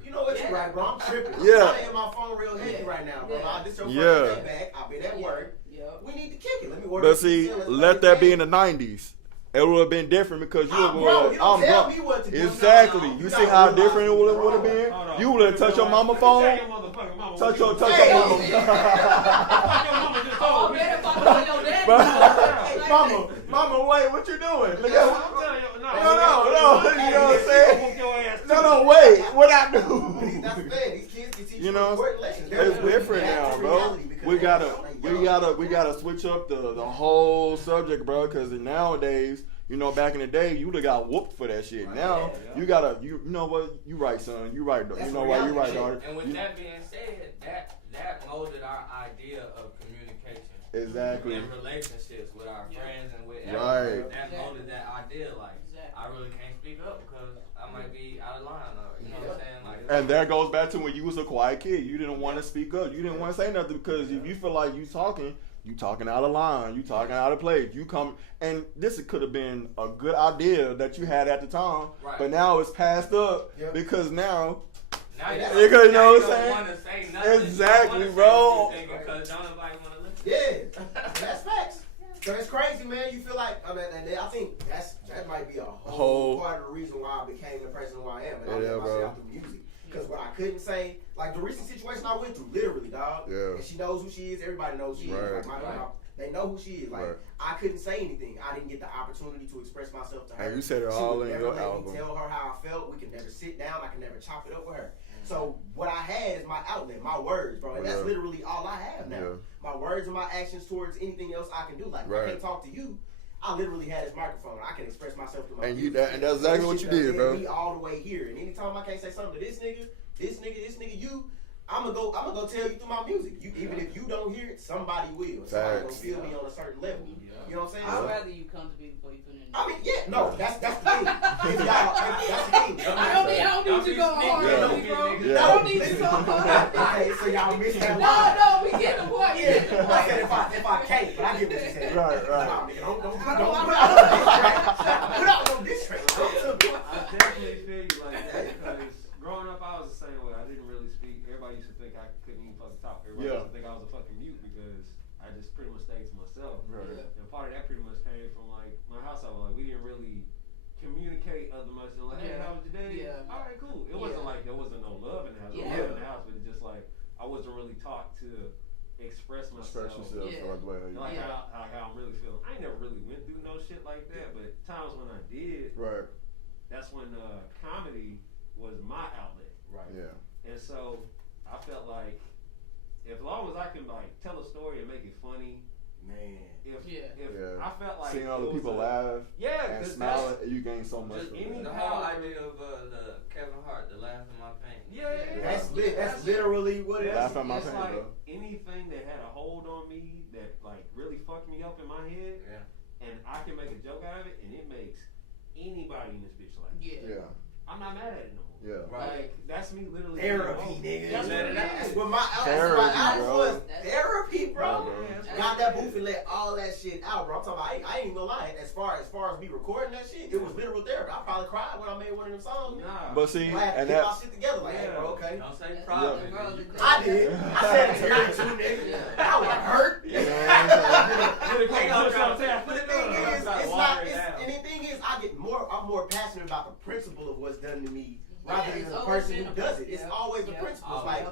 You know what you right, bro? I'm tripping. Yeah. I'm in my phone real heavy right now, bro. This your Yeah. first day back. I've been at work. We need to kick it. Let me order. But see, let that be in the 90s. It would have been different because you I'm would grown. Tell me what to do. Exactly. No. You see how different it would have been? You would have touched your mama phone. Touch your mama. Mama, wait, what you doing? Look at no. You know what I'm saying? No, wait, what I do? That's the thing. These kids can teach You know, important lessons. it's different now, bro. We gotta switch up the whole subject, bro. Because nowadays, you know, back in the day, you would've got whooped for that shit. Now you gotta, you know what? You right, son. You right. You know what? You right, daughter. And with that being said, that molded our idea of communication. Exactly. In relationships with our friends and with Right. that molded that idea. Like, I really can't speak up because I might be out of line, or you know what I'm saying? Like, And that goes back to when you was a quiet kid. You didn't want to speak up. You didn't want to say nothing because if you feel like you talking out of line, you talking out of place. You come, and this could have been a good idea that you had at the time, but now it's passed up because now you know what I'm saying? Want to say nothing. Exactly, bro. Because don't nobody want to listen. Yeah, that's facts. So it's crazy, man. You feel like I think that might be a whole part of the reason why I became the person who I am. And I through music. Because what I couldn't say, like the recent situation I went through, literally, dog. Yeah. And she knows who she is. Everybody knows who she is. Like they know who she is. Like I couldn't say anything. I didn't get the opportunity to express myself to her. And you said it she all would in never your let album. me tell her how I felt. We can never sit down. I can never chop it up with her. So what I had is my outlet, my words, bro. And that's literally all I have now. Yeah. My words and my actions towards anything else I can do. Like I can't talk to you. I literally had this microphone. I can express myself through my music. And that's exactly what you did, bro. Me all the way here. And anytime I can't say something to this nigga, you, I'm gonna go tell you through my music. Even if you don't hear it, somebody will. Somebody gonna feel me on a certain level. You know what I'm saying? I'd rather you come to me before you put it in. I mean, that's the thing. If y'all, that's the thing. I don't need you going hard on me, bro. Yeah. I don't need you going hard. Okay, so y'all missed that line. No, we get the point. Yeah, I said if I can't, but I get what you said. Right. Nah, nigga, don't put out no diss track. I definitely feel you like that because growing up, I was the same way. I didn't really speak. Everybody used to think I couldn't even fucking talk. Everybody used to think I was a fucking mute because I just pretty much stayed to myself. Right. And part of that pretty much came from like my household. Like we didn't really communicate other much than like, hey, how was your day? Yeah. All right, cool. It wasn't like there wasn't no love in the house. There was love in the house, but it's just like I wasn't really taught to express myself. Express yourself. Like how I'm really feeling. I ain't never really went through no shit like that, but times when I did, that's when comedy was my outlet. Right. Yeah. And so I felt like as long as I can like tell a story and make it funny, man. If I felt like seeing all the people laugh, and smile, you gain so much. The whole idea of the Kevin Hart, the laugh in my pain. That's literally what it is. Laugh at my pain, like bro. anything that had a hold on me that like really fucked me up in my head, and I can make a joke out of it, and it makes anybody in this bitch like yeah. I'm not mad at it no more. Yeah. Like that's me literally. Therapy, nigga. That's what it That's is. what my album was. Therapy, bro. Got that booth and let all that shit out, bro. I'm talking about, I ain't even gonna lie. As far as me recording that shit, it was literal therapy. I probably cried when I made one of them songs. Nah. But see, and that my shit together, like, hey, bro, okay. Don't say probably. I did. I said it to you too, nigga. I was hurt. You know what I'm But the thing is, I'm more passionate about the principle of what's done to me rather than the person who does it. It's always the principle. It's like,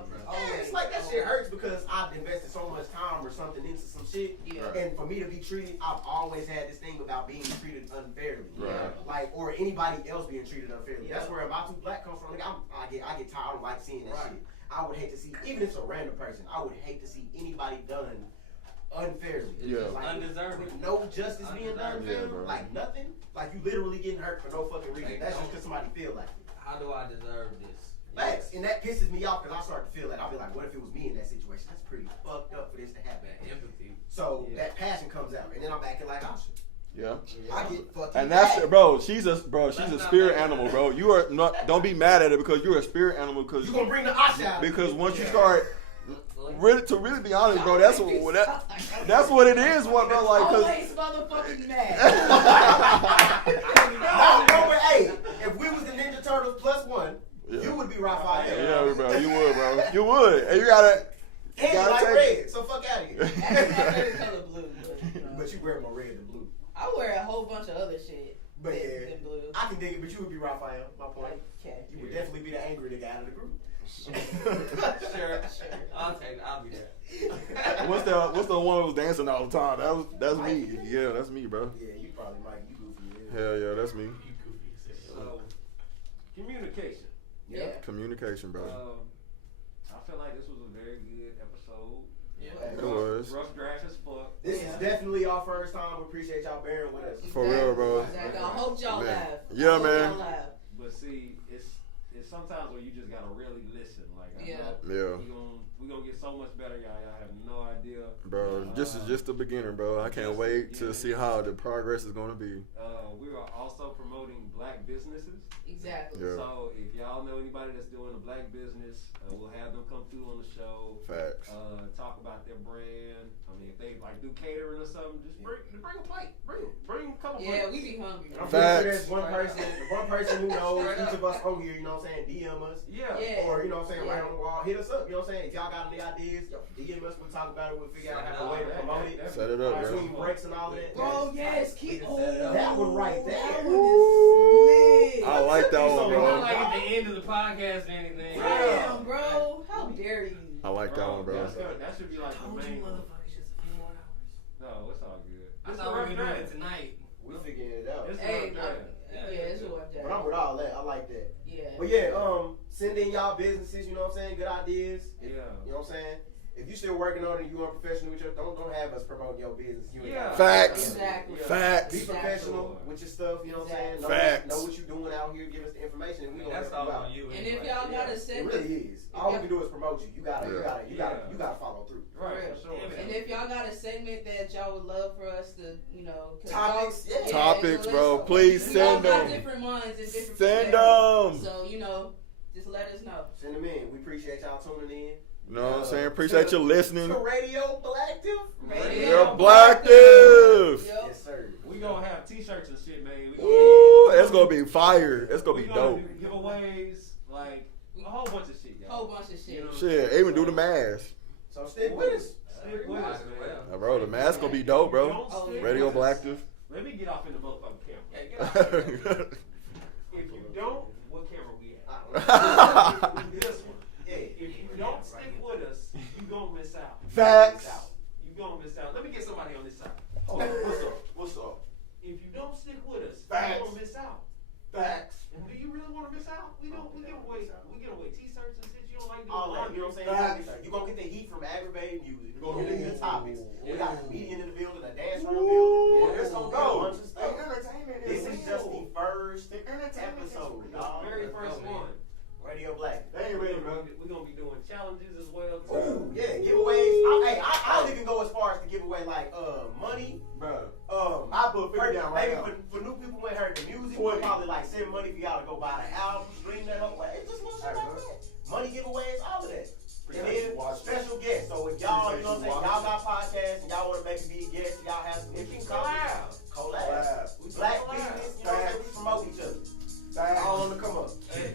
it's like that shit hurts because I've invested so much time or something into some shit. And for me to be treated, I've always had this thing about being treated unfairly. Like, or anybody else being treated unfairly. That's where my two black comes from. Like, I get tired. I don't like seeing that shit. I would hate to see, even if it's a random person, I would hate to see anybody done unfairly. Like, undeserved. With no justice being done to them, like nothing. Like you literally getting hurt for no fucking reason. That's just because somebody feel like it. How do I deserve this? Facts. And that pisses me off because I start to feel that. I'll be like, what if it was me in that situation? That's pretty fucked up for this to happen. Empathy. So that passion comes out, and then I'm acting like I should. Yeah. I get fucking and that's mad. bro. She's a spirit animal, bro. You are not. Don't be mad at it because you're a spirit animal. Because you gonna bring the ash out. Because once you start. Really, to really be honest, bro, that's what it is. What, bro, like, cause always motherfucking mad. No, but hey, if we was the Ninja Turtles plus one, you would be Raphael. Yeah, bro, you would, bro, you would, and you gotta like take red, so fuck out of here. My favorite color blue, but you wear more red than blue. I wear a whole bunch of other shit. But than blue. I can dig it, but you would be Raphael. My point. Okay. You would definitely be the angry guy out of the group. Sure. I'll take it. I'll be there. What's the one who was dancing all the time? That's me. Yeah, that's me, bro. Yeah, you probably Mike. You goofy. Hell yeah, that's me. You goofy. So, communication. Yeah. Communication, bro. I feel like this was a very good episode. It was. Rough draft as fuck. This is definitely our first time. We appreciate y'all bearing with us. For real, bro. Exactly. I hope y'all laugh. Yeah, man. But see, it's sometimes where you just gotta really listen. Like, I know we gonna get so much better, y'all. Y'all have no idea. Bro, this is just the beginning, bro. I can't wait to see how the progress is gonna be. We are also promoting black businesses. Exactly. Yeah. So if y'all know anybody that's doing a black business, we'll have them come through on the show. Facts. Talk about their brand. I mean, if they like do catering or something, just bring a plate. Bring a couple. Yeah, plates. we be hungry. I'm pretty sure there's one person who knows each of us on here. You know what I'm saying? DM us. Yeah. Or you know what I'm saying? Right on the wall, hit us up. You know what I'm saying? If y'all got any ideas, DM us. We'll talk about it. We'll figure out how a way to promote it. Set it up, bro. Between breaks and all that. Bro, yes, keep that one right there. That one is lit. I like that one, So bro. like at the end of the podcast or anything. Right. I like that one, bro. That should be like the main one. Motherfuckers, just a few more hours. No, it's all good. I thought we were doing it tonight. We figuring it out. It's Hey, a rough yeah, it's a web But I'm with all that. I like that. Yeah. But yeah, send in y'all businesses, you know what I'm saying? Good ideas. Yeah. You know what I'm saying? If you still working on it and you unprofessional with your, don't have us promote your business. You ain't got- Facts. Exactly. Facts. Be professional with your stuff, you know what I'm saying? Facts. Know what you're doing out here, give us the information, and we gonna That's help you all out. on you. And if y'all gotta It send really is. All we can do is promote you. You gotta follow through. Right, for sure. And if y'all got a segment that y'all would love for us to, you know, Topics, yeah. Topics, so bro. let's- Please we all send got them. different minds and different Send perspectives. them. So, you know, just let us know. Send them in. We appreciate y'all tuning in. You know what I'm saying? Appreciate you listening. To Radio Blactive. You're Blactive. Yep. Yes, sir. We gonna have t-shirts and shit, man. Woo, it's gonna be fire. It's gonna be dope. Do giveaways, like a whole bunch of shit, y'all. Whole bunch of shit. You know? Shit, even do the mask. So stick with us. Stick with us, man. Bro, the mask gonna be dope, bro. Don't stick Radio with us. Blactive. Let me get off in the motherfucking camera. Yeah, get out. If you don't, what camera we at? This one. Yeah. If you don't stick with us, you gonna miss out. Facts. You gonna miss out. Let me get somebody on this side. Hold on, what's up? What's up? If you don't stick with us, Facts. you gonna miss out. Facts. Do you really want to miss out? We give away t-shirts and shit. You don't like doing All that, you know what I'm Facts. saying? You're gonna get the heat from aggravating music. You're gonna get into the Ooh. topics. We got a comedian in the building, a dancer in the Ooh. building. Yeah, there's gonna be a Bro, bunch of stuff. entertainment This is just the first episode, y'all. Very first one. Radio Black. They ain't ready, bro. We're gonna be doing challenges as well. Ooh, yeah, giveaways. I'll even go as far as to give away like money. Bro, I put 50 down right maybe now. for new people who ain't heard the music, we'll 20. probably like send money for y'all to go buy the album, stream that up. It's just little shit like that. Money giveaways, all of that. And then special guests. So if y'all, you know what I'm saying, y'all got podcasts and y'all want to maybe be guests, y'all have some interesting topics. Collab. We black business, you know what I'm saying? We promote each other. All on the come up. Hey.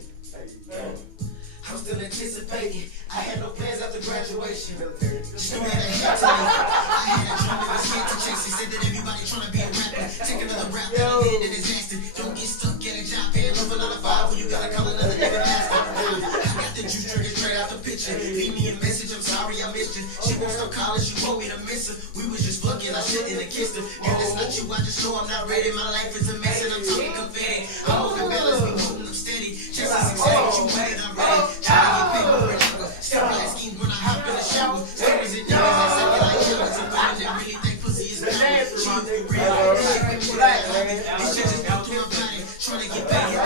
I'm still anticipating. I had no plans after graduation. Military. She had a hit to me. I had a dream of a skate to chase. She said that everybody trying to be a rapper. Take another rap and get into disaster. Don't get stuck, get a job, pay love a 9 to 5 when you gotta call another nigga master. I got the juice drinking straight out the picture. Leave me a message, I'm sorry I missed you. She won't stop calling, she want me to miss her. We was just fucking, I shouldn't have kissed her. Girl, it's not you, I just know I'm not ready. My life is a mess and I'm talking confetti. I'm moving balance, we holding them steady. Just as excited, you ready, I'm ready. Try to get paper for cheaper. Still like schemes when I hop in the shower. Stories and niggas that suck it like killers. And women that really think pussy is power. She was the real black, man. These bitches go through my body, trying to get paid.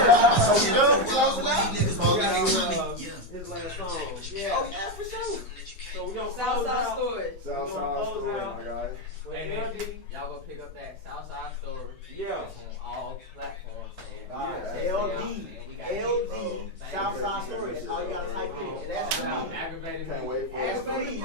Shit up the wall, while these niggas ballin' they tell me. Yeah. His last song. Yeah. Oh, yeah, for sure. So we gonna close Southside out. Story. Southside story, my guy. Hey, man, y'all go pick up that Southside Story. Yeah. On all platforms, man. LD, Southside Story. That's all you gotta type in. And that's Aggravated. Can't wait for Ask it. please,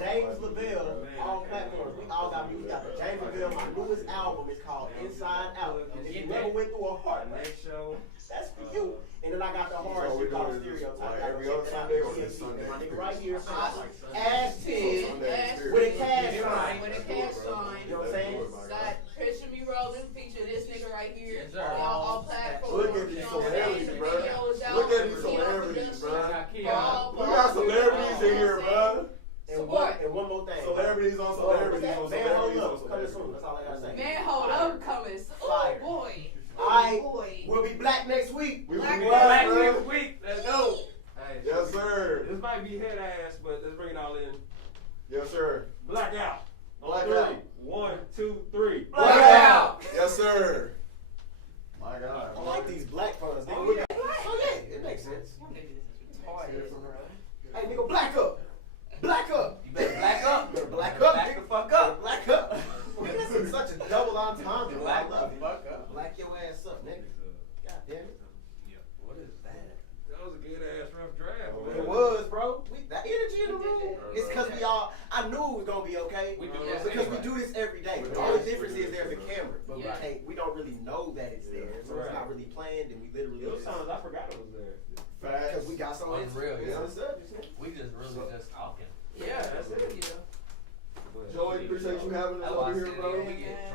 James LaBelle, all platforms. We all got music. We got the James LaBelle. My newest album is called Inside Out. And if you never went through a heart, Next show. that's for you. And then I got the hard So we shit called doing this Stereotype. like Y'all every go other check that out. Sunday or TNT. just Sunday? My nigga right here, Sunday Ass 10 experience. with a cash sign. With a cash sign. You know what I'm saying? Got Picture Me Rolling, feature this nigga right here. Yes, sir. All platforms. Look at these you know what I'm saying? celebrities, The bro. videos out, Look at these you know, celebrities, bro. all We got celebrities in here, bro. And one more thing. Celebrities on celebrities on Man, hold celebrities on up. Coming soon. celebrities. That's all I gotta say. Man, hold up, coming. Oh Fire. boy. Alright, Oh boy. we'll be black next week. We Black be Black black, bro. next week. Let's go. Hey, Yes, sir. This might be head ass, but let's bring it all in. Yes, sir. Blackout. On Blackout. 3. 1, 2, 3. Blackout. Yes, sir. My God. I like these black puns. Nigga. Oh, yeah. Oh, yeah, it makes sense. Retarded, Hey, nigga, black up. Black up. You better black up. You better black up. Back the nigga. fuck up. Black up. This is such a double entendre. Black I love the it. fuck up. Black your ass up, nigga. God damn it. What is that? That was a good ass rough draft, Oh, man. It was, bro. That energy in the room. It's because we all. I knew it was gonna be okay. We do this because anyway. we do this every day. We The do only this. difference We do is this there's a every day. camera, but Yeah. we don't really know that it's there, so Right. it's not really planned, and we literally Those just times I forgot it was there. Facts. because we got so into Unreal, it. yeah. It's on the subject. We just really just talking. Yeah, That's it. you know. But- Joey, appreciate you having us over here, bro. Yeah.